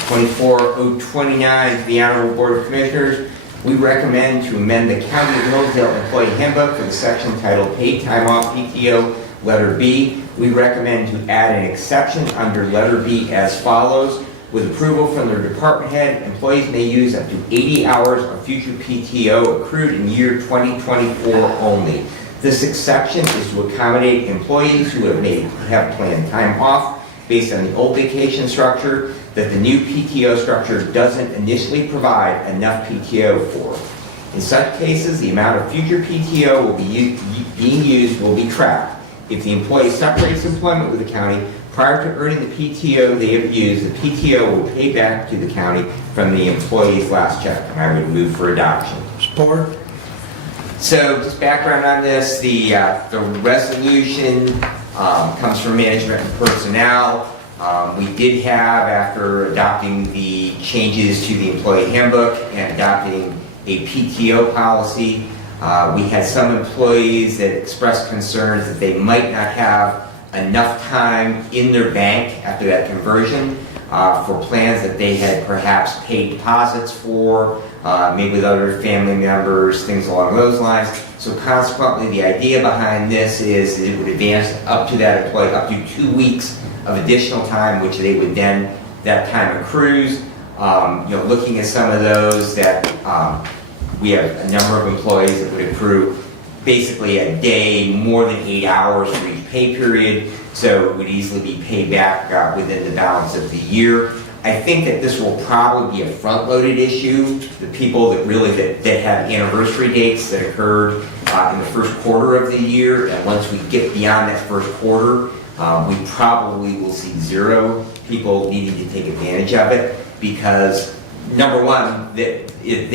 24029, the Honorable Board of Commissioners. We recommend to amend the County of Hillsdale Employee Handbook for the section titled Paid Time Off PTO, letter B. We recommend to add an exception under letter B as follows. With approval from their department head, employees may use up to 80 hours of future PTO accrued in year 2024 only. This exception is to accommodate employees who have planned time off based on the old vacation structure that the new PTO structure doesn't initially provide enough PTO for. In such cases, the amount of future PTO being used will be tracked. If the employee separates employment with the county prior to earning the PTO they have used, the PTO will pay back to the county from the employee's last check, and I would move for adoption. Support. So, just background on this, the resolution comes from management and personnel. We did have, after adopting the changes to the employee handbook and adopting a PTO policy, we had some employees that expressed concerns that they might not have enough time in their bank after that conversion for plans that they had perhaps paid deposits for, maybe with other family members, things along those lines. So consequently, the idea behind this is that it would advance up to that employee up to 2 weeks of additional time, which they would then, that time accrues. Looking at some of those that we have a number of employees that would accrue basically a day more than 8 hours for each pay period, so it would easily be paid back within the balance of the year. I think that this will probably be a front-loaded issue. The people that really that have anniversary dates that occurred in the first quarter of the year, and once we get beyond that first quarter, we probably will see zero people needing to take advantage of it, because number one, they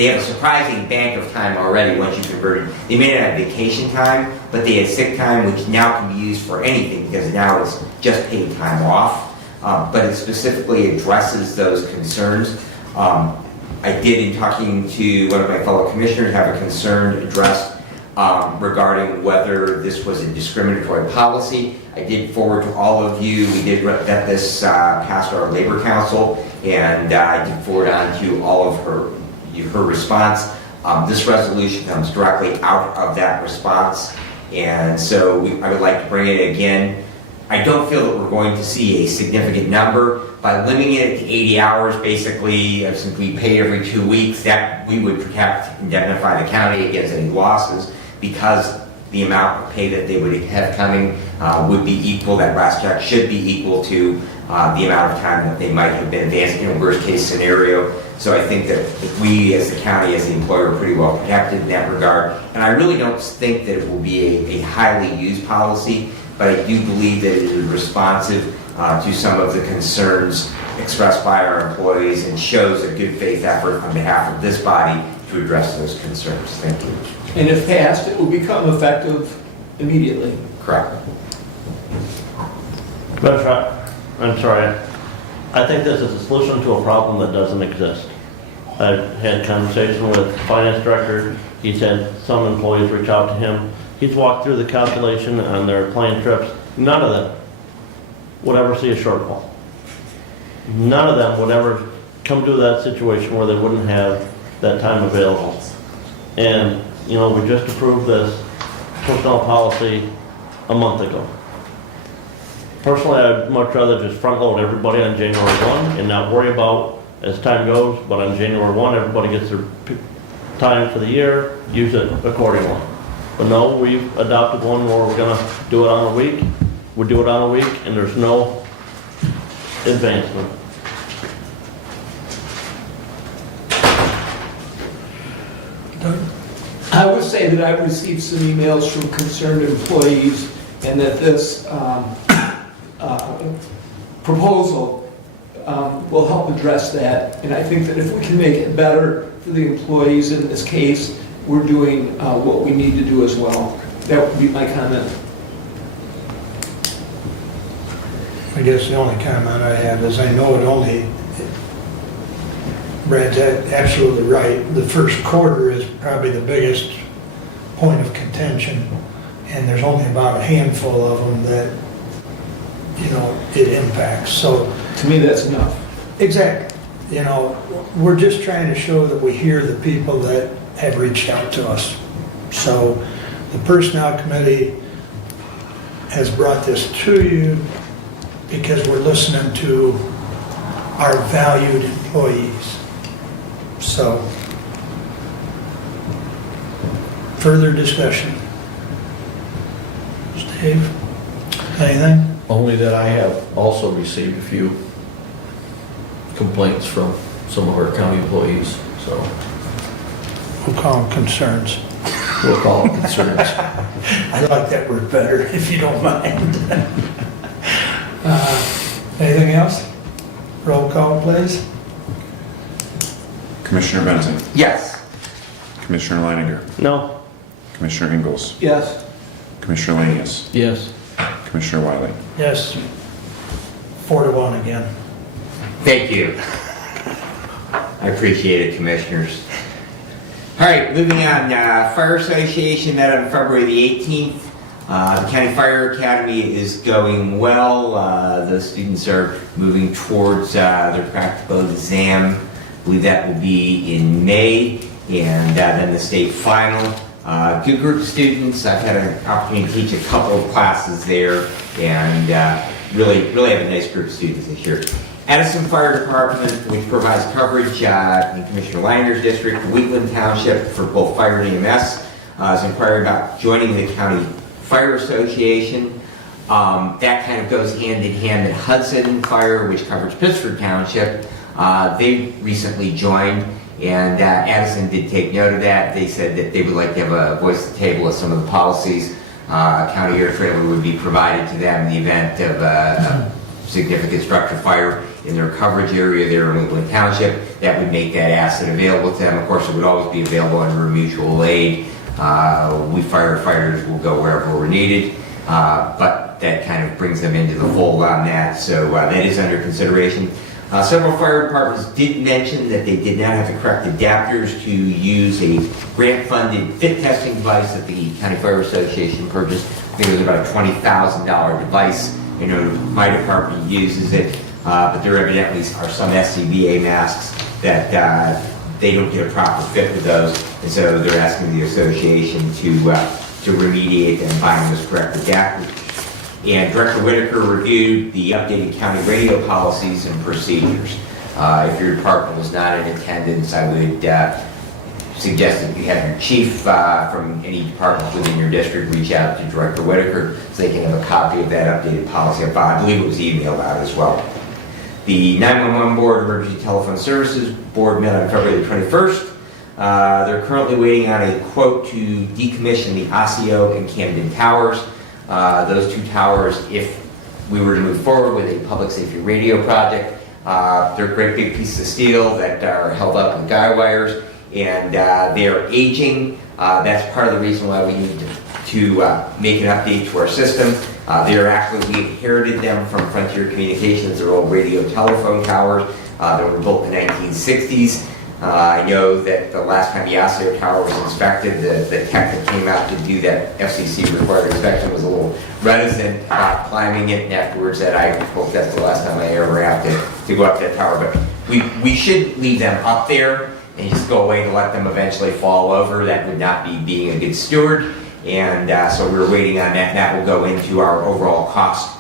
have a surprising bank of time already once you convert it. They may not have vacation time, but they had sick time, which now can be used for anything because now it's just paid time off. But it specifically addresses those concerns. I did, in talking to one of my fellow commissioners, have a concern addressed regarding whether this was a discriminatory policy. I did forward to all of you, we did vet this past our Labor Council, and I did forward on to all of her response. This resolution comes directly out of that response, and so I would like to bring it again. I don't feel that we're going to see a significant number. By limiting it to 80 hours, basically, since we pay every 2 weeks, that we would protect, indemnify the county against any losses, because the amount of pay that they would have coming would be equal, that last check should be equal to the amount of time that they might have been advanced in a worst case scenario. So I think that if we as the county, as the employer, are pretty well protected in that regard. And I really don't think that it will be a highly used policy, but I do believe that it is responsive to some of the concerns expressed by our employees and shows a good faith effort on behalf of this body to address those concerns. Thank you. And if passed, it will become effective immediately. Correct. I'm sorry. I think this is a solution to a problem that doesn't exist. I've had conversation with the finance director. He's had some employees reach out to him. He's walked through the calculation on their plane trips. None of them would ever see a shortfall. None of them would ever come to that situation where they wouldn't have that time available. And, you know, we just approved this personnel policy a month ago. Personally, I'd much rather just front load everybody on January 1 and not worry about as time goes, but on January 1, everybody gets their time for the year, use it accordingly. But no, we've adopted one where we're gonna do it on a week. We do it on a week and there's no advancement. I would say that I've received some emails from concerned employees, and that this proposal will help address that. And I think that if we can make it better for the employees in this case, we're doing what we need to do as well. That would be my comment. I guess the only comment I have is I know it only, Brad's absolutely right, the first quarter is probably the biggest point of contention, and there's only about a handful of them that, you know, it impacts, so. To me, that's enough. Exactly. You know, we're just trying to show that we hear the people that have reached out to us. So the Personnel Committee has brought this to you because we're listening to our valued employees. So, further discussion. Steve, anything? Only that I have also received a few complaints from some of our county employees, so We'll call them concerns. we'll call them concerns. I like that word better, if you don't mind. Anything else? Roll call, please. Commissioner Benton, Yes. Commissioner Leininger, No. Commissioner Ingalls, Yes. Commissioner Lanius, Yes. Commissioner Wiley. Yes. 4-1 again. Thank you. I appreciate it, Commissioners. All right, moving on. Fire Association met on February the 18th. The County Fire Academy is going well. The students are moving towards their practical exam. I believe that will be in May, and then the state final. Good group of students. I've had an opportunity to teach a couple of classes there, and really have a nice group of students this year. Addison Fire Department, which provides coverage in Commissioner Leiner's district, Wheatland Township for both fire and EMS, is inquired about joining the County Fire Association. That kind of goes hand in hand with Hudson Fire, which covers Pittsford Township. They recently joined, and Addison did take note of that. They said that they would like to have a voice at the table of some of the policies. County air trailer would be provided to them in the event of a significant structure fire in their coverage area there in Wheatland Township. That would make that asset available to them. Of course, it would always be available under mutual aid. We firefighters will go wherever we're needed, but that kind of brings them into the fold on that. So that is under consideration. Several fire departments did mention that they did not have the correct adapters to use a grant-funded fit testing device that the County Fire Association purchased. I think it was about a $20,000 device. You know, my department uses it, but there evidently are some SCBA masks that they don't get a proper fit with those, and so they're asking the association to remediate and find those correct adapters. And Director Whitaker reviewed the updated county radio policies and procedures. If your department was not in attendance, I would suggest that you have your chief from any department within your district reach out to Director Whitaker so they can have a copy of that updated policy. I believe it was emailed out as well. The 911 Board Emergency Telephone Services Board met on February the 21st. They're currently waiting on a quote to decommission the Osseo and Camden Towers. Those two towers, if we were to move forward with a public safety radio project, they're great big pieces of steel that are held up with guy wires, and they are aging. That's part of the reason why we need to make an update to our system. We inherited them from Frontier Communications, their old radio telephone towers. They were built in the 1960s. I know that the last time the Osseo Tower was inspected, the tech that came out to do that FCC required inspection was a little reticent about climbing it, and afterwards said, I hope that's the last time I ever have to go up that tower. But we should leave them up there and just go away to let them eventually fall over. That would not be being a good steward. And so we're waiting on that. That will go into our overall cost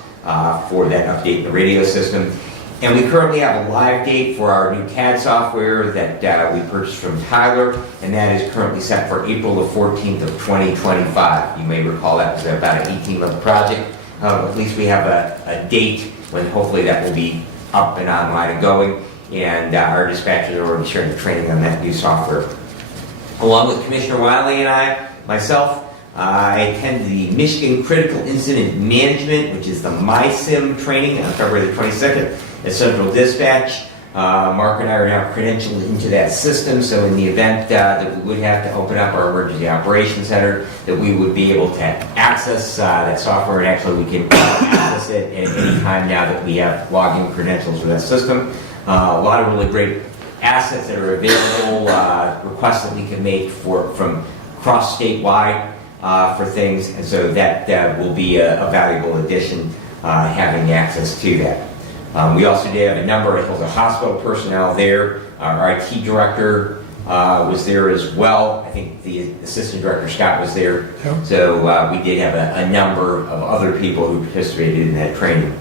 for that update in the radio system. And we currently have a live date for our new CAD software that we purchased from Tyler, and that is currently set for April the 14th of 2025. You may recall that was about an 18-month project. At least we have a date when hopefully that will be up and online and going, and our dispatchers are already sharing the training on that new software. Along with Commissioner Wiley and myself, I attended the Michigan Critical Incident Management, which is the MySIM training on February the 22nd. At Central Dispatch. Mark and I are now credentialed into that system, so in the event that we would have to open up our emergency operations center, that we would be able to access that software, and actually we can access it at any time now that we have login credentials for that system. A lot of really great assets that are available, requests that we can make from cross statewide for things, and so that will be a valuable addition, having access to that. We also did have a number of Hillsdale Hospital personnel there. Our IT director was there as well. I think the assistant director, Scott, was there. Yep. So we did have a number of other people who participated in that training.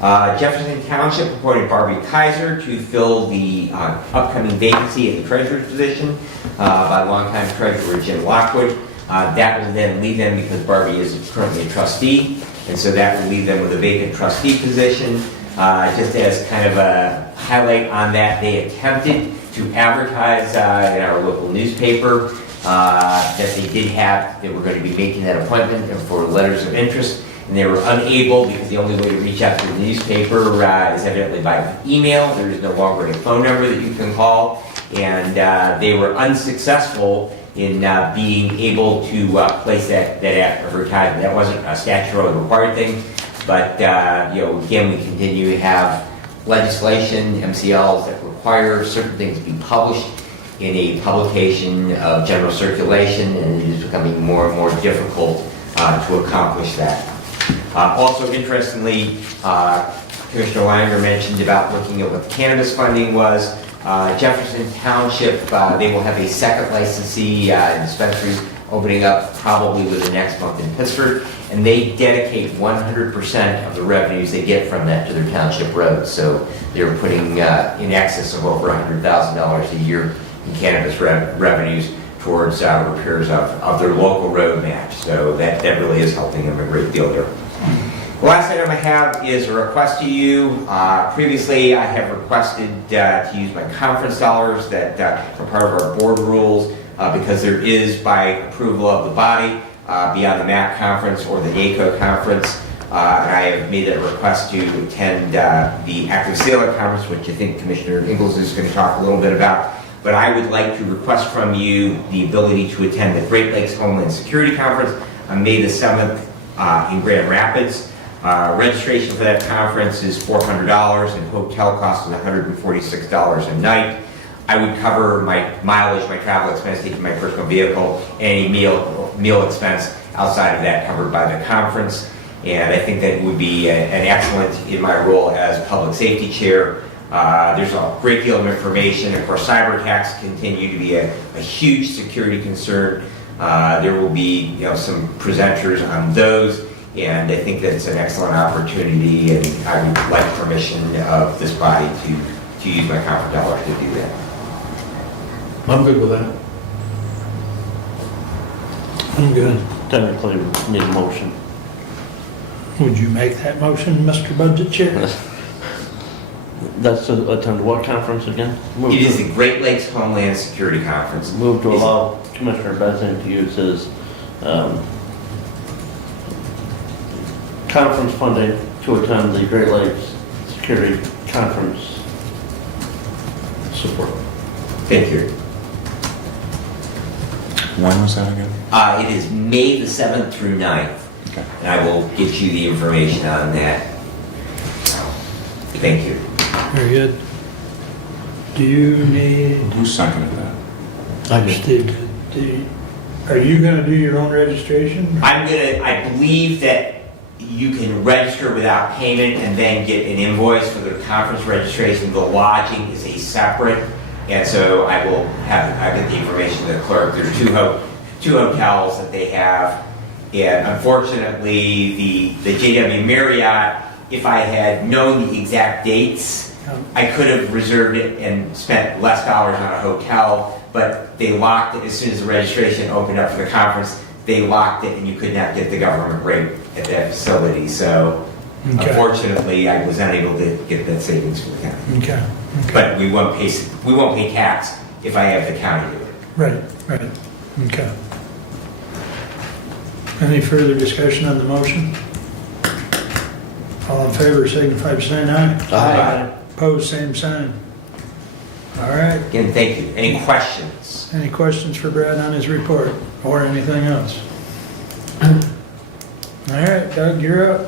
Jefferson Township appointed Barbie Kaiser to fill the upcoming vacancy at the treasurer's position by longtime treasurer Jim Lockwood. That will then leave them, because Barbie is currently a trustee, and so that will leave them with a vacant trustee position. Just as kind of a highlight on that, they attempted to advertise in our local newspaper that they were going to be making that appointment for letters of interest, and they were unable because the only way to reach out to the newspaper is evidently by email. There is no longer a phone number that you can call, and they were unsuccessful in being able to place that advertisement. That wasn't a statutorily required thing, but again, we continue to have legislation, MCLs, that require certain things to be published in a publication of general circulation, and it is becoming more and more difficult to accomplish that. Also, interestingly, Commissioner Langer mentioned about looking at what the cannabis funding was. Jefferson Township, they will have a second licensee dispensaries opening up probably within next month in Pittsburgh, and they dedicate 100% of the revenues they get from that to their township roads. So they're putting in excess of over $100,000 a year in cannabis revenues towards repairs of their local road match. So that really is helping them a great deal there. The last item I have is a request to you. Previously, I have requested to use my conference dollars that are part of our board rules because there is, by approval of the body, beyond the MAC conference or the NACO conference, and I have made a request to attend the Active Sailor Conference, which I think Commissioner Ingalls is going to talk a little bit about. But I would like to request from you the ability to attend the Great Lakes Homeland Security Conference on May the 7th in Grand Rapids. Registration for that conference is $400 and hotel cost is $146 a night. I would cover my mileage, my travel expense, taking my personal vehicle, any meal expense outside of that covered by the conference. And I think that would be an excellent in my role as public safety chair. There's a great deal of information. Of course, cyber attacks continue to be a huge security concern. There will be some presenters on those. And I think that it's an excellent opportunity, and I would like permission of this body to use my conference dollars to do that. I'm good with that. I'm good. Technically, we need a motion. Would you make that motion, Mr. Budget Chair? That's to attend what conference again? It is the Great Lakes Homeland Security Conference. Move to allow Commissioner Bessing to use his conference funding to attend the Great Lakes Security Conference. Support. Thank you. When was that again? It is May the 7th through 9th. Okay. And I will get you the information on that. Thank you. Very good. Do you need, Who seconded that? I just Steve, are you gonna do your own registration? I believe that you can register without payment and then get an invoice for the conference registration. The lodging is a separate, and so I get the information to the clerk. There's two hotels that they have, and unfortunately, the JW Marriott, if I had known the exact dates, I could have reserved it and spent less dollars on a hotel, but they locked it as soon as the registration opened up for the conference. They locked it, and you could not get the government rate at that facility. So, unfortunately, I was unable to get that savings for the county. Okay. But we won't pay tax if I have the county do it. Right. Okay. Any further discussion on the motion? All in favor, signify by saying aye. Aye. Opposed, same sign. All right. Again, thank you. Any questions? Any questions for Brad on his report or anything else? All right, Doug, you're up.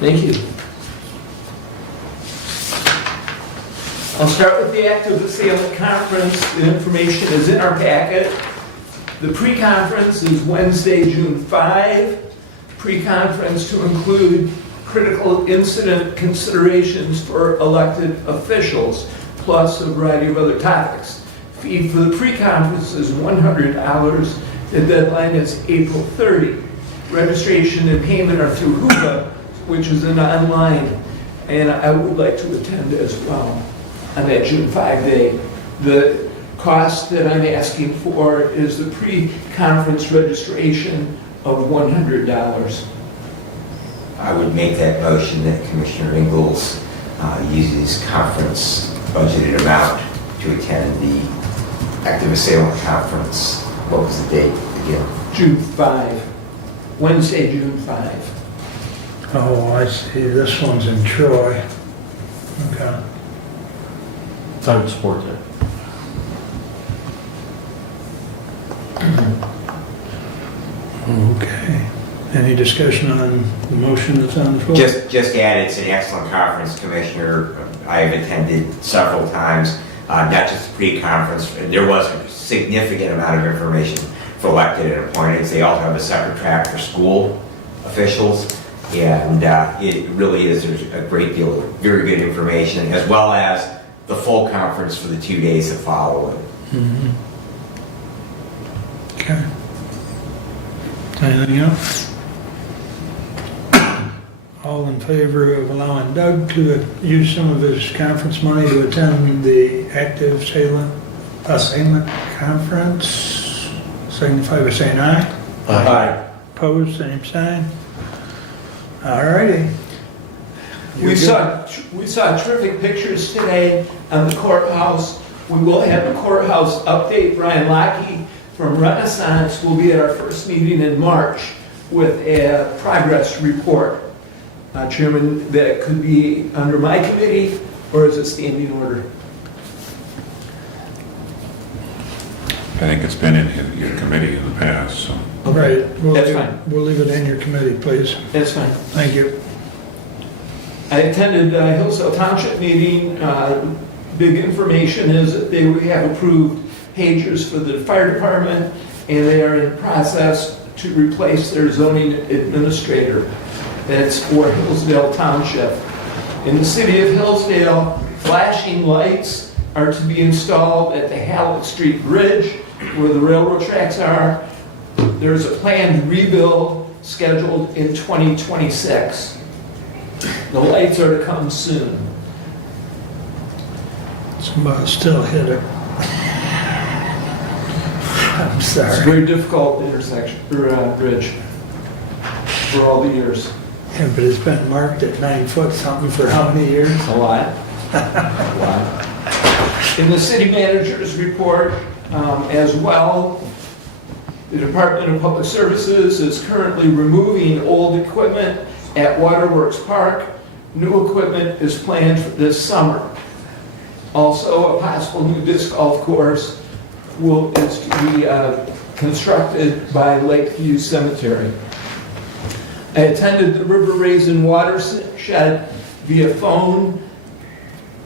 Thank you. I'll start with the Active Assailant Conference. The information is in our packet. The pre-conference is Wednesday, June 5. Pre-conference to include critical incident considerations for elected officials, plus a variety of other topics. Fee for the pre-conference is $100. The deadline is April 30. Registration and payment are through HUVA, which is an online, and I would like to attend as well on that June 5 day. The cost that I'm asking for is the pre-conference registration of $100. I would make that motion that Commissioner Ingalls uses conference budgeted amount to attend the Active Assailant Conference. What was the date again? June 5, Wednesday, June 5. Oh, I see, this one's in Troy. Okay. I would support that. Okay. Any discussion on the motion that's on the floor? Just add, it's an excellent conference, Commissioner. I have attended several times, not just the pre-conference. There was a significant amount of information for elected and appointed. They also have a separate track for school officials, and it really is a great deal of very good information, as well as the full conference for the 2 days that follow it. Mhm. Okay. Anything else? All in favor of allowing Doug to use some of his conference money to attend the Active Assailant Conference, signify by saying aye. Aye. Opposed, same sign. All righty. We saw terrific pictures today on the courthouse. We will have a courthouse update. Brian Lackey from Renaissance will be at our first meeting in March with a progress report. Chairman, that could be under my committee or as a standing order. I think it's been in your committee in the past, so. Right. That's fine. We'll leave it in your committee, please. That's fine. Thank you. I attended a Hillsdale Township meeting. Big information is that they have approved pagers for the fire department, and they are in process to replace their zoning administrator. That's for Hillsdale Township. In the city of Hillsdale, flashing lights are to be installed at the Hallett Street Bridge where the railroad tracks are. There's a planned rebuild scheduled in 2026. The lights are to come soon. Somebody still hit it. I'm It's a sorry. very difficult intersection, or bridge, for all the years. Yeah, but it's been marked at 9 foot something for how many years? A lot. A lot. In the city manager's report as well, the Department of Public Services is currently removing old equipment at Waterworks Park. New equipment is planned for this summer. Also, a possible new disc golf course is to be constructed by Lakeview Cemetery. I attended the River Raisin Watershed via phone,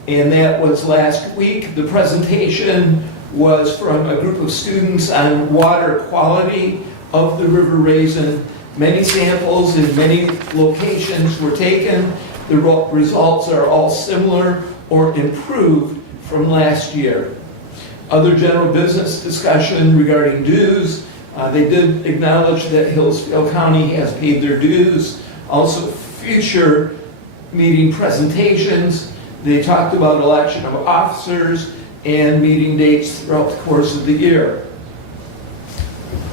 and that was last week. The presentation was from a group of students on water quality of the River Raisin. Many samples in many locations were taken. The results are all similar or improved from last year. Other general business discussion regarding dues. They did acknowledge that Hillsdale County has paid their dues. Also, future meeting presentations. They talked about election of officers and meeting dates throughout the course of the year.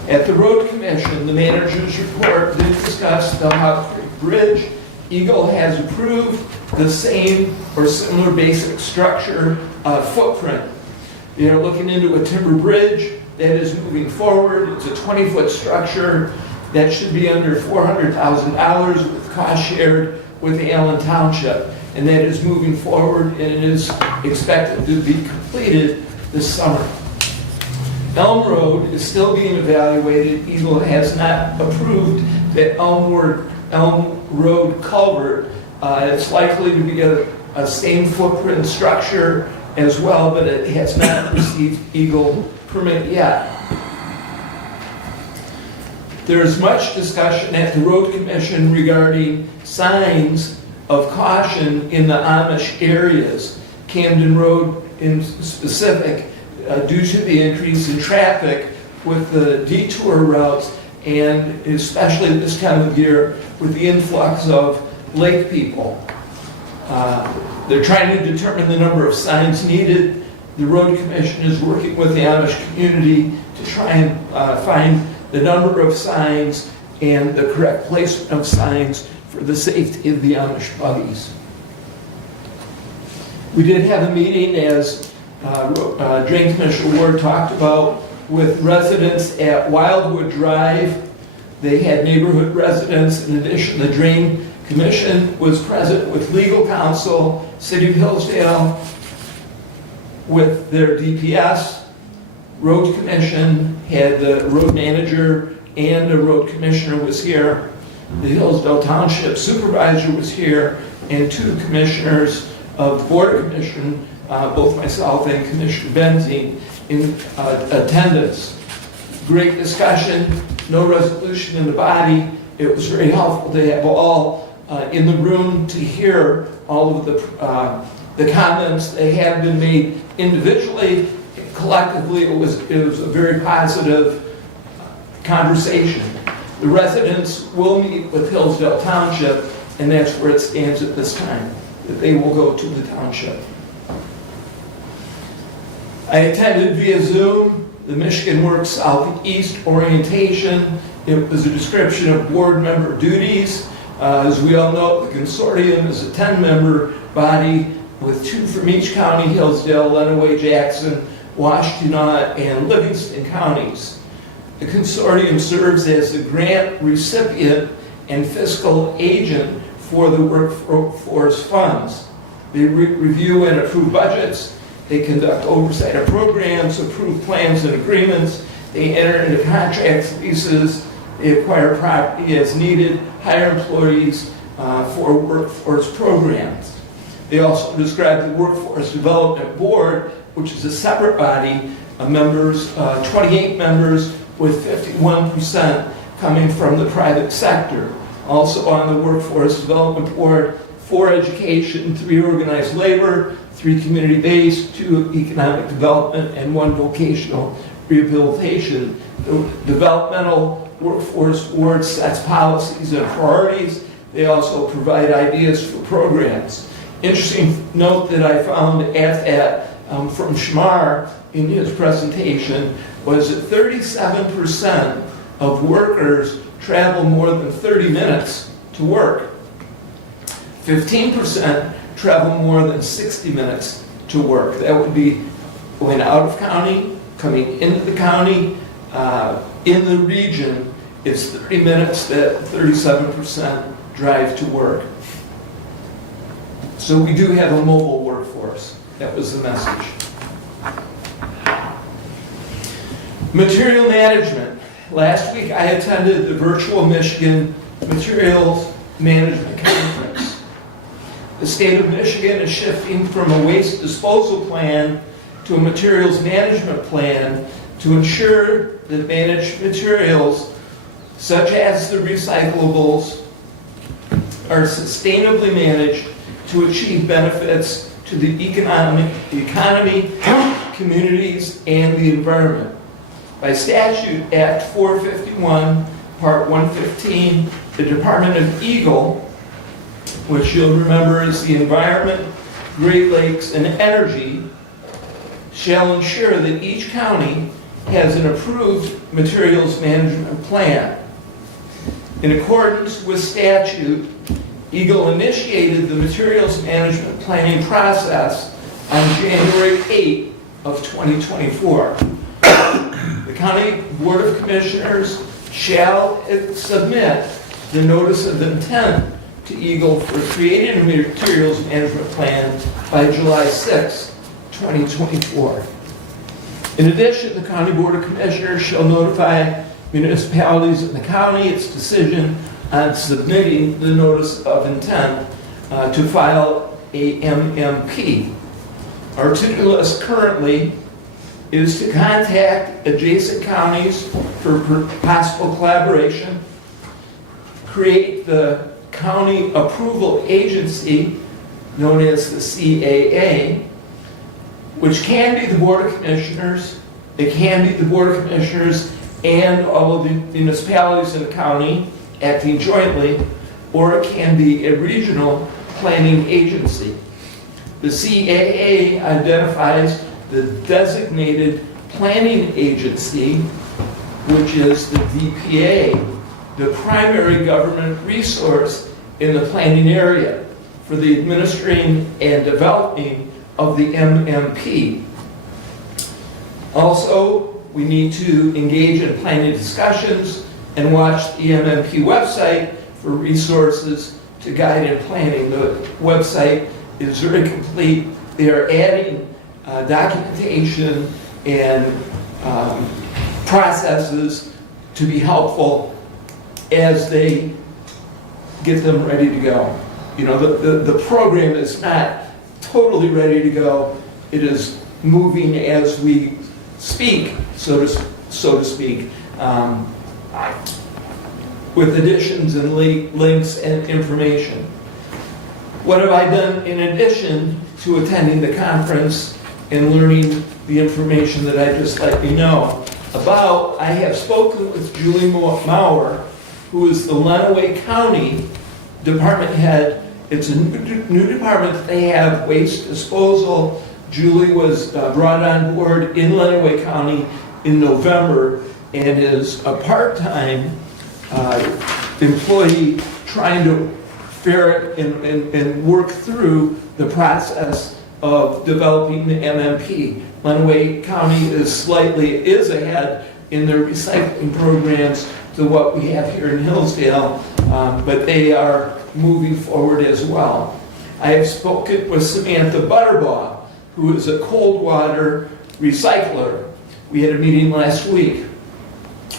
At the Road Commission, the manager's report did discuss the Hot Creek Bridge. Eagle has approved the same or similar basic structure footprint. They are looking into a timber bridge that is moving forward. It's a 20-foot structure that should be under $400,000 with cost shared with Allen Township. And that is moving forward and it is expected to be completed this summer. Elm Road is still being evaluated. Eagle has not approved the Elm Road culvert. It's likely to be a same footprint structure as well, but it has not received Eagle permit yet. There's much discussion at the Road Commission regarding signs of caution in the Amish areas, Camden Road in specific, due to the increase in traffic with the detour routes and especially this time of year with the influx of lake people. They're trying to determine the number of signs needed. The road commission is working with the Amish community to try and find the number of signs and the correct placement of signs for the safety of the Amish buggies. We did have a meeting, as Drain Commissioner Ward talked about, with residents at Wildwood Drive. They had neighborhood residents. In addition, the Drain Commission was present with legal counsel, City of Hillsdale, with their DPS. Road Commission had the road manager and the road commissioner was here. The Hillsdale Township Supervisor was here, and 2 commissioners of the Board of Commission, both myself and Commissioner Benzine, in attendance. Great discussion, no resolution in the body. It was very helpful to have all in the room to hear all of the comments. They have been made individually. Collectively, it was a very positive conversation. The residents will meet with Hillsdale Township, and that's where it stands at this time, that they will go to the township. I attended via Zoom the Michigan Works Southeast orientation. It was a description of board member duties. As we all know, the consortium is a 10-member body with 2 from each county: Hillsdale, Lenawee, Jackson, Washtenaw, and Livingston counties. The consortium serves as the grant recipient and fiscal agent for the workforce funds. They review and approve budgets. They conduct oversight of programs, approve plans and agreements. They enter into contracts, leases. They acquire property as needed, hire employees for workforce programs. They also describe the Workforce Development Board, which is a separate body of members, 28 members, with 51% coming from the private sector. Also on the Workforce Development Board, 4 education, 3 organized labor, 3 community-based, 2 economic development, and 1 vocational rehabilitation. The Developmental Workforce Board sets policies and priorities. They also provide ideas for programs. Interesting note that I found at that from Shamar in his presentation was that 37% of workers travel more than 30 minutes to work. 15% travel more than 60 minutes to work. That would be going out of county, coming into the county. In the region, it's 30 minutes that 37% drive to work. So we do have a mobile workforce. That was the message. Material management. Last week I attended the virtual Michigan Materials Management Conference. The state of Michigan is shifting from a waste disposal plan to a materials management plan to ensure that managed materials, such as the recyclables, are sustainably managed to achieve benefits to the economy, communities, and the environment. By statute, Act 451, Part 115, the Department of Eagle, which you'll remember is the Environment, Great Lakes, and Energy, shall ensure that each county has an approved materials management plan. In accordance with statute, Eagle initiated the materials management planning process on January 8 of 2024. The County Board of Commissioners shall submit the notice of intent to Eagle for creating a materials management plan by July 6, 2024. In addition, the County Board of Commissioners shall notify municipalities in the county its decision on submitting the notice of intent to file a MMP. Our to-do list currently is to contact adjacent counties for possible collaboration, create the county approval agency known as the CAA, which can be the Board of Commissioners. It can be the Board of Commissioners and all of the municipalities in the county acting jointly, or it can be a regional planning agency. The CAA identifies the designated planning agency, which is the DPA, the primary government resource in the planning area for the administering and developing of the MMP. Also, we need to engage in planning discussions and watch the MMP website for resources to guide in planning. The website is very complete. They are adding documentation and processes to be helpful as they get them ready to go. You know, the program is not totally ready to go. It is moving as we speak, so to speak, with additions and links and information. What have I done in addition to attending the conference and learning the information that I just let you know about? I have spoken with Julie Maurer, who is the Lenawee County department head. It's a new department that they have, waste disposal. Julie was brought on board in Lenawee County in November and is a part-time employee trying to ferret and work through the process of developing the MMP. Lenawee County is ahead in their recycling programs to what we have here in Hillsdale, but they are moving forward as well. I have spoken with Samantha Butterbaugh, who is a cold water recycler. We had a meeting last week.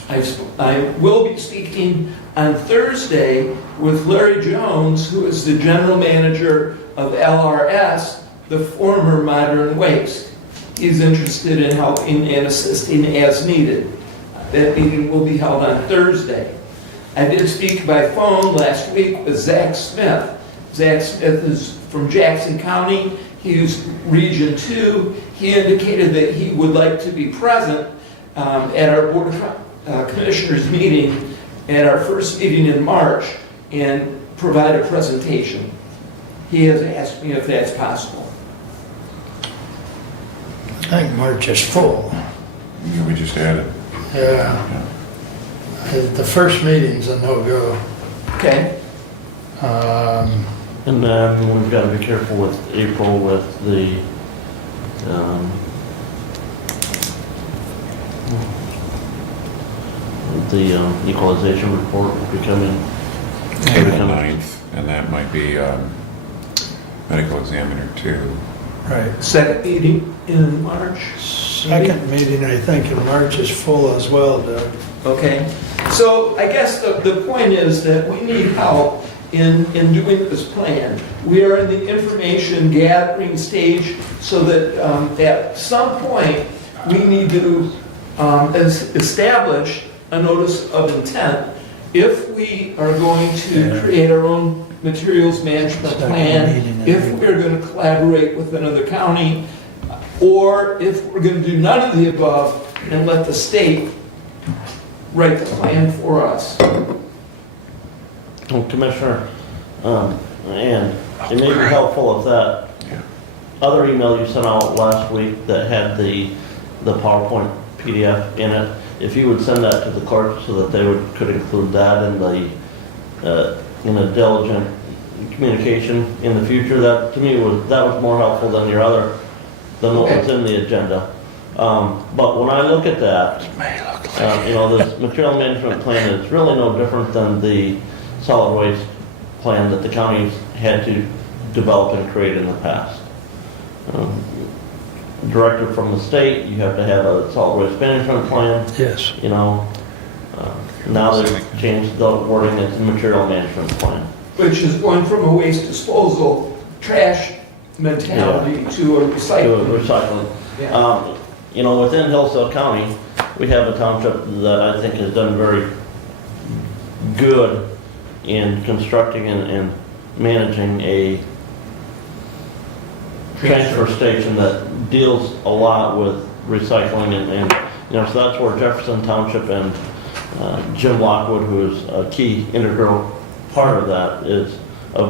I will be speaking on Thursday with Larry Jones, who is the general manager of LRS, the former Modern Waste. He's interested in helping and assisting as needed. That meeting will be held on Thursday. I did speak by phone last week with Zach Smith. Zach Smith is from Jackson County. He's Region 2. He indicated that he would like to be present at our Board of Commissioners meeting, at our first meeting in March, and provide a presentation. He has asked me if that's possible. I think March is full. We just added. Yeah. The first meeting's a no-go. Okay. And then we've got to be careful with April with the equalization report becoming. And the 9th, and that might be medical examiner too. Right. Second meeting in March. Second meeting, I think, in March is full as well, Doug. Okay. So I guess the point is that we need help in doing this plan. We are in the information gathering stage, so that at some point we need to establish a notice of intent if we are going to create our own materials management plan, if we're going to collaborate with another county, or if we're going to do none of the above and let the state write the plan for us. Well, Commissioner, and it may be helpful if that other email you sent out last week that had the PowerPoint PDF in it, if you would send that to the clerk so that they could include that in a diligent communication in the future. That to me was more helpful than than what was in the agenda. But when I look at that, this material management plan is really no different than the solid waste plan that the counties had to develop and create in the past. Directive from the state, you have to have a solid waste management plan. Yes. Now they've changed the wording, it's a material management plan. Which is going from a waste disposal, trash mentality to a recycling. Yeah. Within Hillsdale County, we have a township that I think has done very good in constructing and managing a transfer station that deals a lot with recycling and so that's where Jefferson Township and Jim Lockwood, who is a key integral part of that, is a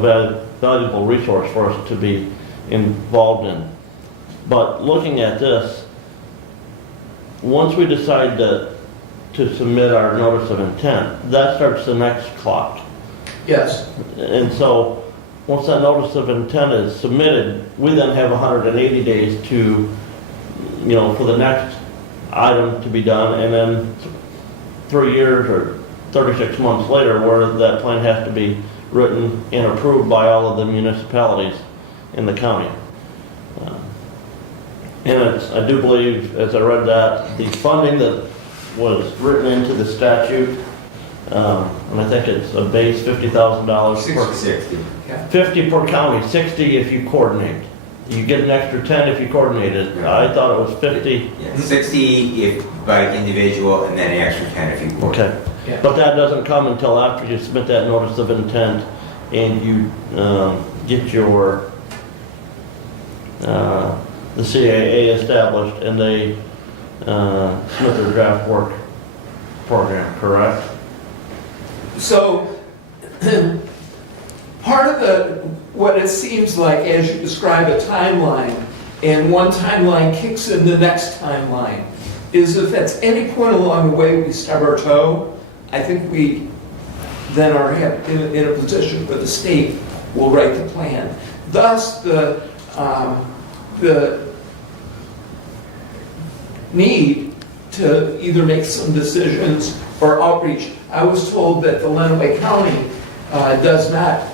valuable resource for us to be involved in. But looking at this, once we decide to submit our notice of intent, that starts the next clock. Yes. And so, once that notice of intent is submitted, we then have 180 days to, for the next item to be done, and then 3 years or 36 months later, where that plan has to be written and approved by all of the municipalities in the county. And I do believe, as I read that, the funding that was written into the statute, and I think it's a base $50,000 per 60. 50 per county, 60 if you coordinate. You get an extra 10 if you coordinate it. I thought it was 50. Yeah, 60 if by individual, and then an extra 10 if you coordinate. Okay. Yeah. But that doesn't come until after you submit that notice of intent and you get your, the CAA established and they submit their draft work program, correct? So, part of what it seems like as you describe a timeline, and one timeline kicks in the next timeline, is if at any point along the way we stub our toe, I think we then are in a position where the state will write the plan. Thus, the need to either make some decisions or outreach. I was told that the Lenawee County does not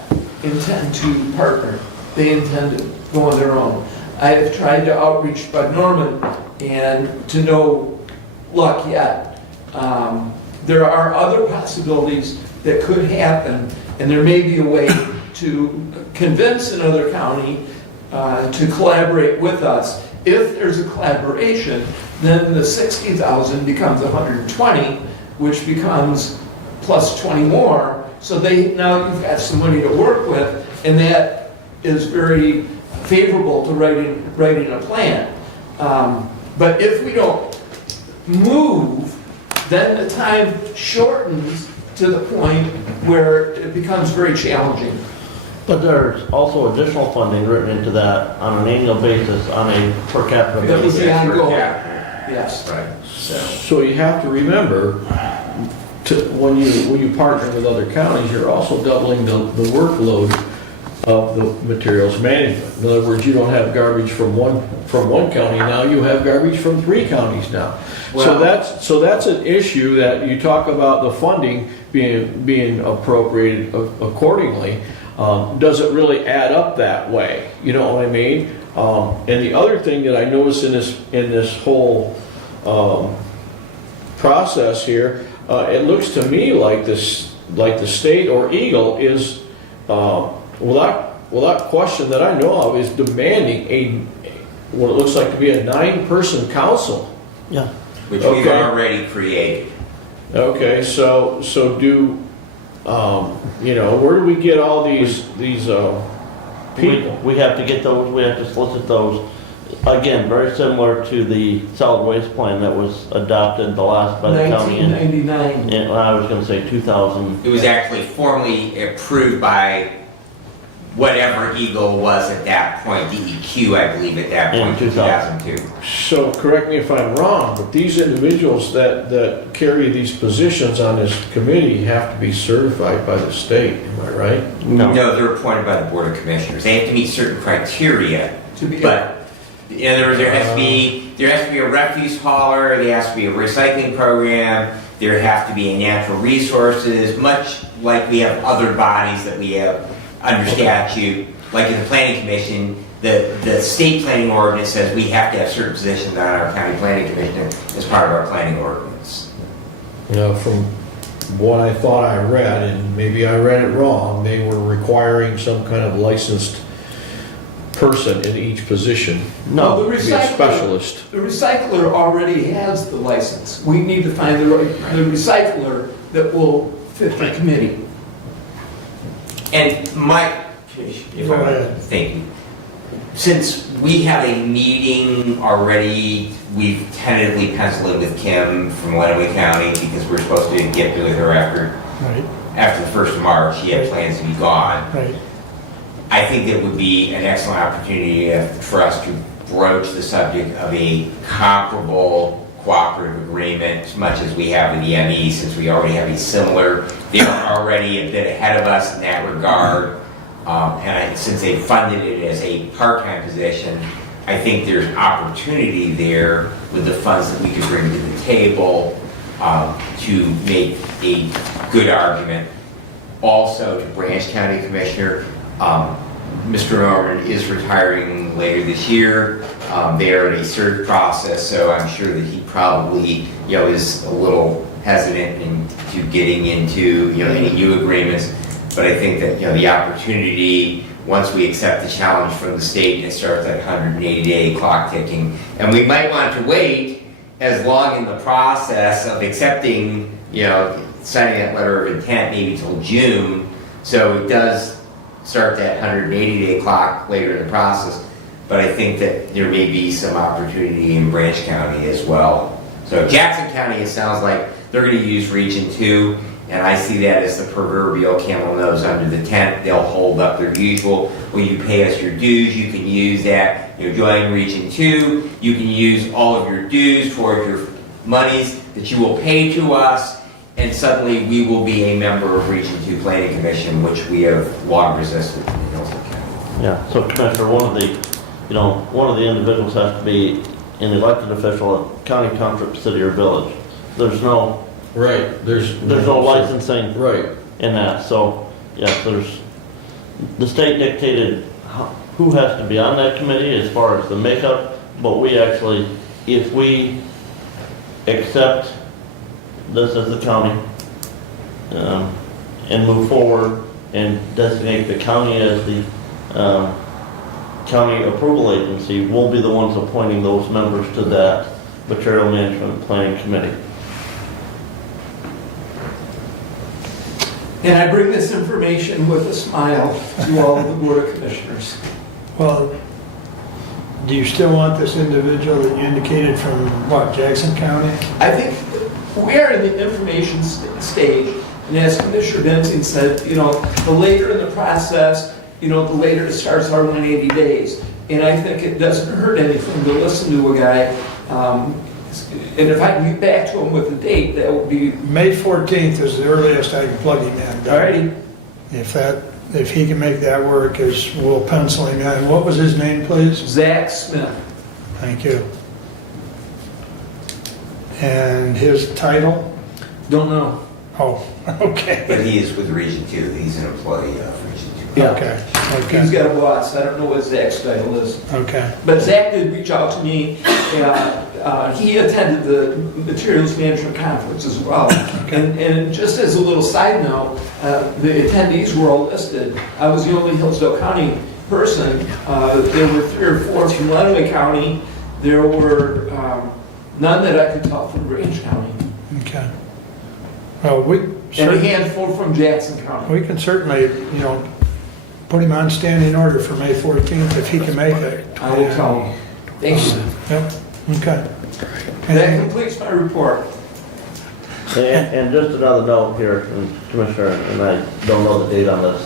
intend to partner. They intend to go on their own. I have tried to outreach Bud Norman, and to no luck yet. There are other possibilities that could happen, and there may be a way to convince another county to collaborate with us. If there's a collaboration, then the 60,000 becomes 120, which becomes plus 20 more. So now you've got some money to work with, and that is very favorable to writing a plan. But if we don't move, then the time shortens to the point where it becomes very challenging. But there's also additional funding written into that on an annual basis on a per capita That was basis. the ongoing. Yeah. Yes. Right. So you have to remember, when you partner with other counties, you're also doubling the workload of the materials management. In other words, you don't have garbage from one county now, you have garbage from 3 counties now. So that's an issue that you talk about the funding being appropriated accordingly. Does it really add up that way? You know what I mean? And the other thing that I noticed in this whole process here, it looks to me like the state or Eagle is, without question that I know of, is demanding what it looks like to be a 9-person council. Yeah. Which we've already created. Okay, so do, where do we get all these people? We have to get those, we have to solicit those. Again, very similar to the solid waste plan that was adopted by the county in 1999. I was going to say 2000. It was actually formally approved by whatever Eagle was at that point, DEQ, I believe, at that point, in 2002. So correct me if I'm wrong, but these individuals that carry these positions on this committee have to be certified by the state, am I right? No. No, they're appointed by the Board of Commissioners. They have to meet certain criteria, but in other words, there has to be a refuse hauler, there has to be a recycling program, there have to be a natural resources, much like we have other bodies that we have under statute, like in the Planning Commission, the state planning ordinance says we have to have certain positions on our county planning commission as part of our planning ordinance. From what I thought I read, and maybe I read it wrong, they were requiring some kind of licensed person in each position. No, to be a specialist. The recycler already has the license. We need to find the recycler that will fit the committee. And Mike, thank you. Since we have a meeting already, we've tentatively penciled in with Kim from Lenawee County because we're supposed to get with her after the 1st of March. She had plans to be gone. Right. I think it would be an excellent opportunity for us to broach the subject of a comparable cooperative agreement, as much as we have with the ME, since we already have a similar. They're already a bit ahead of us in that regard. Since they funded it as a part-time position, I think there's opportunity there with the funds that we could bring to the table to make a good argument. Also, to Branch County Commissioner, Mr. Norman is retiring later this year. They are in a search process, so I'm sure that he probably, is a little hesitant into getting into, any new agreements. But I think that, the opportunity, once we accept the challenge from the state, and it starts that 180-day clock ticking. And we might want to wait as long in the process of accepting, signing that letter of intent, maybe till June. So it does start that 180-day clock later in the process. But I think that there may be some opportunity in Branch County as well. So Jackson County, it sounds like they're going to use Region 2, and I see that as the proverbial camel nose under the tent. They'll hold up their usual. When you pay us your dues, you can use that. Join Region 2. You can use all of your dues towards your monies that you will pay to us, and suddenly we will be a member of Region 2 Planning Commission, which we have long resisted in Hillsdale County. Yeah, so Commissioner, one of the individuals has to be an elected official at county, township, city, or village. There's no Right, there's no licensing right. in that. So yeah, the state dictated who has to be on that committee as far as the makeup, but we actually, if we accept this as the county and move forward and designate the county as the county approval agency, we'll be the ones appointing those members to that material management planning committee. And I bring this information with a smile to all of the Board of Commissioners. Well, do you still want this individual that you indicated from, Jackson County? I think we are in the information stage, and as Commissioner Benzing said, the later in the process, the later it starts our 180 days. And I think it doesn't hurt anything to listen to a guy. And if I can get back to him with a date, that would be... May 14th is the earliest I can plug him in. Alrighty. If he can make that work, we'll pencil him in. What was his name, please? Zach Smith. Thank you. And his title? Don't know. Oh, okay. But he is with Region 2. He's an employee of Region 2. Yeah. Okay. He's got a boss. I don't know what Zach's title is. Okay. But Zach did reach out to me. He attended the materials management conference as well. And just as a little side note, the attendees were all listed. I was the only Hillsdale County person. There were 3 or 4 from Lenawee County. There were none that I could tell from Branch County. Okay. Well, And a handful from Jackson County. we can certainly, put him on standing order for May 14th if he can make it. I will tell him. Thank you. Yep, okay. That completes my report. And just another note here, and Commissioner, and I don't know the date on this.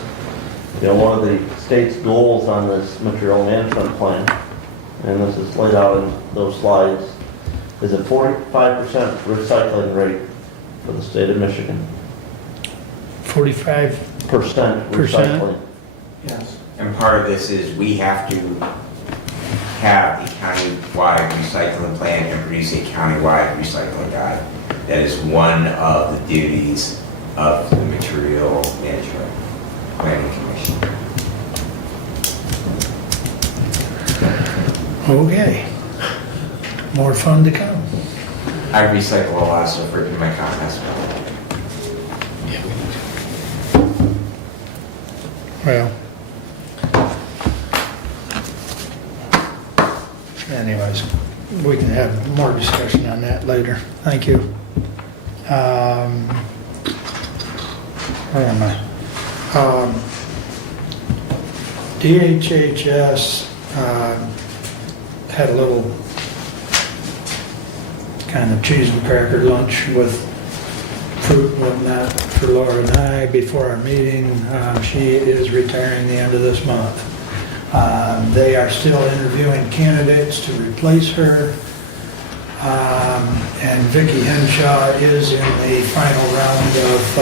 One of the state's goals on this material management plan, and this is laid out in those slides, is a 45% recycling rate for the state of Michigan. 45%. Recycling. Yes. And part of this is we have to have a county-wide recycling plan and produce a county-wide recycling guide. That is one of the duties of the Material Management Planning Commission. Okay. More fun to come. I recycle a lot of stuff in my compost pile. Well. Anyways, we can have more discussion on that later. Thank you. Where am I? DHHS had a little kind of cheese and cracker lunch with fruit and whatnot for Laura and I before our meeting. She is retiring the end of this month. They are still interviewing candidates to replace her. And Vicki Henshaw is in the final round of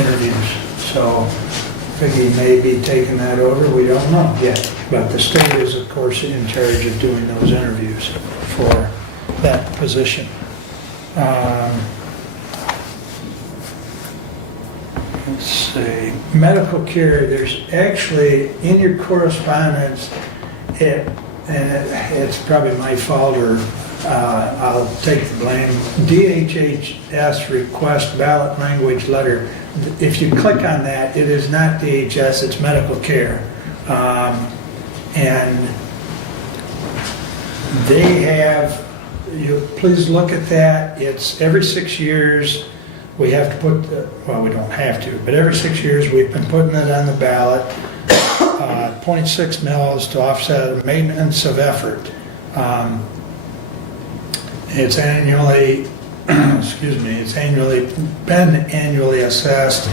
interviews. So Vicki may be taking that over, we don't know yet. But the state is, of course, in charge of doing those interviews for that position. Let's see, medical care, there's actually, in your correspondence, it's probably my fault, or I'll take the blame. DHHS request ballot language letter. If you click on that, it is not DHS, it's medical care. And they have, please look at that. It's every 6 years we have to put, well, we don't have to, but every 6 years we've been putting it on the ballot. 0.6 mils to offset maintenance of effort. It's annually, excuse me, it's been annually assessed,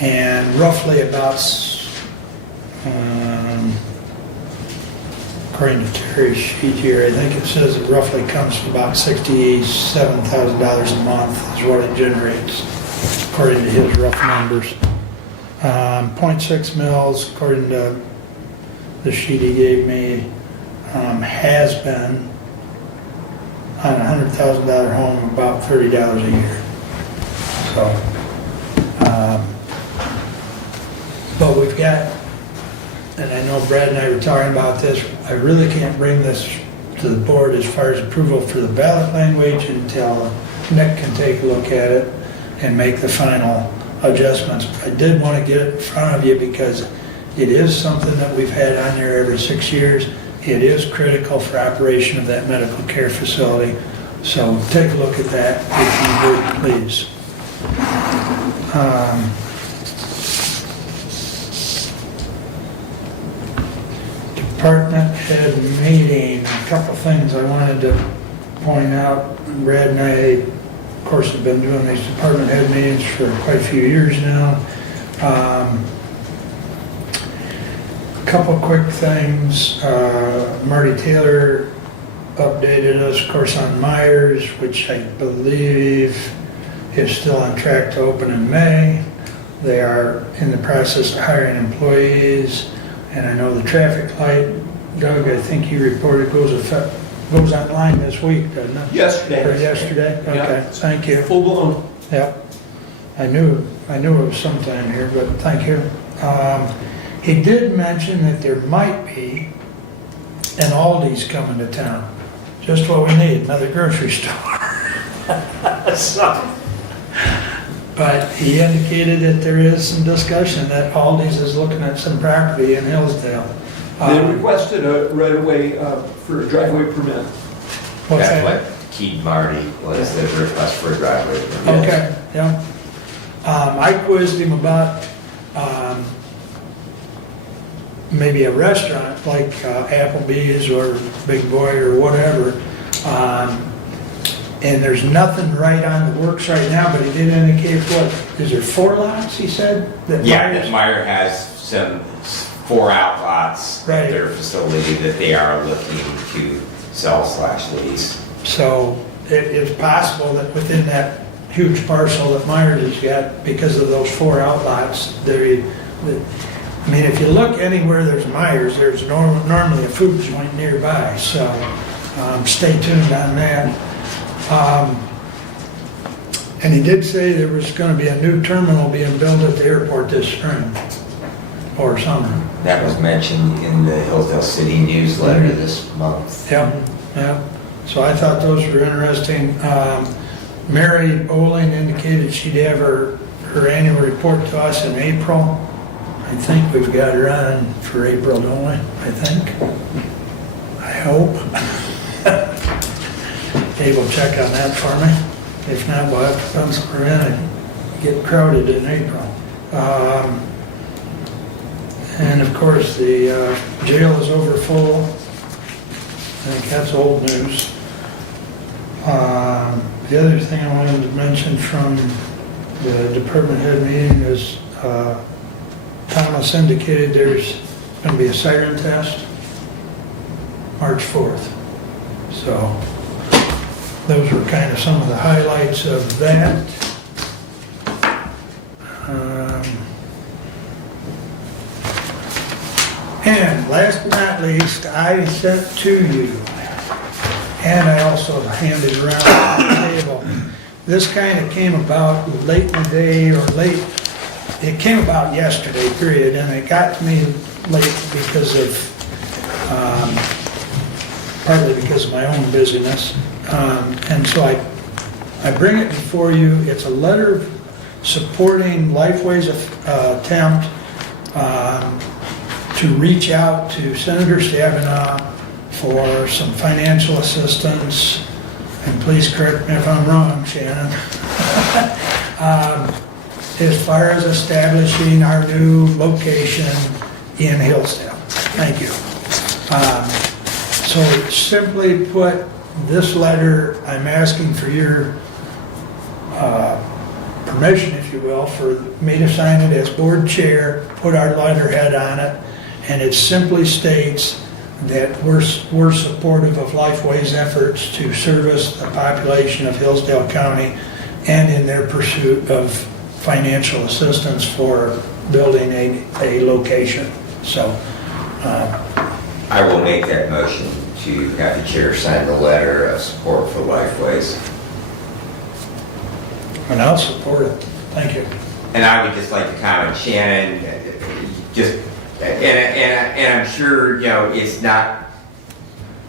and roughly about, according to Terry's sheet here, I think it says it roughly comes to about $67,000 a month is what it generates, according to his rough numbers. 0.6 mils, according to the sheet he gave me, has been on a $100,000 home about $30 a year. So, but we've got, and I know Brad and I were talking about this, I really can't bring this to the board as far as approval for the ballot language until Nick can take a look at it and make the final adjustments. I did want to get it in front of you because it is something that we've had on there every 6 years. It is critical for operation of that medical care facility. So take a look at that if you would, please. Department head meeting, a couple things I wanted to point out. Brad and I, of course, have been doing these department head meetings for quite a few years now. Couple quick things. Marty Taylor updated us, of course, on Myers, which I believe is still on track to open in May. They are in the process of hiring employees, and I know the traffic light, Doug, I think you reported goes online this week, doesn't it? Yesterday. Or yesterday? Yeah. Okay, thank you. Full blown. Yep. I knew it was sometime here, but thank you. He did mention that there might be an Aldi's coming to town. Just what we need, another grocery store. But he indicated that there is some discussion that Aldi's is looking at some property in Hillsdale. They requested a right-of-way for a driveway permit. What's That's that? what Keith Marty was, the request for a driveway permit. Okay, yeah. I quizzed him about maybe a restaurant like Applebee's or Big Boy or whatever. And there's nothing right on the works right now, but he did indicate, what, is there 4 lots, he said? Yeah, that Meyer has some 4 outlots Right. at their facility that they are looking to sell/lease. So it's possible that within that huge parcel that Myers has got, because of those 4 outlots, I mean, if you look anywhere there's Myers, there's normally a food joint nearby, so stay tuned on that. And he did say there was going to be a new terminal being built at the airport this spring or summer. That was mentioned in the Hillsdale City newsletter this month. Yep, yep. So I thought those were interesting. Mary Bowling indicated she'd have her annual report to us in April. I think we've got her on for April, don't we? I think. I hope. Dave will check on that for me. If not, we'll have to pencil her in and get crowded in April. And of course, the jail is over full. I think that's old news. The other thing I wanted to mention from the department head meeting is Thomas indicated there's going to be a siren test March 4th. So those were kind of some of the highlights of that. And last but not least, I sent to you, and I also handed around the table. This kind of came about late in the day, or late, it came about yesterday, period, and it got to me late because of, partly because of my own busyness. And so I bring it before you. It's a letter supporting Lifeway's attempt to reach out to Senator Stabenow for some financial assistance, and please correct me if I'm wrong, Shannon, as far as establishing our new location in Hillsdale. Thank you. So simply put, this letter, I'm asking for your permission, if you will, for me to sign it as board chair, put our letterhead on it, and it simply states that we're supportive of Lifeway's efforts to service the population of Hillsdale County and in their pursuit of financial assistance for building a location. So I will make that motion to have the chair sign the letter of support for Lifeways. And I'll support it. Thank you. And I would just like to comment, Shannon, just, and I'm sure, you know, it's not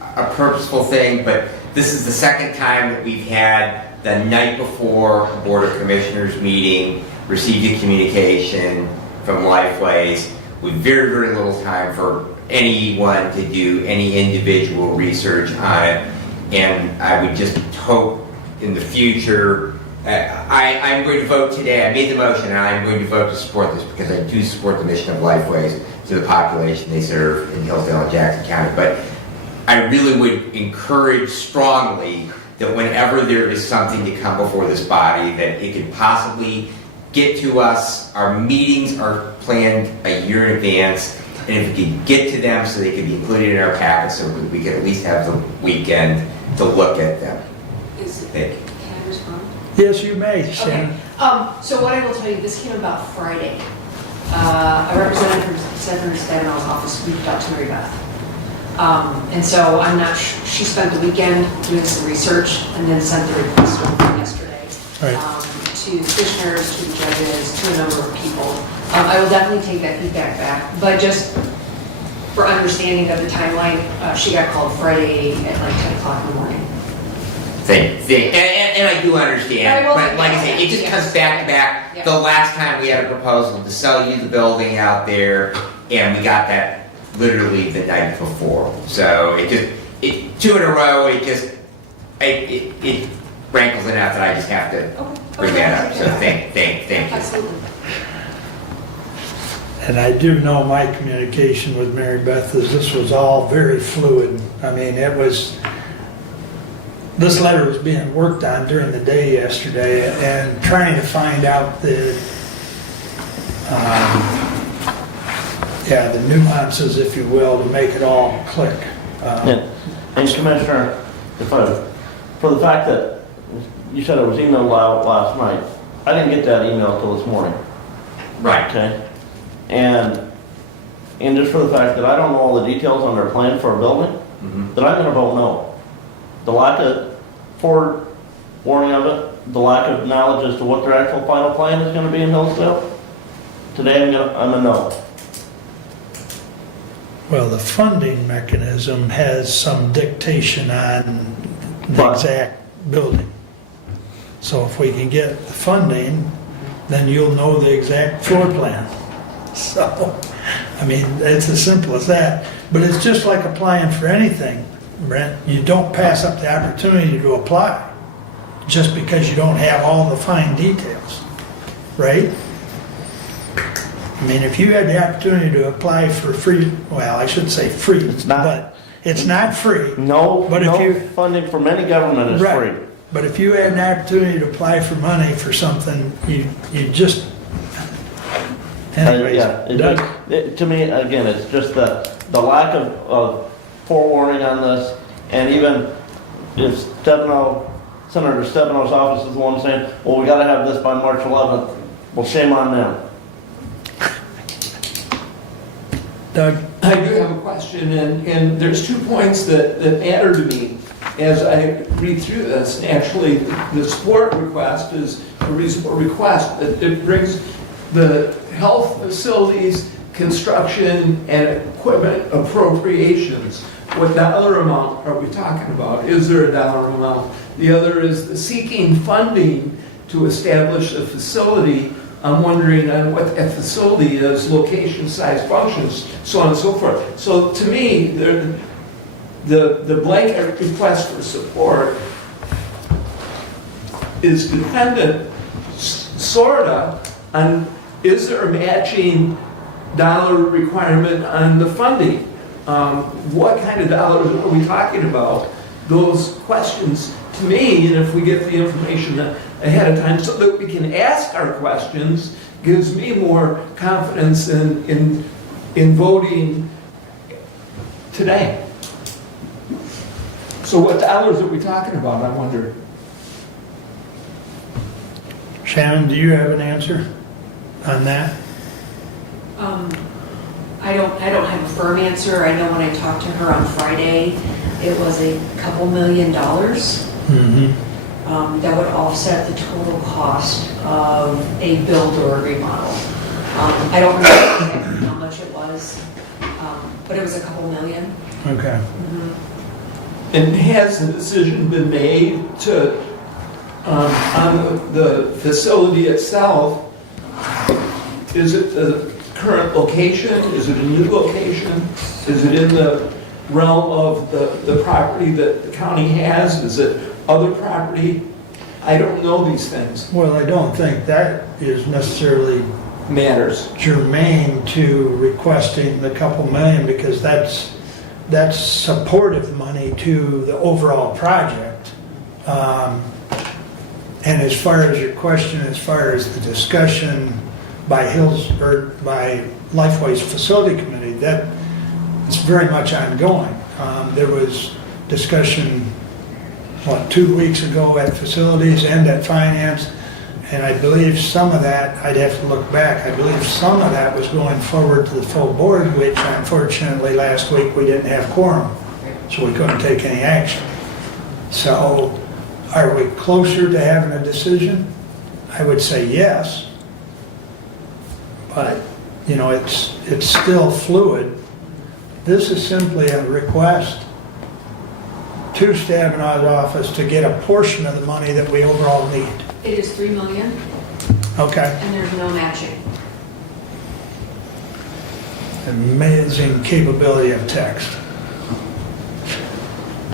a purposeful thing, but this is the second time that we've had the night before a Board of Commissioners meeting, received a communication from Lifeways with very, very little time for anyone to do any individual research on it. And I would just hope in the future, I'm going to vote today. I made the motion, and I'm going to vote to support this because I do support the mission of Lifeways to the population they serve in Hillsdale and Jackson County. But I really would encourage strongly that whenever there is something to come before this body, that it could possibly get to us. Our meetings are planned a year in advance, and if we could get to them so they could be included in our packet so we could at least have the weekend to look at them. Thank you. Can I respond? Yes, you may, Shannon. Okay. So what I will tell you, this came about Friday. A representative from Senator Stabenow's office reached out to Mary Beth. And so I'm not she spent the weekend doing some research and then sent the request over yesterday. Right. To commissioners, to the judges, to a number of people. I will definitely take that feedback back, but just for understanding of the timeline, she got called Friday at like 10 o'clock in the morning. And I do understand, but like I say, it just comes back to back. Yeah. The last time we had a proposal to sell you the building out there, and we got that literally the night before. So it two in a row, it rankles enough that I just have to bring that up. So thank you. Absolutely. And I do know my communication with Mary Beth is this was all very fluid. I mean, this letter was being worked on during the day yesterday and trying to find out the nuances, if you will, to make it all click. And Commissioner, for the fact that you said it was emailed out last night, I didn't get that email until this morning. Right. Okay? And just for the fact that I don't know all the details on their plan for a building, that I'm gonna vote no. The lack of forewarning of it, the lack of knowledge as to what their actual final plan is gonna be in Hillsdale, today I'm a no. Well, the funding mechanism has some dictation on the exact building. So if we can get the funding, then you'll know the exact floor plan. So, I mean, it's as simple as that. But it's just like applying for anything, Brent. You don't pass up the opportunity to apply just because you don't have all the fine details, right? I mean, if you had the opportunity to apply for free, well, I should say free, but it's not free. No, but no if you, funding from any government is right, free. But if you had an opportunity to apply for money for something, you just, anyways. To me, again, it's just the lack of forewarning on this, and even if Senator Stefano's office is the one saying, well, we gotta have this by March 11th, well, shame on them. Doug? I do have a question, and there's 2 points that matter to me as I read through this. Actually, the support request is a reasonable request, that it brings the health facilities, construction, and equipment appropriations. What dollar amount are we talking about? Is there a dollar amount? The other is the seeking funding to establish a facility. I'm wondering on what that facility is, location, size, functions, so on and so forth. So to me, the blanket request for support is dependent, sorta, on is there a matching dollar requirement on the funding? What kind of dollars are we talking about? Those questions, to me, and if we get the information ahead of time so that we can ask our questions, gives me more confidence in voting today. So what dollars are we talking about, I wonder? Shannon, do you have an answer on that? I don't have a firm answer. I know when I talked to her on Friday, it was a couple $1 million. That would offset the total cost of a build or a remodel. I don't remember exactly how much it was, but it was a couple million. Okay. And has the decision been made to, on the facility itself, is it the current location? Is it a new location? Is it in the realm of the property that the county has? Is it other property? I don't know these things. Well, I don't think that is necessarily Matters. germane to requesting the couple million, because that's supportive money to the overall project. And as far as your question, as far as the discussion by by Lifeway's facility committee, that it's very much ongoing. There was discussion, 2 weeks ago at facilities and at finance, and I believe some of that, I'd have to look back, I believe some of that was going forward to the full board, which unfortunately last week we didn't have quorum, so we couldn't take any action. So are we closer to having a decision? I would say yes, but it's still fluid. This is simply a request to Stabenow's office to get a portion of the money that we overall need. It is $3 million, Okay. and there's no matching. Amazing capability of text.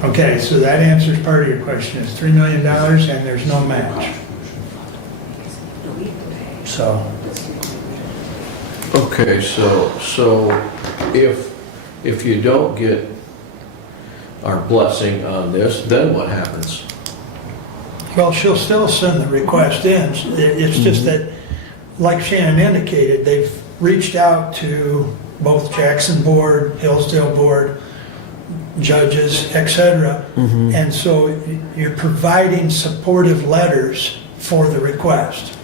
Okay, so that answers part of your question. It's $3 million and there's no match. So, Okay, so if you don't get our blessing on this, then what happens? well, she'll still send the request in. It's just that, like Shannon indicated, they've reached out to both Jackson Board, Hillsdale Board, judges, etc. And so you're providing supportive letters for the request.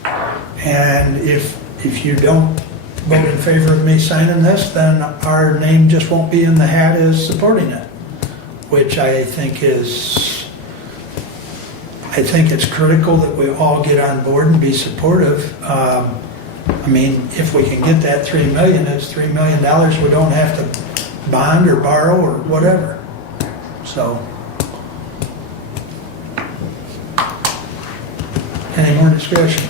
And if you don't vote in favor of me signing this, then our name just won't be in the hat as supporting it, which I think it's critical that we all get on board and be supportive. I mean, if we can get that $3 million, it's $3 million we don't have to bond or borrow or whatever. So, any more discussion?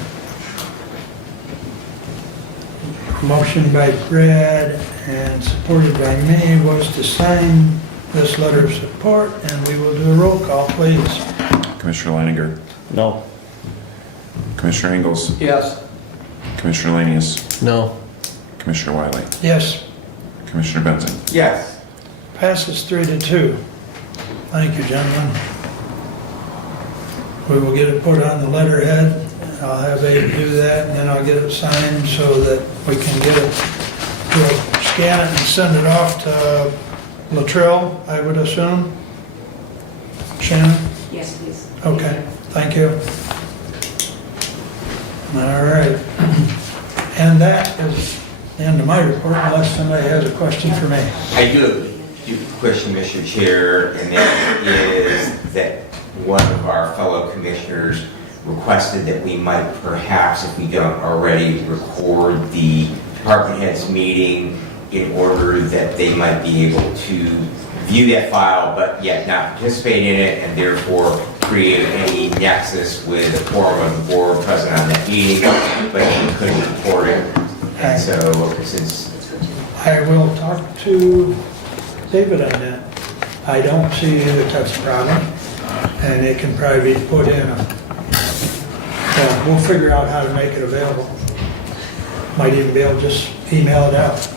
Motion by Brad and supported by me was to sign this letter of support, and we will do a roll call, please. Commissioner Leininger. No. Commissioner Engels. Yes. Commissioner Lanius. No. Commissioner Wiley. Yes, Commissioner Benson. Yes. passes 3-2. Thank you, gentlemen. We will get it put on the letterhead. I'll have Abe do that, and then I'll get it signed so that we can get it, we'll scan it and send it off to Latrell, I would assume? Shannon? Yes, please. Okay, thank you. All right. And that is the end of my report, unless somebody has a question for me. I do have a question, Mr. Chair, and that is that one of our fellow commissioners requested that we might perhaps, if we don't already, record the department heads meeting in order that they might be able to view that file, but yet not participate in it, and therefore create any nexus with a quorum of the board present on that meeting, but he couldn't record it. And so, since I will talk to David on that. I don't see that that's a problem, and it can probably be put in. We'll figure out how to make it available. Might even be able to just email it out.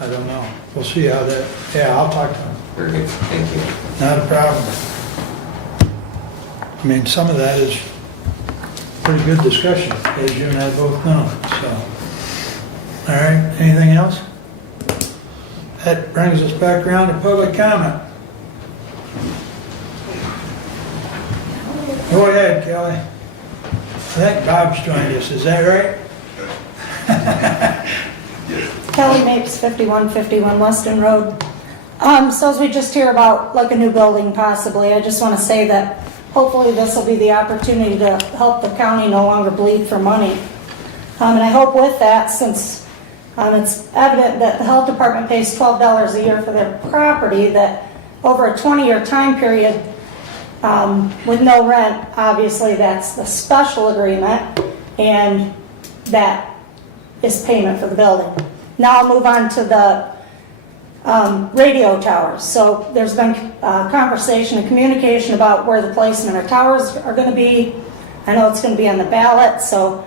I don't know. We'll see how that, yeah, I'll talk to him. very good, thank you. Not a problem. I mean, some of that is pretty good discussion, as you and I both know, so. All right, anything else? That brings us back around to public comment. Go ahead, Kelly. I think Bob's joined us, is that right? Kelly Mapes, 5151 Weston Road. So as we just hear about like a new building possibly, I just want to say that hopefully this will be the opportunity to help the county no longer bleed for money. And I hope with that, since it's evident that the health department pays $12 a year for their property, that over a 20-year time period with no rent, obviously that's the special agreement, and that is payment for the building. Now I'll move on to the radio towers. So there's been conversation and communication about where the placement of towers are going to be. I know it's going to be on the ballot. So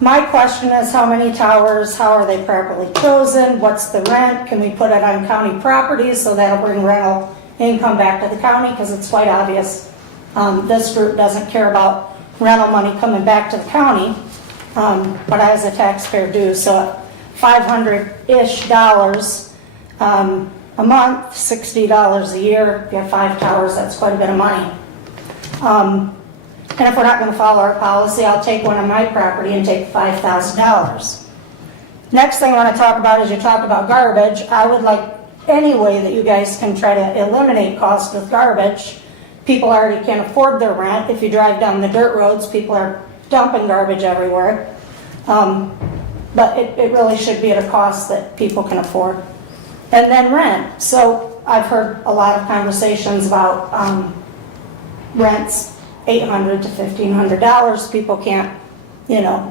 my question is, how many towers? How are they properly chosen? What's the rent? Can we put it on county properties so that'll bring rental income back to the county? Because it's quite obvious this group doesn't care about rental money coming back to the county, but I as a taxpayer do. So $500-ish a month, $60 a year. If you have 5 towers, that's quite a bit of money. And if we're not going to follow our policy, I'll take one on my property and take $5,000. Next thing I want to talk about is you talk about garbage. I would like any way that you guys can try to eliminate costs with garbage. People already can't afford their rent. If you drive down the dirt roads, people are dumping garbage everywhere. But it really should be at a cost that people can afford. And then rent. So I've heard a lot of conversations about rents, $800 to $1,500. People can't,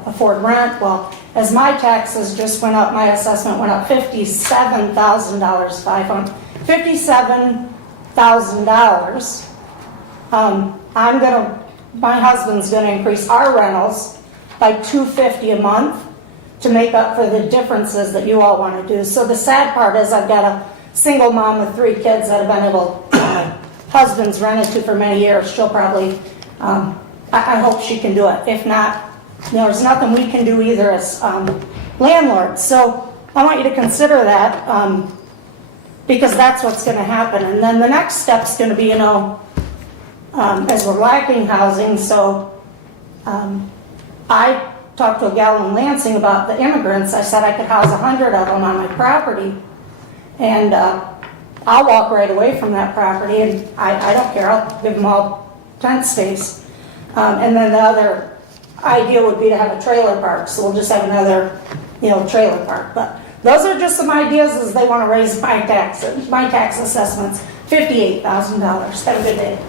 afford rent. Well, as my taxes just went up, my assessment went up $57,000. My husband's gonna increase our rentals by $250 a month to make up for the differences that you all want to do. So the sad part is I've got a single mom with 3 kids that have been able, my husband's rented to for many years. She'll probably, I hope she can do it. If not, there's nothing we can do either as landlords. So I want you to consider that because that's what's going to happen. And then the next step's going to be, as we're lacking housing, so I talked to a gal in Lansing about the immigrants. I said I could house 100 of them on my property, and I'll walk right away from that property, and I don't care. I'll give them all tent space. And then the other idea would be to have a trailer park, so we'll just have another, trailer park. But those are just some ideas as they want to raise my tax assessments, $58,000. Have a good day.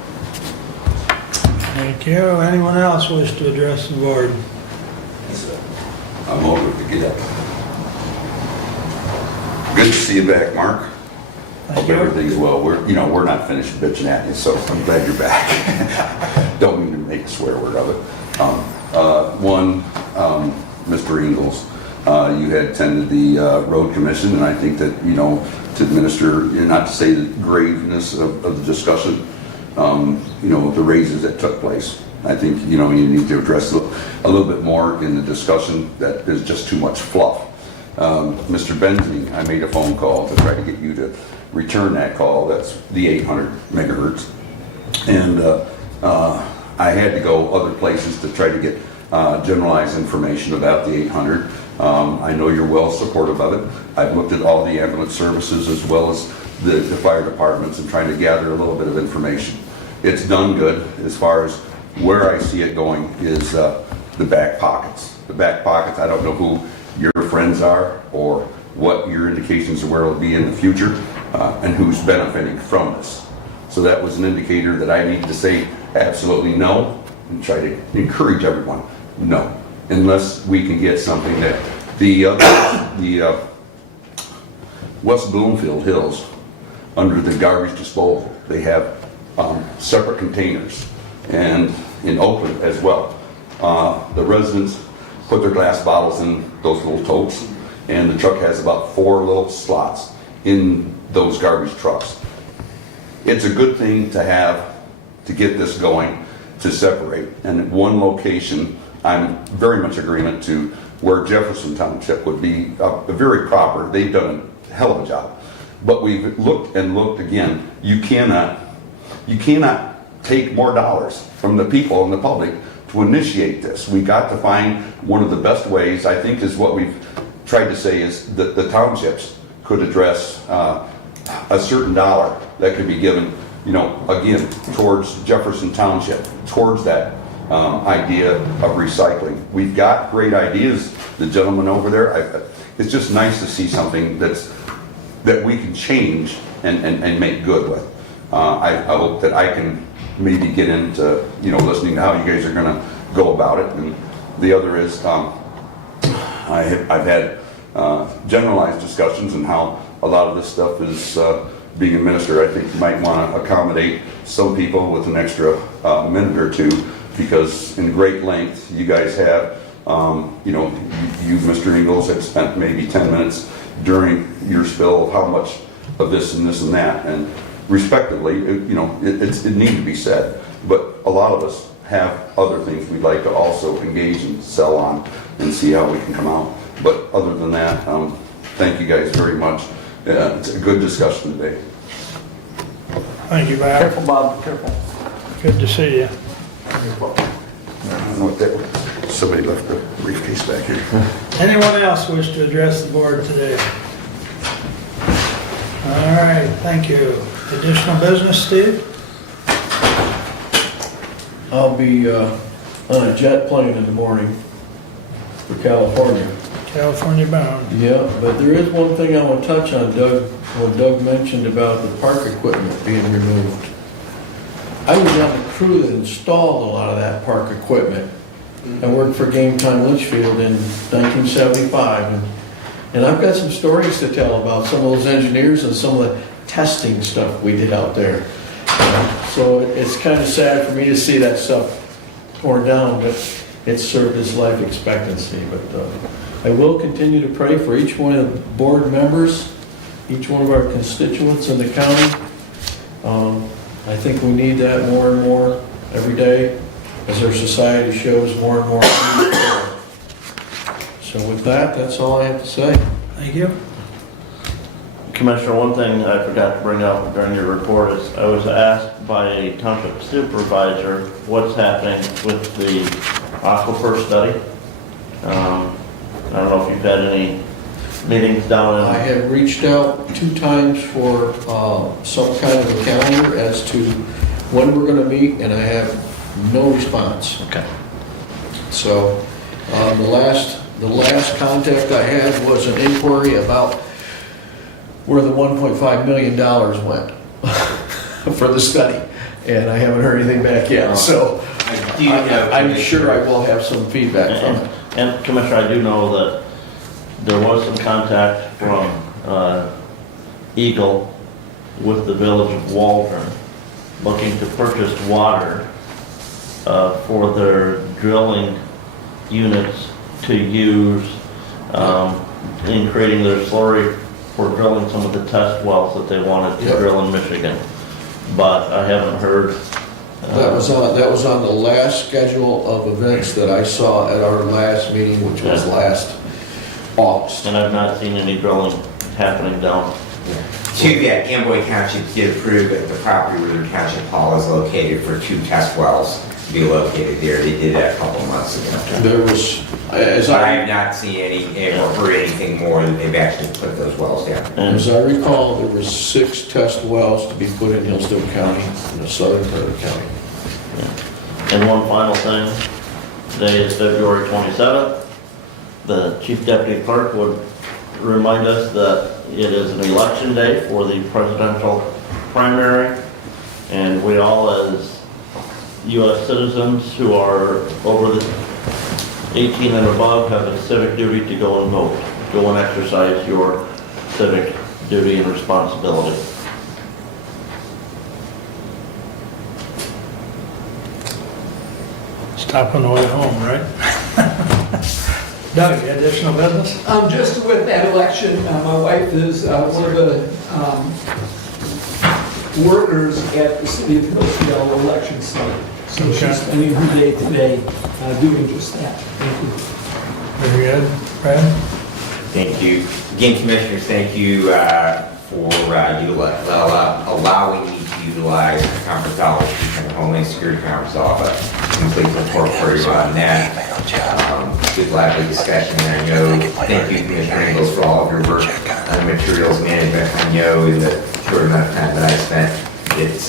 Thank you. Anyone else wish to address the board? I'm over to get up. Good to see you back, Mark. Thank Hope you. everything's well. We're not finished bitching at you, so I'm glad you're back. Don't mean to make a swear word of it. Mr. Ingalls, you had attended the road commission, and I think that, to administer, not to say the graveness of the discussion, the raises that took place. I think, you need to address a little bit more in the discussion that there's just too much fluff. Mr. Benzing, I made a phone call to try to get you to return that call. That's the 800 megahertz. And I had to go other places to try to get generalized information about the 800. I know you're well supportive of it. I've looked at all the ambulance services as well as the fire departments and trying to gather a little bit of information. It's done good. As far as where I see it going is the back pockets. The back pockets, I don't know who your friends are or what your indications of where it'll be in the future and who's benefiting from this. So that was an indicator that I need to say absolutely no and try to encourage everyone, no, unless we can get something that the West Bloomfield Hills, under the garbage disposal, they have separate containers, and in Oakland as well. The residents put their glass bottles in those little totes, and the truck has about 4 little slots in those garbage trucks. It's a good thing to have to get this going, to separate. And at one location, I'm very much agreement to where Jefferson Township would be very proper. They've done a hell of a job. But we've looked and looked again. You cannot take more dollars from the people and the public to initiate this. We got to find one of the best ways, I think, is what we've tried to say is that the townships could address a certain dollar that could be given, you know, again, towards Jefferson Township, towards that idea of recycling. We've got great ideas, the gentleman over there. It's just nice to see something that we can change and make good with. I hope that I can maybe get into, you know, listening to how you guys are going to go about it. And the other is, I've had generalized discussions on how a lot of this stuff is being administered. I think you might want to accommodate some people with an extra minute or two, because in great length you guys have, you know, you, Mr. Ingalls, have spent maybe 10 minutes during your spill of how much of this and this and that, and respectively, you know, it needs to be said. But a lot of us have other things we'd like to also engage and sell on and see how we can come out. But other than that, thank you guys very much. It's a good discussion today. Thank you, Bob. Careful, Bob, careful. Good to see you. I don't know what that was. Somebody left the briefcase back here. Anyone else wish to address the board today? All right, thank you. Additional business, Steve? I'll be on a jet plane in the morning for California. California bound. Yeah, but there is one thing I want to touch on, Doug. What Doug mentioned about the park equipment being removed. I was on the crew that installed a lot of that park equipment. I worked for Game Time Litchfield in 1975, and I've got some stories to tell about some of those engineers and some of the testing stuff we did out there. So it's kind of sad for me to see that stuff torn down, but it served its life expectancy. But I will continue to pray for each one of the board members, each one of our constituents in the county. I think we need that more and more every day as our society shows more and more. So with that, that's all I have to say. Thank you. Commissioner, one thing I forgot to bring up during your report is I was asked by a township supervisor what's happening with the aquifer study. I don't know if you've had any meetings down in... I have reached out 2 times for some kind of a calendar as to when we're going to meet, and I have no response. Okay. So the last contact I had was an inquiry about where the $1.5 million went for the study, and I haven't heard anything back yet. So I'm sure I will have some feedback from it. And Commissioner, I do know that there was some contact from Eagle with the village of Waldron looking to purchase water for their drilling units to use in creating their slurry for drilling some of the test wells that they wanted to drill in Michigan. But I haven't heard. That was on the last schedule of events that I saw at our last meeting, which was last August. And I've not seen any drilling happening down Two, that Amboy Township did approve at the property where the township hall is located for 2 test wells to be located there. They did that a couple months ago. There was, as But I I, have not seen any, or heard anything more that they've actually put those wells down. as I recall, there was 6 test wells to be put in Hillsdale County, in the southern part of the county. And one final thing, today is February 27th. The chief deputy clerk would remind us that it is an election day for the presidential primary, and we all as U.S. citizens who are over the 18 and above have a civic duty to go and vote. Go and exercise your civic duty and responsibility. Stop on the way home, right? Doug, you additional business? Just with that election, my wife is one of the workers at the City of Hillsdale election site. So Okay. she's spending her day today doing just that. Thank you. Very good. Brad? Thank you. Again, Commissioners, thank you for allowing me to utilize the conference office and the Homeland Security Conference office. Complete report for you on that. Good lively discussion, and I know, thank you, Commissioner Ingles, for all of your work on materials management. I know in the short amount of time that I spent, it's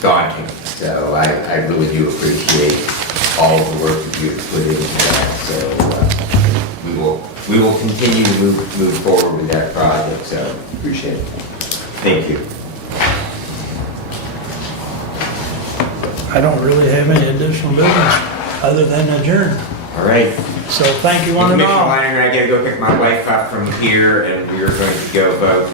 daunting. So I really do appreciate all of the work that you've put into that. So we will continue to move forward with that project. So appreciate it. Thank you. I don't really have any additional business other than adjourn. All right. So thank you one and Commissioner all. Weiner and I got to go pick my wife up from here, and we are going to go vote.